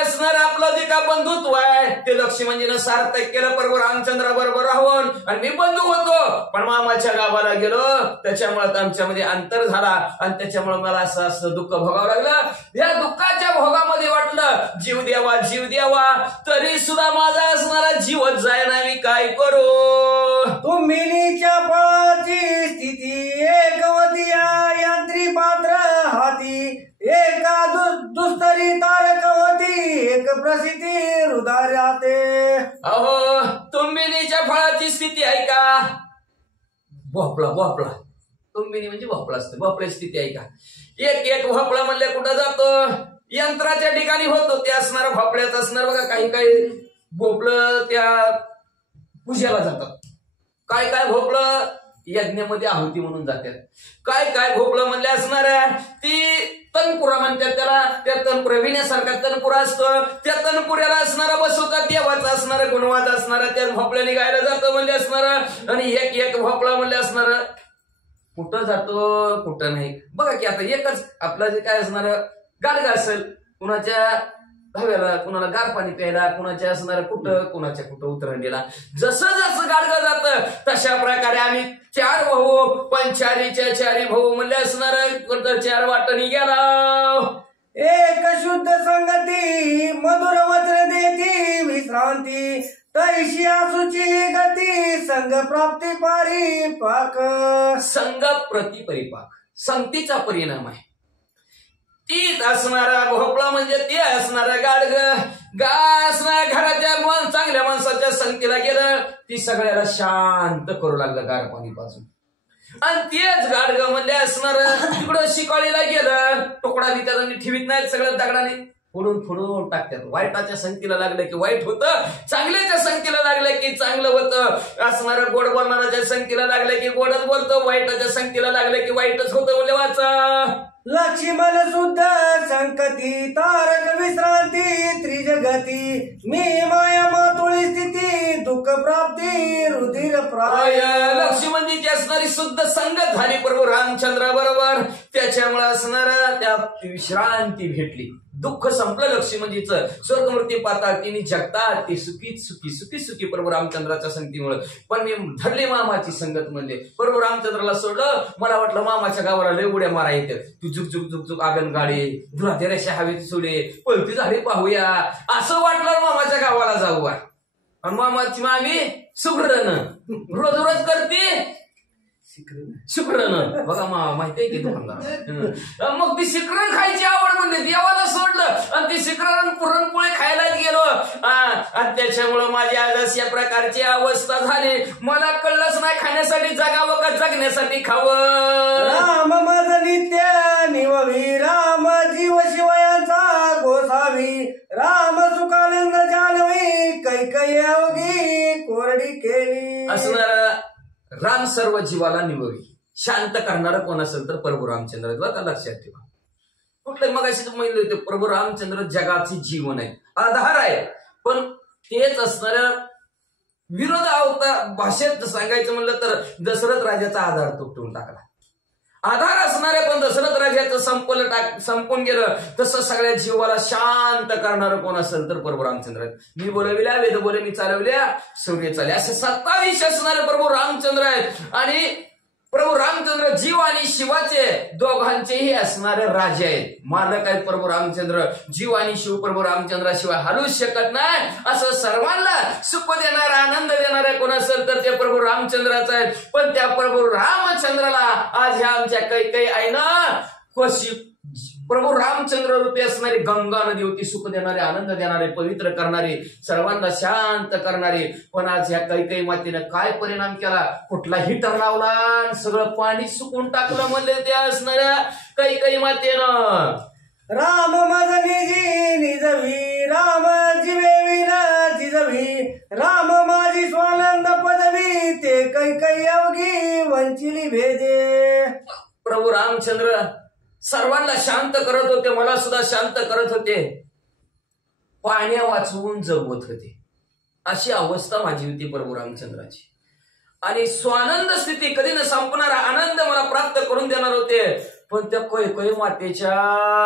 असणार आपलं जे का बंधुत्व आहे ते लक्ष्मणजीनं सार्थक केलं प्रभू रामचंद्रा बरोबर राहून आणि मी बंधू होतो पण मामाच्या गावाला गेलो त्याच्यामुळे आमच्यामध्ये अंतर झाला आणि त्याच्यामुळे मला असं दुःख भोगावं लागलं. या दुःखाच्या भोगामध्ये वाटलं जीव द्यावा तरी सुद्धा माझा असणारा जीवच जायना मी काय करू. तुम्हीच्या फळाची स्थिती एकवती यांत्री पात्र हाती, एका दुस्तरी तारक होती एक प्रसिद्धी हृदय राहते. अहो तुंबिनीच्या फळाची स्थिती आहे का? भोपळा तुंबिनी म्हणजे भोपळा असतो. भोपळ्याची स्थिती आहे का? एक भोपळा म्हणले कुठं जातो? यंत्राच्या ठिकाणी होतो. ते असणार भोपळ्यात असणार बघा. काही भोपळं त्या पूजेला जातात. काय भोपळं यज्ञामध्ये आहुती म्हणून जातात. काय भोपळं म्हणले असणार ती तनपुरा म्हणतात त्याला. त्या तनपुरा विण्यासारखा तनपुरा असतो. त्या तनपुऱ्याला असणारा बसवता देवाचा असणारा गुणवाद असणारा त्या भोपळ्या निघायला जातं म्हणले असणार. आणि एक भोपळा म्हणले असणार कुठं जातो कुठं नाही बघा की. आता एकच आपलं जे काय असणार गाडगा असेल कुणाच्या धाव्याला, कुणाला गार पाणी प्यायला, कुणाच्या असणार कुणाच्या कुठं उतरंडीला. जसं गाडगं जातं तशा प्रकारे आम्ही 4 भाऊ पंचारीच्या 4 भाऊ म्हणले असणार 4 वाटणी गेला. एक शुद्ध संगती मधुर वचन दे विश्रांती तैशी असुची गती संग प्राप्ती परिपाक. संग प्रति परिपाक, संगतीचा परिणाम आहे. तीच असणारा भोपळा म्हणजे ते असणारा गाडग, असणाऱ्या घराच्या चांगल्या माणसाच्या संगतीला गेलं, ती सगळ्याला शांत करू लागलं गार पाणी पाजून. आणि तेच गाडग म्हणजे असणार तिकडं शिकाळीला गेलं, तुकडा बी त्याला ठेवीत नाही, सगळं दगडाने फोडून टाकतात. वाईटाच्या संगतीला लागलं की वाईट होतं, चांगल्याच्या संगतीला लागलं की चांगलं होतं. असणारं गोड बोलणाऱ्याच्या संगतीला लागलं की गोडच बोलतं, वाईटाच्या संगतीला लागलं की वाईटच होतं. बोले वाचा लक्ष्मण सुद्धा संकती तारक विश्रांती त्रिजगती मी माया मातुळी स्थिती दुःख प्राप्ती रुधिर प्राय. लक्ष्मणजीची असणारी शुद्ध संगत झाली प्रभू रामचंद्रा बरोबर, त्याच्यामुळे असणारा त्या विश्रांती भेटली. दुःख संपलं लक्ष्मणजीचं, स्वर्गमूर्ती पाहता तिने जगतात ती सुखी प्रभू रामचंद्राच्या संगतीमुळे. पण मी धरली मामाची संगत म्हणजे प्रभू रामचंद्राला सोडलं. मला वाटलं मामाच्या गावाला लय उड्या मारा येते, तू झुक आगन गाडी धुरा तेराशे हवेत सोडे पळती झाडी पाहूया असं वाटलं मामाच्या गावाला जाऊ. आणि मामाची मामी सुगरण रोज करते शिकरण बघा माहिती आहे की तुम्हाला. मग ती शिकरण खायची आवड म्हणजे देवाला सोडलं आणि ती शिकरण पुरणपोळी खायलाच गेलो. आणि त्याच्यामुळं माझी आज अशा प्रकारची अवस्था झाली. मला कळलंच नाही खाण्यासाठी जगावं का जगण्यासाठी खावं. राम मज नित्य निववी राम जीव शिवयांचा गोसावी राम सुखानंद जानवी कैकई अवघी कोरडी केली. असणारा राम सर्व जीवाला निववी, शांत करणारा कोण असेल तर प्रभू रामचंद्र. बघा लक्षात ठेवा. कुठलं मग अशी म्हणले होते प्रभू रामचंद्र जगाचे जीवन आहे, आधार आहे. पण तेच असणाऱ्या विरोध अवतार भाषेत सांगायचं म्हणलं तर दशरथ राजाचा आधार तुटून टाकला. आधार असणाऱ्या पण दशरथ राजाचं संपून गेलं. तसं सगळ्या जीवाला शांत करणारं कोण असेल तर प्रभू रामचंद्र. मी बोलविल्या वेद बोले मी चालवल्या सूर्य चाले असे 27 असणारे प्रभू रामचंद्र आहेत. आणि प्रभू रामचंद्र जीव आणि शिवाचे दोघांचेही असणारे राजे आहेत, मालक आहेत प्रभू रामचंद्र. जीव आणि शिव प्रभू रामचंद्राशिवाय हलूच शकत नाही. असं सर्वांना सुख देणारा आनंद देणारे कोण असेल तर ते प्रभू रामचंद्राच आहेत. पण त्या प्रभू रामचंद्राला आज ह्या आमच्या काही आहे ना कशी प्रभू रामचंद्र रूपी असणारी गंगा नदी होती, सुख देणारे आनंद देणारे पवित्र करणारे सर्वांना शांत करणारे. पण आज ह्या कैकई मातेनं काय परिणाम केला, कुठला हिटर लावला सगळं पाणी सुकून टाकलं म्हणले त्या असणाऱ्या कैकई मातेनं. राम मज निजी निजवी राम जीवेवी जिजवी राम माझी स्वानंद पदवी ते कैकई अवघी वंचिली भेदे. प्रभू रामचंद्र सर्वांना शांत करत होते, मला सुद्धा शांत करत होते, पाण्या वाचवून जगवत होते. अशी अवस्था माझी होती प्रभू रामचंद्राची. आणि स्वानंद स्थिती कधी न संपणारा आनंद मला प्राप्त करून देणार होते. पण त्या कैकई मातेच्या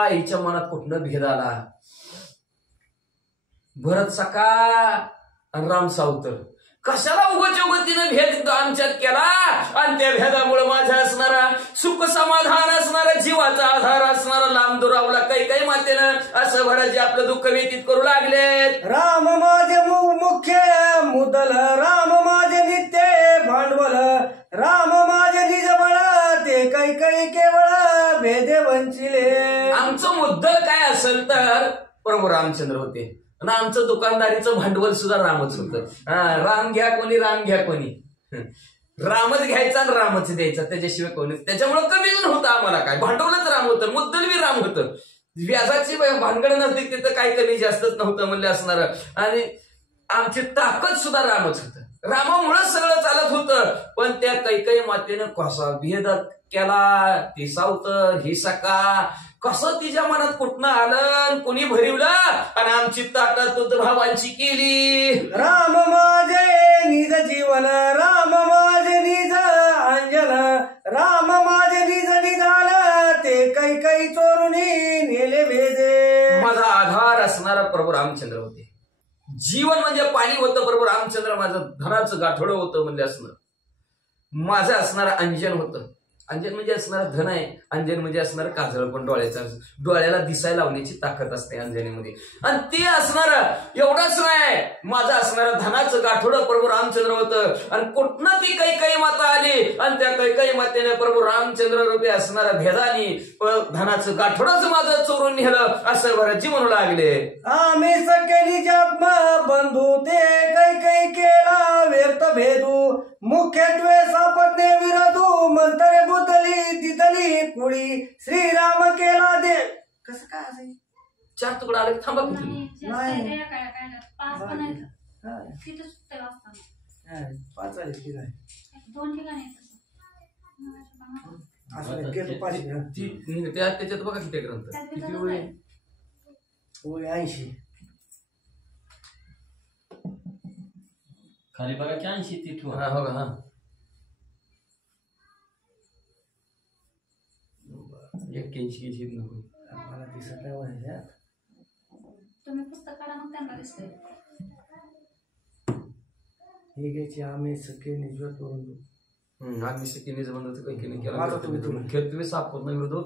आईच्या मनात कुठनं भेद आला. भरत सखा आणि राम सावतर कशाला उगतीनं भेद आमच्यात केला. आणि त्या भेदामुळे माझा असणारा सुख समाधान असणारा जीवाचा आधार असणारा लांब दुरावला कैकई मातेनं. असं भराचे आपलं दुःख व्यतीत करू लागले. राम माझे मुख्य मुदल राम माझे नित्य भांडवल राम माझे निजबळ ते कैकई केवळ भेदे वंचिले. आमचं मुद्दल काय असेल तर प्रभू रामचंद्र होते. आणि आमचं दुकानदारीचं भांडवल सुद्धा रामच होतं. राम घ्या कोणी रामच घ्यायचा आणि रामच द्यायचा, त्याच्याशिवाय कोणी. त्याच्यामुळे कमी होतं आम्हाला, काय भांडवलच राम होतं, मुद्दल बी राम होतं. व्याजाची भानगड नसते तिथं काही कमी जास्तच नव्हतं म्हणले असणार. आणि आमची ताकद सुद्धा रामच होतं, रामामुळेच सगळं चालत होतं. पण त्या कैकई मातेनं कसा भेद केला, ती सावतर ही सका कसं तिच्या मनात कुठनं आलं, कुणी भरिवलं आणि आमची ताकद भावांची केली. राम माझे निज जीवन राम माझे निज अंजन राम माझे निज निधान ते कैकई चोरुनी नेले भेदे. माझा आधार असणारा प्रभू रामचंद्र होते. जीवन म्हणजे पाणी होतं प्रभू रामचंद्र, माझं धनाचं गाठोडं होतं म्हणजे असणं. माझं असणारं अंजन होतं. अंजन म्हणजे असणारा धन आहे. अंजन म्हणजे असणारं काजळ पण डोळ्याला दिसायला लावण्याची ताकद असते अंजनीमध्ये. आणि ते असणारं एवढंच नाही, माझं असणारं धनाचं गाठोडं प्रभू रामचंद्र होतं. आणि कुठनं ती काही माता आली आणि त्या काही मातेने प्रभू रामचंद्र रूपी असणाऱ्या भेदानी धनाचं गाठोडंच माझं चोरून नेलं असं भरतजी म्हणू लागले. आम्ही सख्य निजात्मा बंधू ते काही केला व्यर्थ भेदू मुख्यत्वे सापत्ने विरोधू मंतरे बुतली तिथली कुळी श्रीराम केला दे. कसं काय असेल 4 तुकडा आले थांबा किती नाही, जास्त आहे रे, काय पाच पण आहेत. हा, तिथं सुट्टे असताना हा, 5 आले ठीक आहे. 2 ठिकाणी आहेत तसं. असं नाही, केलं 5 हा. त्याच्यात बघा किती ग्रंथ त्यात बी किती तसंच वेळ आहे. होय 80. खाली बघा की 80 तिथून. हा हो का हा 81 नको. मला दिसत नाही व्हायच्या. तुम्ही पुस्तक काढा मग त्यांना दिसतंय. हे घ्यायची आम्ही सख्य निजवत करून आम्ही सकिनीच म्हणतो काही केलं माझा तुम्ही तुम्ही सापत नाही विरोध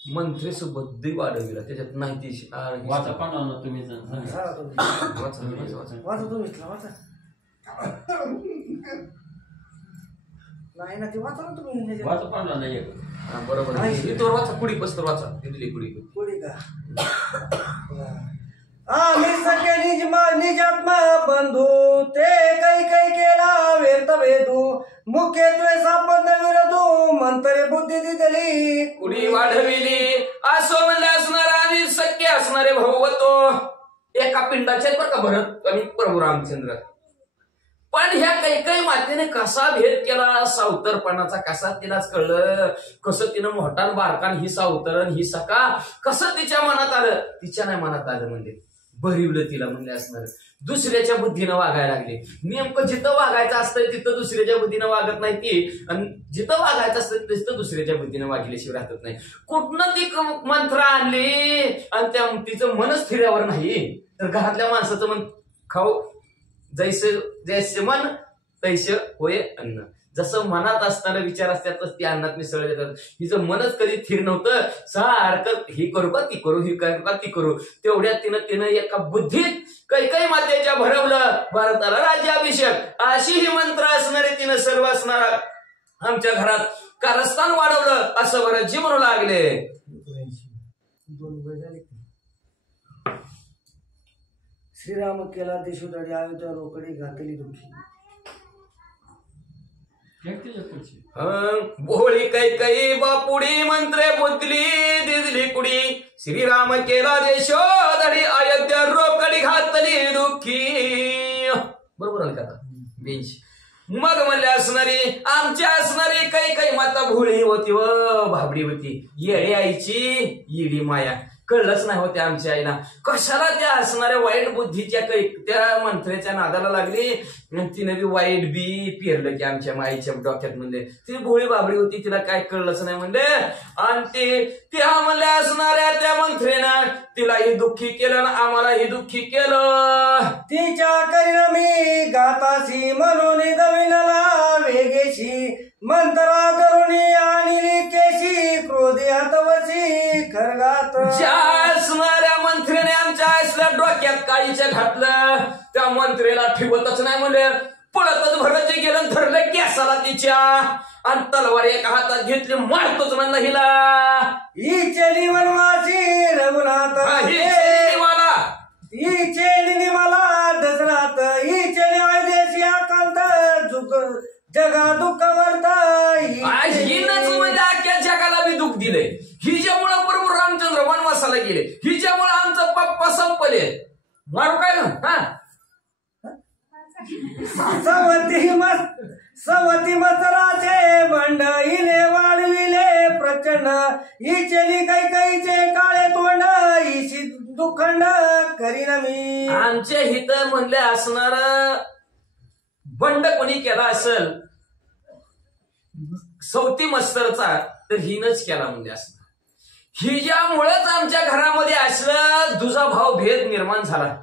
मंत्री सुबद्धी वाढविला त्याच्यात नाही ती वाचा पांडवा ना तुम्ही वाचा तुम्ही वाचा नाही ना ते वाचा ना तुम्ही वाचा पांडवा नाही एक. बरोबर तो वाचा कुडी पस्तर वाचा तिथली कुडी कोणी का आम्ही सख्य निजात्मा बंधू ते काही केला व्यर्थ भेदू मुख्यत्वे सापत्न विरोधू मंतरे बुद्धी दिली कुडी वाढविली असो म्हणले असणार आम्ही सख्य असणारे भाऊ होतो एका पिंडाचे बरं का भरत आणि प्रभू रामचंद्र. पण ह्या काही मातेने कसा भेद केला सावतरपणाचा कसा तिलाच कळलं कसं तिनं मोठान बारकान ही सावतरण ही सका कसं तिच्या मनात आलं तिच्या नाही मनात आलं म्हणजे भरिवलं तिला म्हणले असणार. दुसऱ्याच्या बुद्धीनं वागायला लागले. नेमकं जिथं वागायचं असतं तिथं दुसऱ्याच्या बुद्धीनं वागत नाही ती आणि जिथं वागायचं असतं तिथं दुसऱ्याच्या बुद्धीनं वागल्याशिवाय राहत नाही. कुठनं ती मंत्र आणली आणि त्या तिचं मनच स्थिरावर नाही तर घरातल्या माणसाचं मन खाऊ जैसे मन तैसे होय अन्न. जसं मनात असणारे विचार असतात ते अन्नात मिसळले जातात. हिचं मनच कधी स्थिर नव्हतं सारखं ही करू का ती करू ही करू का ती करू तेवढ्यात तिनं एका बुद्धीत काही मातेच्या भरवलं भारताला राज्याभिषेक अशी ही मंत्र असणारे तिनं सर्व असणारा आमच्या घरात कारस्थान वाढवलं असं भरतजी म्हणू लागले. 2 वय झाले. श्रीराम केला देशोधडी आयुध्या रोकडे घातली दुःखी भोळी काही बापुडी मंत्रे बुद्धली दिदली कुडी श्रीराम केला देशोधडी अयोध्या रोकडी घातली दुःखी. बरोबर आलं का आता बेंच. मग म्हणले असणारी आमच्या असणारी काही माता भोळी होती व भाबडी होती येडे आईची येडी माया कळलंच नाही होते आमच्या आईला कशाला त्या असणाऱ्या वाईट बुद्धीच्या काही त्या मंत्र्याच्या नादाला लागली तिने बी वाईट बी पेरलं की आमच्या माईच्या डोक्यात म्हणले. ती भोळी बाबडी होती तिला काय कळलंच नाही म्हणले आणि त्या म्हणल्या असणाऱ्या त्या मंत्र्यानं तिलाही दुःखी केलं ना आम्हालाही दुःखी केलं. तिच्या करीन मी गातासी म्हणून दविनला वेगेशी मंत्रा करुणी आणि केशी क्रोधी हातवशी खरगात. ज्या असणाऱ्या मंत्र्याने आमच्या असल्या डोक्यात काळीच्या घातलं त्या मंत्र्याला ठेवतच नाही म्हणले पळतच भरतजी गेलं धरलं केसाला तिच्या आणि तलवार एका हातात घेतली मारतोच म्हणलं हिला. ही चली वनवासी रघुनाथ ही चेली मला दसरात ही चली अयोध्येशी आकांत झुक जगा दुःख वर्त हिनच म्हणजे अख्ख्या जगाला बी दुःख दिले. हिच्यामुळे प्रभू रामचंद्र वनवासाला गेले हिच्यामुळे आमचं पप्पा संपले मारू काय ना सवती मस्तराचे बंड हिने वाढविले प्रचंड ही चली कैचे काळे तोंड ही दुखंड करीन मी. आमच्या हित म्हणले असणार बंड कोणी केला असेल सवती मस्तरचा तर हिनच केला म्हणजे असणार. हिच्यामुळेच आमच्या घरामध्ये असलं दुजा भाव भेद निर्माण झाला.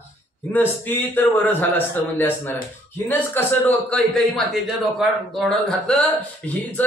नसती तर बरं झालं असतं म्हणजे असणार. हिनच कसं काही मातेच्या तोंडात घातलं हिच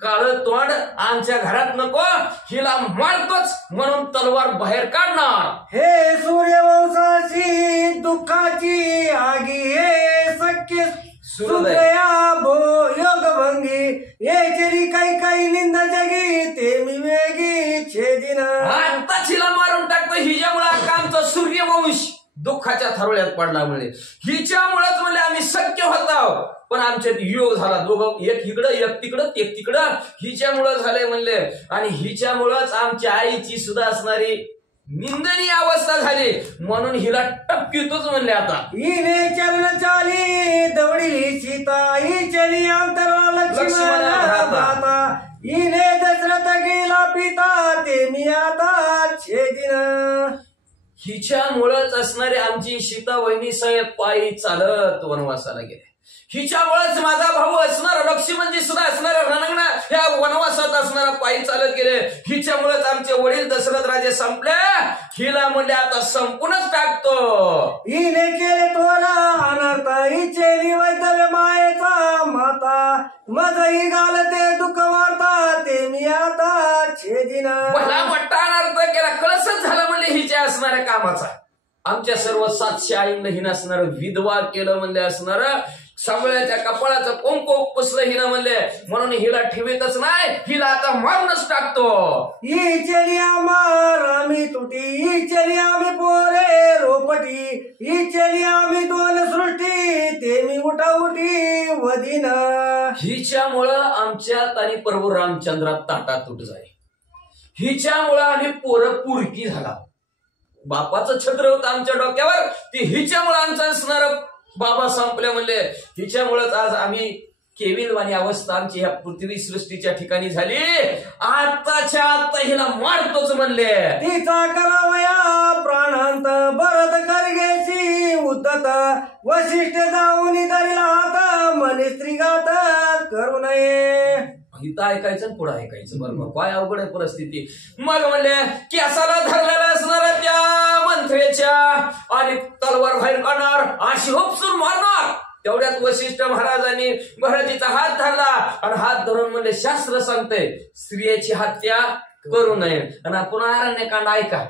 काळं तोंड आमच्या घरात नको, हिला मारतोच म्हणून तलवार बाहेर काढणार. हे सूर्यवंशाची दुःखाची आगी, हे सख्य सुदया भो योगभंगी, ये चली काही काही निंदा जगी, ते मी वेगी छेदिन. आत्ताच हिला मारून टाकतो, हिच्यामुळे आमचा सूर्यवंश दुःखाच्या थारोळ्यात पडला. म्हणजे हिच्यामुळेच म्हणजे आम्ही सख्य होतो, पण आमच्यात योग झाला, दोघं एक इकडं एक तिकडं एक तिकडं, हिच्यामुळं झालंय म्हणले. आणि हिच्यामुळंच आमच्या आईची सुद्धा असणारी निंदनीय अवस्था झाली, म्हणून हिला टपकितोच म्हणले. आता हिने चरण चाली दवडीली सीता, ही चली अंतरा लक्ष्मण दाता, हिने दशरथ गेला पिता, ते मी आता छेदिन. हिच्यामुळंच असणारे आमची सीता वहिनी साहेब पायी चालत वनवासाला गेले. हिच्यामुळेच माझा भाऊ असणार लक्ष्मणजी सुद्धा असणार रणांगणा ह्या वनवासात असणारा पायी चालत गेले. हिच्यामुळेच आमचे वडील दशरथ राजे संपले. हिला म्हणजे आता संपूनच टाकतो. हिने केले तोरा अनर्थ, हिचे वैतव्य मायेचा माता, मजही घालते दुःख वार्ता, ते मी आता छेदिन. भला मोठा अनर्थ केला, कळसच झाला म्हणजे हिच्या असणाऱ्या कामाचा. आमच्या सर्व 700 आईंना हिनं असणार विधवा केलं म्हणले. असणार सावळ्याच्या कपाळाचं कुंकू पुसलं हिनं म्हणले, म्हणून हिला ठेवीतच नाही, हिला आता मारूनच टाकतो. ही चली आम्हा रामी तुटी, ही चली आम्ही पोरे रोपटी, ही चली आम्ही दोन सृष्टी, ते मी उठा उठी वदिन. हिच्यामुळं आमच्यात आणि प्रभू रामचंद्रात ताटा तुट जाईल. हिच्यामुळं आम्ही पोरं पुरकी झाला. बापाचं छत्र होतं आमच्या डोक्यावर, ती हिच्यामुळे आमचं असणार बाबा संपले म्हणले. हिच्यामुळेच आज आम्ही केविलवाणी अवस्था आमची ह्या पृथ्वी सृष्टीच्या ठिकाणी झाली. आताच्या आता हिला मारतोच म्हणले. तिचा करावया प्राणांत, भरत करगेची उद्धत, वशिष्ठ जाऊन धरला हात, मनी स्त्रीघात करू नये. इथं ऐकायचं पुढे ऐकायचं. बरोबर काय अवघड आहे परिस्थिती. मग म्हणले केसाला धरलेला असणार त्या मंत्र्याच्या आणि तलवार बाहेर काढणार, अशी होपसून मारणार. तेवढ्यात वशिष्ठ महाराजांनी भरतीचा हात धरला आणि हात धरून म्हणले शास्त्र सांगते स्त्रियाची हत्या करू नये. आणि आपण अरण्यकांड ऐका,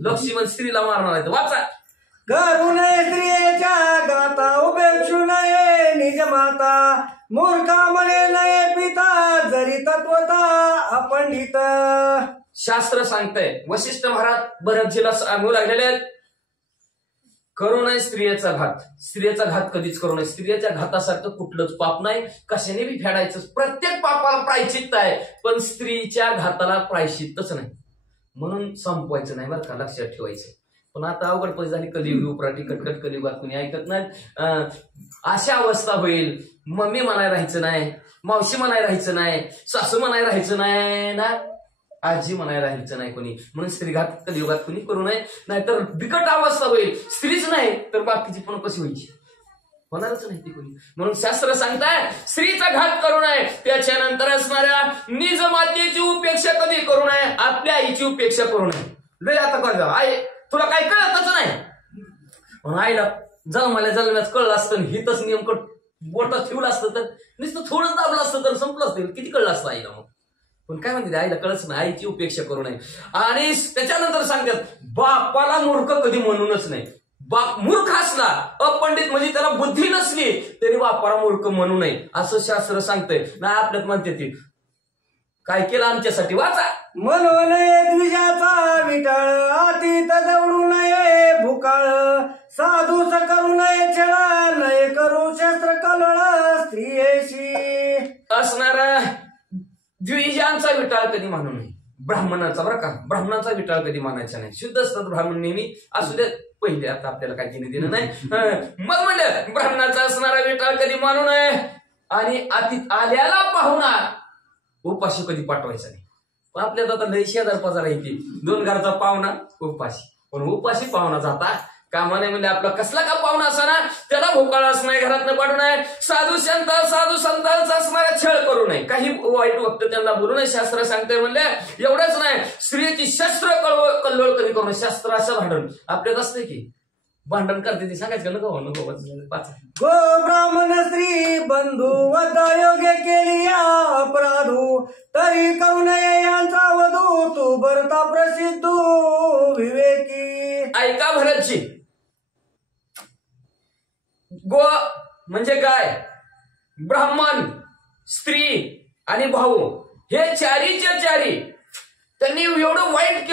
लक्ष्मण स्त्रीला मारणार आहे. वाचा. करू नये स्त्रियेच्या गाता, उपेक्षू नये निज माता, मूर्खा म्हणे नये पिता, जरी तत्वता अपंडित. शास्त्र सांगतंय. वशिष्ठ महाराज भरतजीला सांगू लागलेले आहेत, करू नये स्त्रियेचा घात. स्त्रियेचा घात कधीच करू नये. स्त्रियेच्या घातासारखं कुठलंच पाप नाही, कशाने बी फेडायचं. प्रत्येक पापाला प्रायश्चित्त आहे, पण स्त्रीच्या घाताला प्रायश्चित्तच नाही, म्हणून संपवायचं नाही बरं का, लक्षात ठेवायचं. पण आता अवघड पैसे झाली, कलियुग उपराटी कटकट कलियुगात कुणी ऐकत नाही. अशा अवस्था होईल, मम्मी म्हणाय राहायचं नाही, मावशी म्हणाय राहायचं नाही, सासू म्हणाय राहायचं नाही ना, आजी म्हणाय राहायचं नाही कोणी. म्हणून स्त्रीघात कलियुगात कुणी करू नये, नाहीतर बिकट अवस्था होईल. स्त्रीच नाही तर बाकीची पण कशी व्हायची, होणारच नाही ती कोणी. म्हणून शास्त्र सांगताय स्त्रीचा घात करू नये. त्याच्यानंतर असणाऱ्या निज मातेची उपेक्षा कधी करू नये, आपल्या आईची उपेक्षा करू नये. लय आता कर आई, तुला काही कळतच नाही. म्हणून आईला जन्माच कळलं असतं, हितच नेमकं बोटात ठेवलं असतं तर नुसतं थोडंच दाबलं असतं तर संपलं असतं. किती कळलं असतं आईला. मग पण काय म्हणते आईला कळच नाही, आईची उपेक्षा करू नये. आणि त्याच्यानंतर सांगतात बापाला मूर्ख कधी म्हणूनच नाही. बाप मूर्ख असला, अपंडित म्हणजे त्याला बुद्धी नसली तरी बापाला मूर्ख म्हणू नये, असं शास्त्र सांगतंय. नाही आपल्यात म्हणते ती काय केलं आमच्यासाठी. वाचा. म्हणू नये द्विजाचा विटाळ, अतीत जवळू नये भूकाळ, साधूस करू नये छळा, नये करू शस्त्र कलळ स्त्रियेशी. असणारा द्विजांचा विटाळ कधी मानू नये. ब्राह्मणाचा बरं का, ब्राह्मणाचा विटाळ कधी मानायचा नाही. शुद्ध असतात ब्राह्मण नेहमी, असू देत पहिले, आता आपल्याला काही घेणं देणं नाही. मग म्हणलं ब्राह्मणाचा असणारा विटाळ कधी मानू नये. आणि अतीत आल्याला पाहुणा उपाशी कधी पाठवायचा नाही. पण आपल्याला आता लय शेजार पाजार येते, 2 घरचा पाहुणा उपाशी, पण उपाशी पाहुणा जाता कामाने. म्हणजे आपला कसला का पाहुणा असा ना, त्याला भोकाळाच नाही, घरात पाठवू नये. साधू संतांचा असणारा छळ करू नये, काही वाईट वक्त त्यांना बोलू नये. शास्त्र सांगते म्हणले एवढंच नाही, स्त्रियेची शस्त्र कल्लोळ कधी करू नये. शास्त्र असं भांडण आपल्यात असते की भांडण करते ते सांगायचं का नको नको वाचा. गो ब्राह्मण स्त्री बंधू वदा योग्य केली या अपराधू तरी करू नये यांचा वधू तू भरता प्रसिद्ध विवेकी. ऐका भरतजी, गो म्हणजे काय, ब्राह्मण, स्त्री आणि भाऊ हे चारीच्या चारी त्यांनी एवढं वाईट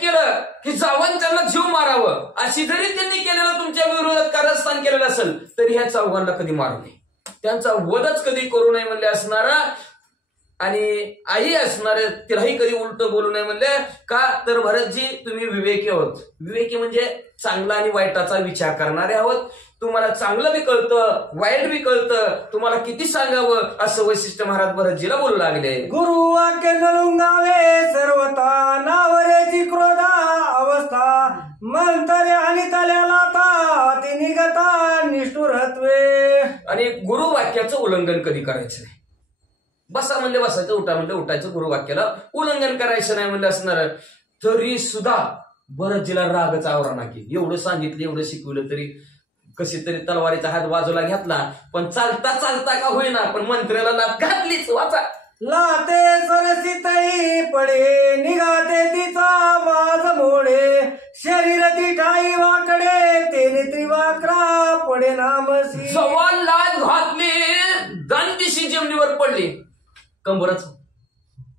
केलं की जावं त्यांना जीव मारावं. अशी जरी त्यांनी केलेलं तुमच्या विरोधात कारस्थान केलेलं असेल तरी ह्या चौघांना कधी मारू नये, त्यांचा वधच कधी करू नये म्हणले असणारा आणि आई असणारे तिलाही कधी उलट बोलू नये म्हणले. का तर भरतजी तुम्ही विवेकी आहोत. विवेकी म्हणजे चांगला आणि वाईटाचा विचार करणारे आहोत. तुम्हाला चांगलं बी कळतं, वाईट बी कळतं, तुम्हाला किती सांगावं असं वशिष्ठ महाराज भरतजीला बोलू लागले. गुरु वाक्य नलुंगावे सर्वता नावरेची क्रोधा अवस्था मंतरे आणि तल्याला ती निगता निष्ठुरत्वे. आणि गुरु वाक्याचं उल्लंघन कधी करायचं नाही. बसा म्हणले बसायचं, उठा म्हणले उठायचं, गुरु वाक्याला उल्लंघन करायचं नाही म्हणले असणार. तरी सुद्धा भरतजीला रागच आवरणा की एवढं सांगितलं, एवढं शिकवलं तरी कशी तरी तलवारीचा हात बाजूला घेतला, पण चालता चालता का होईना पण मंत्र्याला लाथ घातलीच. वाचा. लाते सरसितई पडे निघाते तिचा वाज मोडे शरीर ती ठाई वाकडे तेने त्रिवाक्रा पडे नामसी. जवळ लाथ घातली, दंदिशी जमिनीवर पडली, कंबरच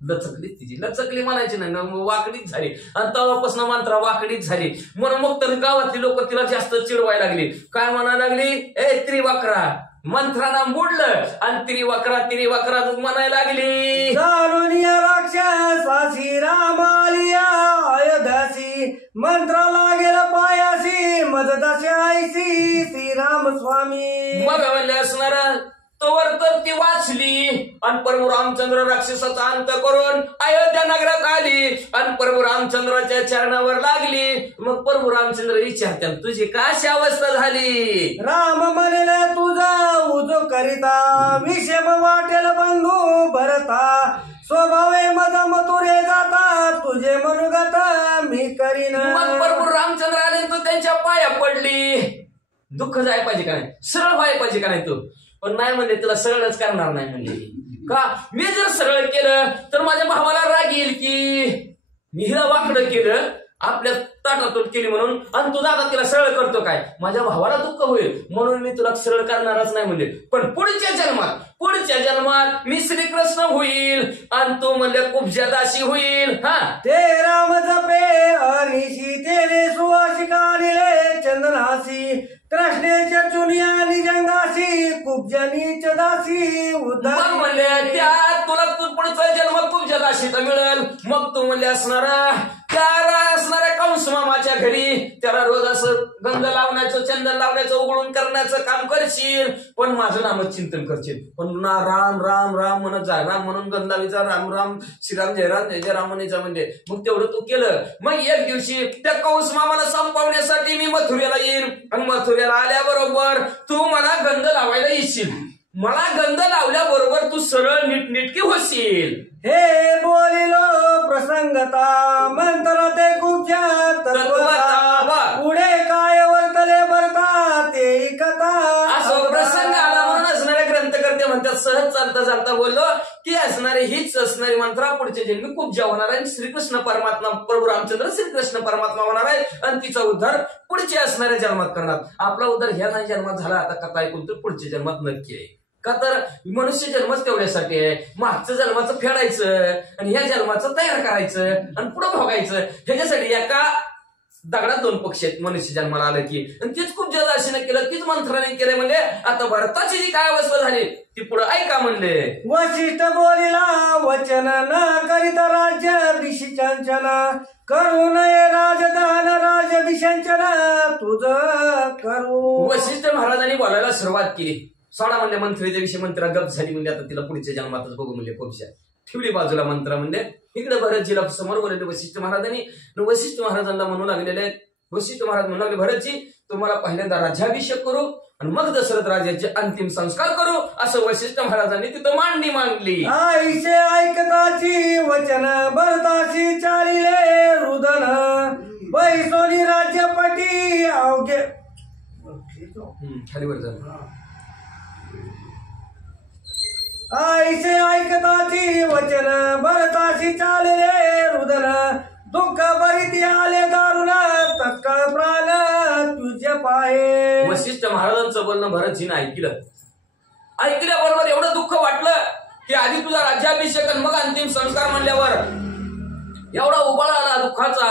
लचकली, तिची लचकली म्हणायची नाही, वाकडीच झाली. आणि तेव्हापासून मंत्रा वाकडीच झाली. म्हणून मग तर गावातली लोक तिला जास्त चिडवायला लागली. काय म्हणायला लागली, ए त्रिवाक्रा, मंत्राला बुडलं आणि त्रिवाक्रा म्हणायला लागली. जाणून या राक्षसासी रामालिया अयोध्यासी मंत्राला गेलं पायासी मददासी आईसी श्रीराम स्वामी. मग म्हणले असणार तोवर तर ती वाचली आणि प्रभू रामचंद्र राक्षसाचा अंत करून अयोध्या नगरात आली आणि प्रभू रामचंद्राच्या चरणावर लागली. मग प्रभू रामचंद्र विचारतात तुझी काशी अवस्था झाली. राम म्हणले तुझा उजो करिता विषम वाटेल बंधू भरता स्वभावे मज मथुरे जाता तुझे मनुगत मी करीन. मग प्रभू रामचंद्र आले तू त्यांच्या पाया पडली. दुःख जाय पाहिजे का नाही, सरळ व्हायला पाहिजे का नाही तू, पण नाही म्हणले तुला सरळच करणार नाही म्हणले. का मी जर सरळ केलं तर माझ्या भावाला राग येईल की मी हिला वाकडं केलं, आपल्या ताटातूट केली म्हणून, आणि तू दादा तिला सरळ करतो काय, माझ्या भावाला दुःख होईल म्हणून मी तुला सरळ करणारच नाही म्हणले. पण पुढच्या जन्मात मी श्रीकृष्ण होईल आणि तू म्हणले कुब्जा दासी होईल. हा ते राम जपे अनिशी तेने सुवासिका निले चंदनासी कृष्णेच्या चुनिया निजंगासी कुब्जनी चदासी मग म्हणले त्या तुला तू पुढचा जन्म कुब्जा दासीचा मिळेल. मग तू म्हणले असणाऱ्या कंस मामाच्या घरी त्याला रोज असं गंध लावण्याचं, चंदन लावण्याचं, उघडून करण्याचं काम करशील, पण माझं नामच चिंतन करशील. पण ना राम राम राम म्हणत जा, राम म्हणून गंधावीचा राम राम श्रीराम जय राम जय जय राम म्हणायचा म्हणजे. मग तेवढं तू केलं. मग एक दिवशी त्या कंस मामाला संपवण्यासाठी मी मथुरेला येईल आणि मथुरेला आल्याबरोबर तू मला गंध लावायला येशील. मला गंध लावल्याबरोबर तू सरळ नीटनेटकी होशील. हे बोलिलो प्रसंगता मंत्र ते कुब्जा तत्वता पुढे काय वर्तले भरता ते कथा. असं प्रसंग आला म्हणून असणारे ग्रंथकर्ते म्हणतात सहज चालता बोललो की असणारे हीच असणारी मंत्रा पुढच्या जन्मी कुब्जा होणार आहे. श्रीकृष्ण परमात्मा प्रभू रामचंद्र श्रीकृष्ण परमात्मा होणार आहे आणि तिचा उद्धार पुढच्या असणाऱ्या जन्मात करणार. आपला उद्धार ह्या नाही जन्मात झाला आता कथा ऐकून तर पुढच्या जन्मात नक्की आहे. का तर मनुष्य जन्मच तेवढ्यासाठी आहे. मागचं जन्माचं फेडायचं आणि ह्या जन्माचं तयार करायचं आणि पुढे भोगायचं. ह्याच्यासाठी एका दगडात दोन पक्षी आहेत मनुष्य जन्माला आलं की, आणि तीच खूप जदाशीने केलं, तीच मंत्राने केलं. म्हणजे आता भारताची जी काय अवस्था झाली ती पुढे ऐका म्हणले. वशिष्ठ बोलिला वचन न करीत राज्य विषिचंचन करू नये राजदान राजविषंचन तुझ करू. वशिष्ठ महाराजांनी बोलायला सुरुवात केली. सोडा म्हणले मंत्रीच्या विषयी मंत्रा गप झाली म्हणजे आता तिला पुढच्या जन्मातच बघू म्हणले. खूपशा ठेवली बाजूला मंत्रा म्हणले. इकडे भरतजीला समोर बोलले वशिष्ठ महाराजांनी. वशिष्ठ महाराजांना म्हणू लागलेले, वशिष्ठ महाराज म्हणू लागले भरतजी तुम्हाला पहिल्यांदा राज्याभिषेक करू आणि मग दशरथ राजाचे अंतिम संस्कार करू असं वशिष्ठ महाराजांनी तिथं मांडणी मांडली. आईचे ऐकताची वचन भरताची चालिले रुदन पैसोनी राज्यपटी अवघे खालीवर झालं. ऐसे ऐकताची वचन भरताशी चालले रुदन दुःख भरिती आले दारुण तत्काळ प्राण तुझे पाहे. वशिष्ठ महाराजांचं बोलणं भरतजीने ऐकल्याबरोबर एवढं दुःख वाटलं की आधी तुझा राज्याभिषेक आणि मग अंतिम संस्कार म्हणल्यावर एवढा उबाळा आला दुःखाचा,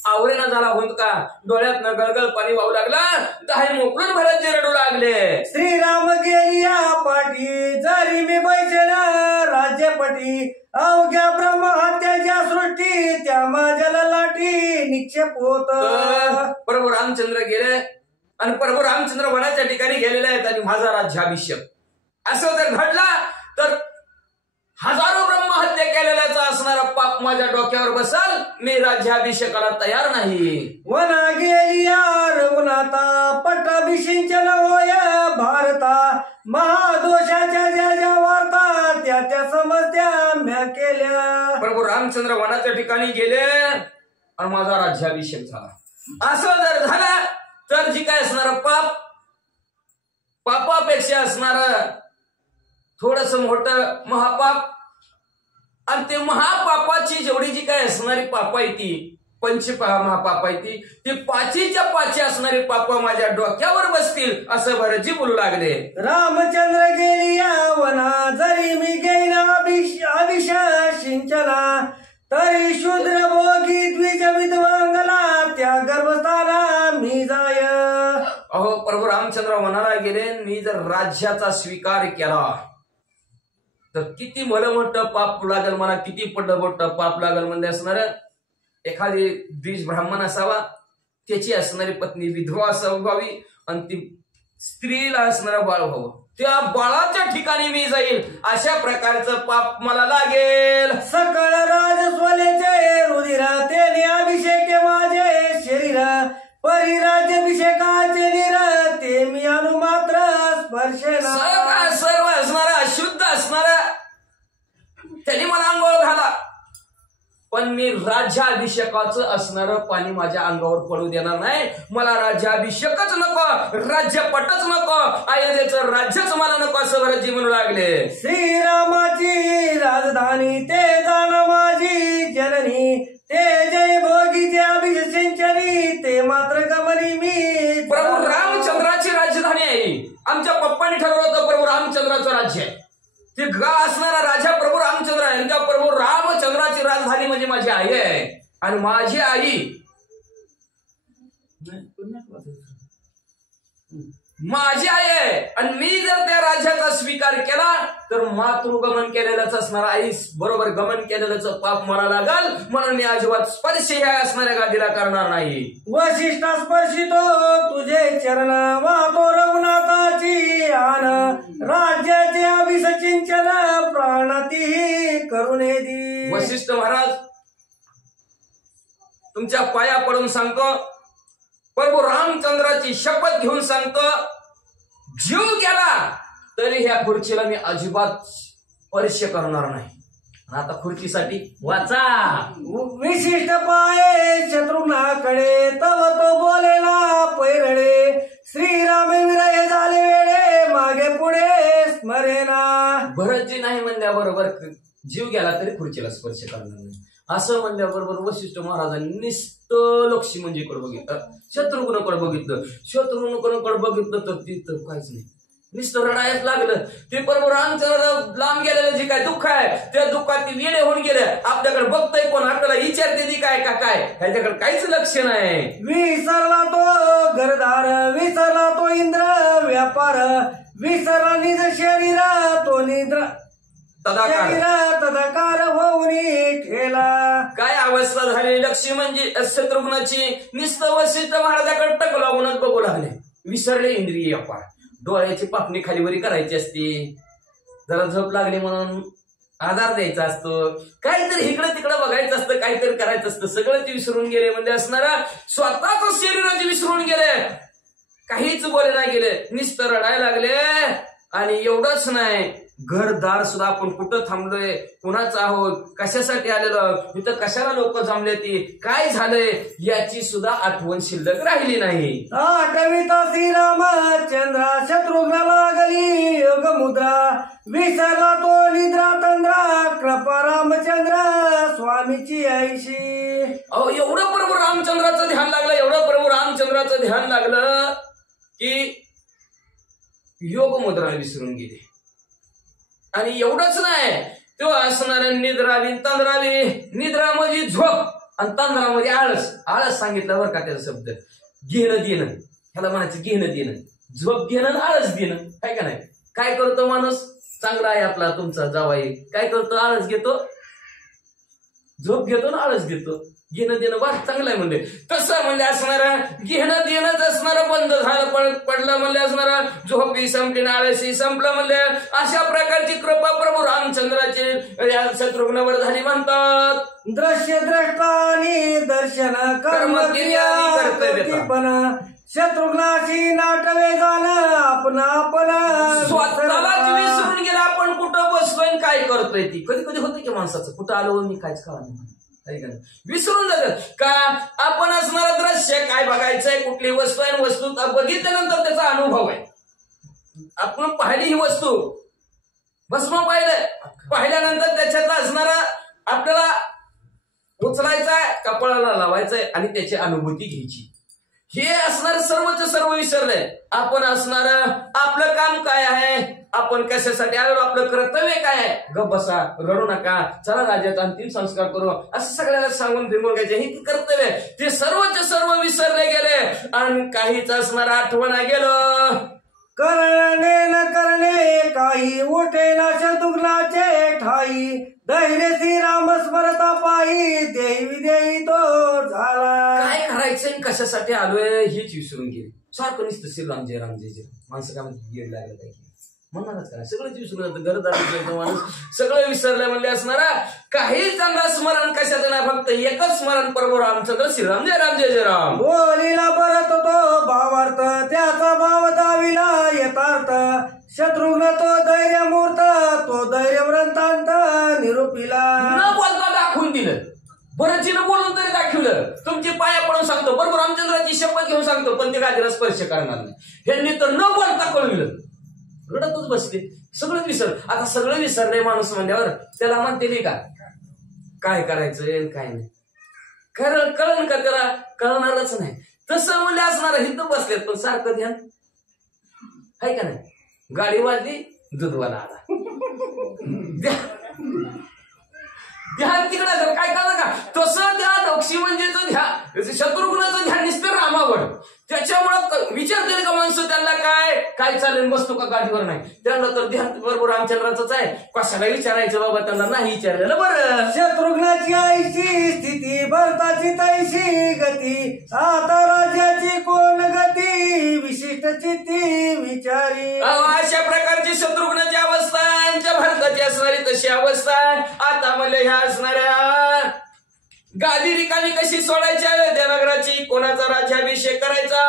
आवरेना झाला होत का, डोळ्यात गळगळ पाणी वाहू लागला, दाही मोकळून भरतजी रडू लागले. श्रीराम गेलिया पाठी जरी मी बैसेन राज्यपटी अवघ्या ब्रह्म हत्याच्या सृष्टी त्या माझ्या लाठी निक्षेप होत. प्रभू रामचंद्र गेले आणि प्रभू रामचंद्र वनाच्या ठिकाणी गेलेले आहेत आणि माझा राज्याभिषेक असं जर घडला तर हजारो ब्रह्महत्या केलेल्याचा असणारा पाप माझ्या डोक्यावर बसल. मी राज्याभिषेकाला तयार नाही. वना गेलिया रघुनाथा पट्टाभिषिंचन होय भारता महादोषाच्या ज्या ज्या वार्ता त्या त्या समस्या म्या केल्या. प्रभू रामचंद्र वनाच्या ठिकाणी गेले आणि माझा राज्याभिषेक झाला. असं जर झालं तर जी काय असणार पापापेक्षा असणार थोडस मोठं महापाप आणि ते महापापाची जेवढी जी काय असणारी पाप आहे ती महापाप आहे ती पाचीच्या पाची असणारी पाप माझ्या डोक्यावर बसतील असं भरतजी बोलू लागले. रामचंद्र गेलिया वना जरी मी गेल अभिषिंचना तरी शूद्र भोगी द्विज विद्वांगला त्या गर्भस्थाना मी जाय. अहो प्रभू रामचंद्र वनाला गेले. मी जर राज्याचा स्वीकार केला तर किती मला मोठं पाप लागेल, मला किती मोठं पाप लागेल म्हणजे असणार एखादी द्विज ब्राह्मण असावा, त्याची असणारी पत्नी विधवा असावी आणि ती स्त्रीला असणारा बाळ व्हावं, त्या बाळाच्या ठिकाणी मी जाईल अशा प्रकारचं पाप मला लागेल. सकळ राजस्वलेचे रुधिर तेने अभिषेक माझे शरीर परी राज्याभिषेकाचे निर ते मी अनुमात्र स्पर्शेना. सर्व असणारा अशुद्ध असणारा त्यांनी मला अंगावर घाला, पण मी राज्याभिषेकाचं असणारं पाणी माझ्या अंगावर पडू देणार नाही. मला राज्याभिषेकच नको, राज्यपटच नको, अयोध्येचं राज्यच मला नको असं भरतजी म्हणू लागले. श्रीरामाची राजधानी ते जाण माझी जननी ते जय भोगीचे अभिषेचनी ते मात्र गमनी मी. प्रभू रामचंद्राची राजधानी आहे. आमच्या पप्पांनी ठरवलं होतं प्रभू रामचंद्राचं राज्य आहे. ते असणारा राजा प्रभू रामचंद्र आहे. त्या प्रभू रामचंद्राची राजधानी म्हणजे माझी आई आहे आणि माझी आई माझी आई आहे आणि मी जर त्या राज्याचा स्वीकार केला तर मातृगमन केलेलंच असणार आई बरोबर गमन केलेलंच पाप मला लागल. म्हणून मी अजिबात स्पर्श ह्या असणाऱ्या गादीला करणार नाही. वशिष्ठा स्पर्शितो तुझे चरण वाहतो रघुनाथाची आन राज्याचे अभिषेचिंचन प्राणाती करुणे दी. वशिष्ठ महाराज तुमच्या पाया पडून सांगतो, प्रभू रामचंद्राची शपथ घेऊन सांगतो, जीव गेला तरी ह्या खुर्चीला मी अजिबात स्पर्श करणार नाही. आता खुर्चीसाठी वाचा. विशिष्ट पाये शत्रुघ्नाकडे तव तो बोलेला पैरडे श्रीराम विरय झाले वेळे मागे पुढे स्मरेना. भरतजी नाही म्हणल्याबरोबर जीव गेला तरी खुर्चीला स्पर्श करणार नाही असं म्हणल्याबरोबर वशिष्ठ महाराजांनी नुसतं लक्ष्मणजीकडे बघितलं, शत्रुघ्नकडे बघितलं. शत्रुघ्नकडे बघितलं तर तिथं काहीच नाही, नुसतं रडायच लागलं. ते प्रभू रामचंद्र लांब गेलेलं जे काय दुःख आहे त्या दुःखात ती वेळे होऊन गेले. आपल्याकडे बघतोय पण आपल्याला विचारते ती काय का काय ह्याच्याकडे काहीच लक्ष नाही. विसरला तो घरदार विसरला तो इंद्र व्यापार विसरला निज शरीर तो निद्र तदाकार होऊन ठेला. काय अवस्था झाली लक्ष्मणजी शत्रुघ्नाची. नुसतं वशिष्ठ महाराजाकडे टक लागूनच बघू लागले. विसरले इंद्रिय व्यापार, डोळ्याची पापणी खालीवरी करायची असते, जरा झोप लागली म्हणून आधार द्यायचा असतो, काहीतरी इकडं तिकडं बघायचं असतं, काहीतरी करायचं असतं. सगळं ते विसरून गेले म्हणजे असणारा स्वतःच शरीराचे विसरून गेले, काहीच बोले नाही गेले, नुसतं रडायला लागले आणि एवढंच नाही, घरदार सुद्धा आपण कुठं थांबलोय, कुणाचं आहोत, कशासाठी आलेलो, इथं कशाला लोक जमले, ती काय झालंय याची सुद्धा आठवण शिल्लक राहिली नाही. कविता श्रीरामचंद्र शत्रुघ्न लागली योग मुद्रा, विसरला तो निद्रा तंद्रा, कृपा रामचंद्र स्वामीची ऐशी. अहो एवढं प्रभू रामचंद्राचं ध्यान लागलं, एवढं प्रभू रामचंद्राचं ध्यान लागलं की योग मुद्रा विसरून गेले. आणि एवढंच नाही, तो असणाऱ्या निद्रावी तंद्रावी, निद्रा म्हणजे झोप आणि तंद्रामध्ये आळस. आळस सांगितलं बरं का त्याचा शब्द, घेणं देणं, ह्याला म्हणायचं घेणं देणं, झोप घेणं आणि आळस देणं, काय का नाही. काय करतो माणूस, चांगला आहे आपला तुमचा जावाई, काय करतो, आळस घेतो, झोप घेतो ना आळस घेतो. घेणं देणं वाट चांगलं आहे म्हणजे, तसं म्हणजे असणारा घेणं देणंच असणारं बंद झालं, पडलं म्हणले असणारा झोपी संपली ना आळसी संपलं म्हणले. अशा प्रकारची कृपा प्रभू रामचंद्राची शत्रुघ्नावर झाली म्हणतात. दृश्य द्रष्टानी दर्शन कर्म कर्तव्यपण, शत्रुघ्नाशी नाटवे झालं आपण स्वतःलाच विसरून गेला आपण कुठं बसलोय काय करतोय. ती कधी कधी होतं की माणसाचं, कुठं आलो मी काहीच कळा नाही, विसरून जातात का. आपण असणारं दृश्य काय बघायचंय, कुठली वस्तू आहे, वस्तू बघितल्यानंतर त्याचा अनुभव आहे. आपण पाहिली ही वस्तू, भस्म पाहिल्यानंतर त्याच्यात असणारा आपल्याला उचलायचाय, कपाळाला लावायचंय आणि त्याची अनुभूती घ्यायची. हे असणार सर्वच सर्व विसरलंय. आपण असणार आपलं काम काय आहे, आपण कशासाठी आलो, आपलं कर्तव्य काय आहे. गप बसा, रडू नका, चला राजाचा अंतिम संस्कार करू, असं सगळ्याला सांगून फिरवून घ्यायचे, हे कर्तव्य. ते सर्वच सर्व विसरले गेले आणि काहीच असणार आठवण गेलं. करणे न करणे काही उठे ना शत्रुघ्नाचे ठाई, धैर्य श्रीराम स्मरता पायी देवी देई तो झाला. काय करायचंय, कशासाठी आलोय हेच विसरून गेले. सारखं नुसतं श्रीराम जय राम जय जय. माणसं काय म्हणते गेड लागलं काय म्हणणारच काय, सगळंच विसरून जातं. घरदार माणूस सगळं विसरलंय म्हणले असणारा. काहीच त्यांना स्मरण कशाचं नाही, फक्त एकच स्मरण प्रभू रामचंद्र श्रीराम जय राम जय जय राम. बोलीला परत तो भावार्थ, त्याचा भाव दाविला यथार्थ, शत्रुघ्न तो धैर्य मूर्त, तो धैर्य व्रतांत निरूपिला. न बोलता दाखवून दिलं, बरंचीनं बोलून तरी दाखवलं. तुमची पाया पडून सांगतो, बरोबर रामचंद्राची शपथ घेऊन सांगतो, पण ते गादीला स्पर्श करणार नाही. ह्यांनी तर न बोलता कळविलं, रडतच बसले. सगळं विसर, आता सगळं विसरलंय माणूस म्हणल्यावर त्याला म्हणते का काय करायचं काय नाही, कळण का त्याला, कळणारच नाही. तसं म्हणजे असणार हिथं बसलेत पण सारखं ध्यान आहे का नाही. गाडी वाजली, दूधवाला आला, ध्यान तिकडे काय कळलं का. तसं त्या लक्ष्मी म्हणजे ध्यान, शत्रुघ्नाचं ध्यान नुसतं रामावर. त्याच्यामुळं विचारते का माणसं त्यांना काय काय चालेल, बसतो का गाडीवर नाही, त्यांना तर ध्यान बरोबर रामचंद्राचंच आहे. कशाला विचारायचं बाबा, त्यांना नाही विचारलेलं बरं. शत्रुघ्नाची आईची स्थिती, भरताची तैशी गती, आता राज्याची कोण गती, विशिष्ट चित्ती विचारी. अशा प्रकारची शत्रुघ्नाची अवस्था, यांच्या भरताची असणारी तशी अवस्था. आता मला ह्या असणाऱ्या गादी रिकामी कशी सोडायची आहे त्या नगराची, कोणाचा राज्याभिषेक करायचा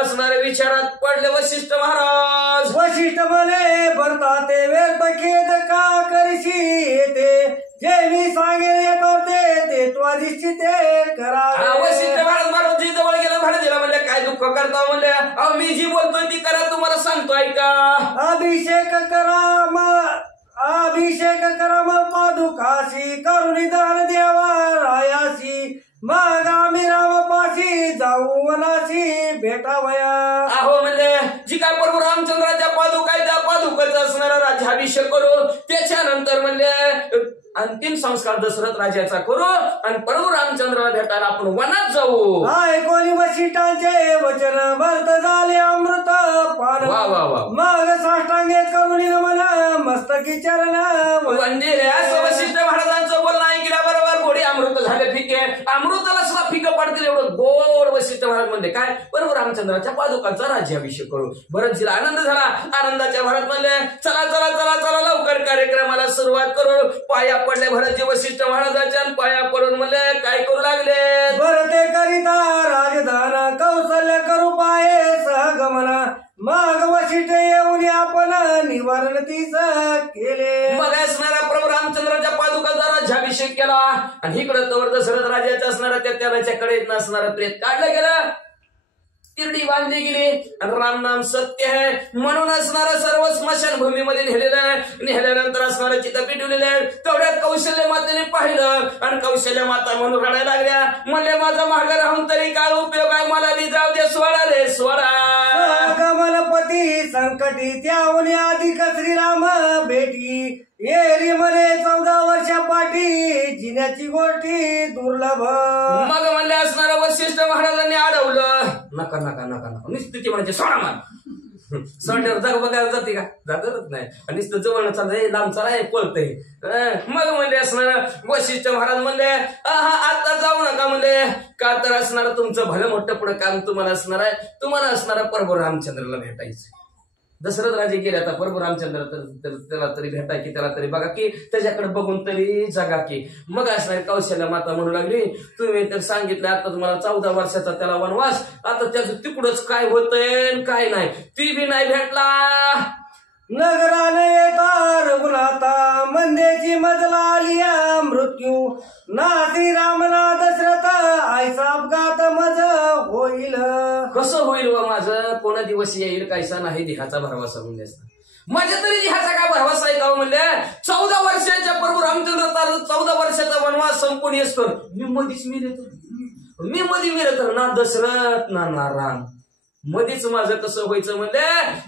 असणाऱ्या विचारात पडले वशिष्ठ महाराज. वशिष्ठ म्हणे भरता ते व्यर्थ खेद का करशी येते, जे मी सांगेल ते त्वादिष्टी करा. वशिष्ठ महाराज जवळ गेलं, महाराजाला म्हणले काय दुःख करता, म्हणले अहो मी जी बोलतोय ती करा, तुम्हाला सांगतो ऐका. अभिषेक करा मग पादुकाशी, करुणी दान द्यावा रायाशी, मग आम्ही रामपाशी जाऊ वनाशी भेटावया. अहो म्हणले जी काय प्रभू रामचंद्राच्या पादुका आहे त्या पादुकाचा असणारा राज्याभिषेक करू, त्याच्यानंतर म्हणले अंतिम संस्कार दशरथ राजाचा करू आणि प्रभू रामचंद्राला भेटायला आपण वनात जाऊ. कोणी वशिष्ठांचे वचन भरत झाले अमृत पान, वा वा वा. मग साष्टांगे करुणी मला मस्तकी चरण वंदिले. असं वशिष्ठ महाराजांचं बोलणं ऐकल्याबरोबर घोडी अमृत झाले फिके, अमृताला सुद्धा फिकं पडतील एवढं गोड वशिष्ठ महाराज म्हणले काय प्रभू रामचंद्राच्या पादुकांचा राज्याभिषेक करू. भरतजीला आनंद झाला. आनंदाच्या भरत म्हणले चला चला चला चला लवकर कार्यक्रमाला सुरुवात करू. पाया पडले भरतजी वशिष्ठ महाराजांच्या, पाया पडून म्हणले काय करू लागले. भरते करिता राजधान कौशल्य करू पाये सहगमन, मग वशिष्ठ येऊन आपण निवारण तीच केले. मग असणारा प्रभू रामचंद्राच्या पादुकाचा राज्याभिषेक केला आणि इकडे तवर दशरथ राजाचा असणारा त्याच्या कडे नसणारा प्रेत काढलं गेलं, तिरडी बांधली गेली आणि रामनाम सत्य आहे म्हणून असणारं सर्व स्मशानभूमीमध्ये नेलेलं आहे. नेल्यानंतर असणारं चिता पेटवलेलं आहे. तेवढ्यात कौशल्य मातेने पाहिलं आणि कौशल्य माता म्हणून रडायला लागल्या. म्हणले माझा मागे राहून तरी काय उपयोग आहे, मला बी जाऊ दे, सोडा रे सोडा. कमलपती संकटी त्याहून अधिक श्रीराम भेटी. येरी म्हणे 14 वर्षापाठी जिन्याची गोष्टी दुर्लभ. मग म्हणले असणारं वशिष्ठ महाराजांनी अडवलं. नका नका नका नका निस्थिती म्हणजे सोडा मला. सोडल्यावर जाग बघायला जाते का, जातच नाही. आणि नुसतं जवळ चाललंय, लांब चालाय, पळतय. मग म्हणले असणार वशिष्ठ महाराज म्हणले आता जाऊ नका म्हणले, का तर असणार तुमचं भलं मोठं पुढे काम तुम्हाला असणार आहे. तुम्हाला असणारा प्रभू रामचंद्राला भेटायचं. दशरथ राजे गेले आता प्रभू रामचंद्र तर त्याला तरी भेटा की, त्याला तरी बघा की, त्याच्याकडे बघून तरी जगा की. मग असणार कौशल्य माता म्हणू लागली तुम्ही तर सांगितलं आता तुम्हाला 14 वर्षाचा त्याला वनवास, आता त्याचं तिकडच काय होतंय काय नाही, ती बी नाही भेटला. नगराने येता रघुनाथा मंदेची मजला आलिया मृत्यू. ना श्रीराम ना दशरथ आयसा अपघात मज होईल. कसं होईल व माझं, कोणा दिवस येईल कायसा नाही देहाचा भरवसा म्हणले असता. माझ्या तरी देहाचा काय भरवसा आहे का म्हणले. 14 वर्षाच्या प्रभू रामचंद्र 14 वर्षाचा वनवास संपून येतो मी मधीच मिळत ना दशरथ ना राम. मधीच माझं कसं व्हायचं म्हणले.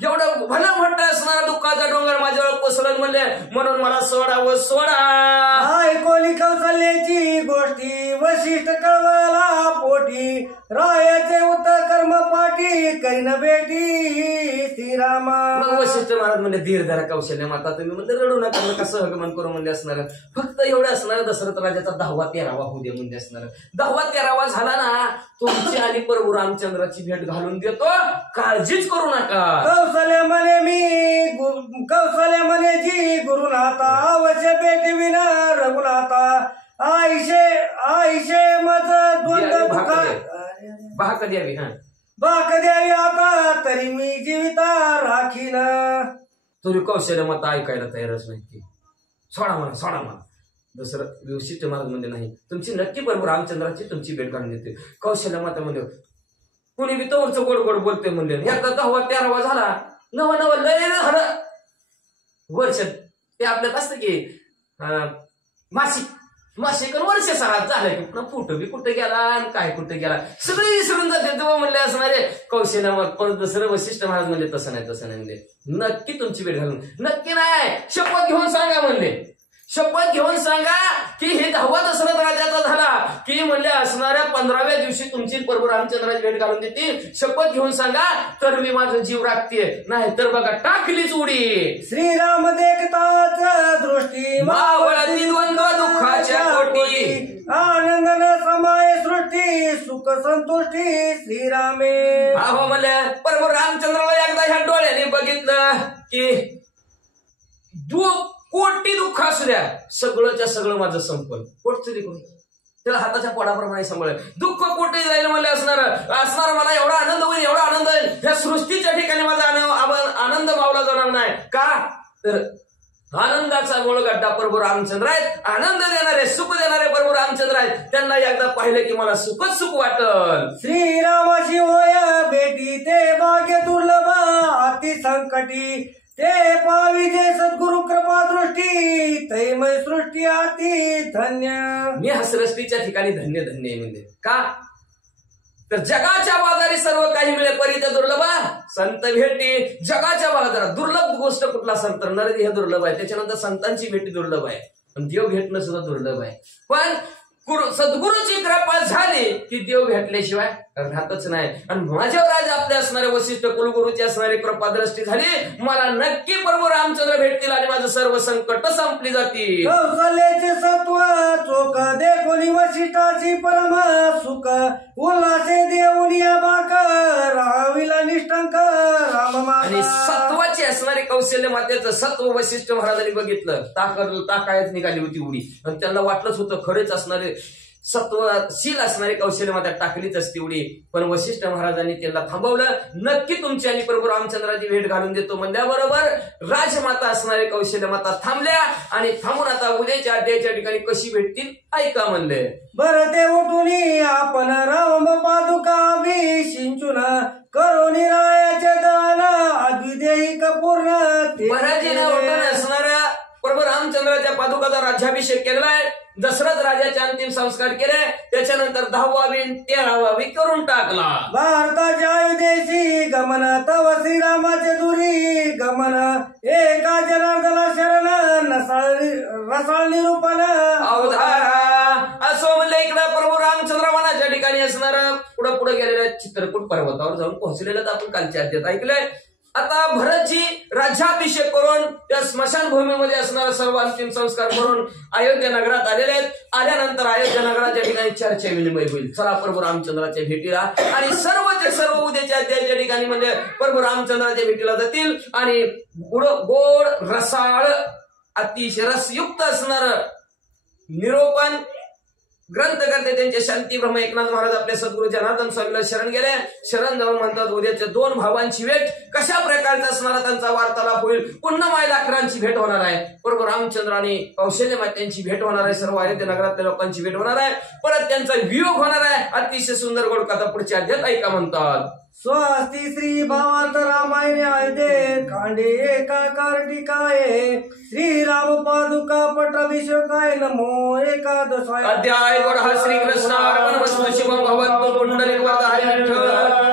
एवढं भलं म्हटलं असणार दुःखाचा डोंगर माझ्यावर कोसळत म्हणले, म्हणून मला सोडावं सोडा. ऐकोली कौशल्याची गोष्टी वशिष्ठ कळवला पोटी. रायाचे उत्तर कर्म पाठी करीन भेटी श्रीरामा. वशिष्ठ महाराज म्हणजे धीर धरा कौशल्य माता तुम्ही म्हणजे रडू नका, नका सहगमन करू म्हणजे असणार. फक्त एवढं असणार दशरथ राजाचा 10वा 13वा होऊ दे म्हणजे असणार. 10वा 13वा झाला ना तुमची आणि प्रभू रामचंद्राची भेट घालून देतो, काळजीच करू नका. कौशल्य म्हणे जी गुरुनाथा अवश्य भेटी विना रघुनाथा. आईशे मज द्वंद्व भाक द्यावी. बाक द्यावी आता तरी मी जीविता राखीन. तुम्ही कौशल्य माता ऐकायला तयारच नाही की सोडा मला. दशरथ वशिष्ठ महाराज म्हणजे नाही तुमची नक्की प्रभू रामचंद्राची तुमची भेट घालून देते. कौशल्य माता म्हणजे कुणी बी तोवरचं गोड गोड बोलते म्हणले. एकदा 10वा 13वा झाला, 9वा लय झालं वर्ष. ते आपल्यात असतं की मासिक वर्ष 6 झालं की फोटो बी कुठे गेला आणि काय कुठे गेला सगळे विसरून जाते. तेव्हा म्हणले असणारे कौशल्य परत दुसरं वशिष्ठ महाराज म्हणले तसं नाही म्हणले. नक्की तुमची भेट घालून, नक्की नाही शपथ घेऊन सांगा म्हणले. शपथ घेऊन सांगा की हे 10वा दशरथ राजाचा झाला की म्हणले असणाऱ्या 15व्या दिवशी तुमची प्रभू रामचंद्राची भेट घालून देते. शपथ घेऊन सांगा तर मी माझा जीव राखते, नाही तर बघा टाकलीच उडी. श्रीराम देखताच दृष्टी मावळती द्वंद्व दुःखाच्या कोटी. आनंदन समाय सृष्टी सुख संतुष्टी श्रीरामे. अहो म्हणले प्रभू रामचंद्राला एकदा ह्या डोळ्याने बघितलं की कोटी दुःख असू द्या सगळंच्या सगळं माझं संपल. पोटचं लिहून त्याला हाताच्या पोटाप्रमाणे सांभाळ. दुःख कोटी जाईल म्हणले असणार मला एवढा आनंद होईल, एवढा आनंद होईल ह्या सृष्टीच्या ठिकाणी माझा आनंद मावला जाणार नाही. का तर आनंदाचा गोळगड्डा प्रभू रामचंद्र आहेत. आनंद देणारे सुख देणारे प्रभू रामचंद्र आहेत. त्यांना एकदा पाहिलं की मला सुखच सुख वाटल. श्रीरामाशी होय भेटी ते भाग्य दुर्लभ अति संकटी. ते पावी जे सद्गुरु कृपा दृष्टी तैमय सृष्टी अति धन्य. मी हा सृष्टीच्या ठिकाणी धन्य धन्य म्हणजे का तर जगाच्या बाजारी सर्व काही मिळे परी ते दुर्लभ संत भेटी. जगाच्या बाजारात दुर्लभ गोष्ट कुठला संत नरदी हे दुर्लभ आहे. त्याच्यानंतर संतांची भेटी दुर्लभ आहे, पण देव भेटणं सुद्धा दुर्लभ आहे. पण सद्गुरूची कृपा झाली की देव भेटल्याशिवाय राहतच नाही. आणि माझ्यावर आज आपले असणारे वशिष्ठ कुलगुरूची असणारी कृपा दृष्टी झाली, मला नक्की प्रभू रामचंद्र भेटतील आणि माझं सर्व संकट संपली जातील. कौशल्याचे सत्व चोख देखोनी वशिष्ठाची परम सुख. उल्हासे देऊन या बाक राहाविला निष्ठंक राम. आणि सत्वाची असणारे कौशल्य मातेचं सत्व वशिष्ठ महाराजांनी बघितलं. ताकायच निघाली होती उडी आणि त्यांना वाटलंच होतं खरेच असणारे सत्वशील असणारी कौशल्य माता टाकलीच असते एवढी. पण वशिष्ठ महाराजांनी त्यांना थांबवलं. नक्की तुमची आणि प्रभू रामचंद्राची भेट घालून देतो म्हणल्याबरोबर राजमाता असणारे कौशल्य माता थांबल्या आणि थांबून आता उद्याच्या अध्यायाच्या ठिकाणी कशी भेटतील ऐका म्हणले. बरं ते उठून आपण राम पादुका विशिंचून करोनी रायाचे दान अद्विदेहिक पूर्ण. महाराजीने उठून असणाऱ्या प्रभू रामचंद्राच्या पादुकाचा राज्याभिषेक केलेला आहे. दशरथ राजाचे अंतिम संस्कार केले. त्याच्यानंतर 10वी 13वी करून टाकला. भारताच्या अयोध्येशी गमन तव श्रीरामाचे दुरी गमन एका जनार्दना शरण रसाळ निरूपण अवधारा असं म्हणलं. इकडे प्रभू रामचंद्र वनाच्या ठिकाणी असणार पुढे पुढे गेलेल्या चित्रकूट पर्वतावर जाऊन पोहोचलेलं आपण कालच्या अध्यायात ऐकलंय. आता भरतजी राज्याभिषेक करून त्या स्मशानभूमीमध्ये असणारा सर्व अंतिम संस्कार करून अयोध्या नगरात आलेले आहेत. आल्यानंतर अयोध्या नगराच्या ठिकाणी चर्चा विनिमय होईल. चला प्रभू रामचंद्राच्या भेटीला. आणि सर्वचे सर्व उद्याच्या अध्यायाच्या ठिकाणी म्हणजे प्रभू रामचंद्राच्या भेटीला जातील आणि गोड रसाळ अतिशय रसयुक्त असणार निरोपण ग्रंथकर्ते त्यांचे शांती ब्रह्म एकनाथ महाराज आपल्या सद्गुरू जनार्दन स्वामीला शरण गेले. शरण जाऊन म्हणतात उद्याच्या 2 भावांची भेट कशा प्रकारचा असणारा त्यांचा वार्तालाप होईल. पुन्हा मायलाकरांची भेट होणार आहे. प्रभू रामचंद्र आणि कौशल्य मात्यांची भेट होणार आहे. सर्व अयोध्या नगरातल्या लोकांची भेट होणार आहे. परत त्यांचा वियोग होणार आहे. अतिशय सुंदर गोड कथा पुढच्या अध्यायात ऐका म्हणतात. स्वस्ति श्री भावार्थ रामायणे अयोध्ये कांडे एका कार्तिकाये श्रीराम पादुका पट्टाभिषेकाय नमो एकादशाय. अध्याय 1 श्रीकृष्ण अर्पणमस्तु. शिवं भवन्तु पुंडरीकवरद हरि विठ्ठल.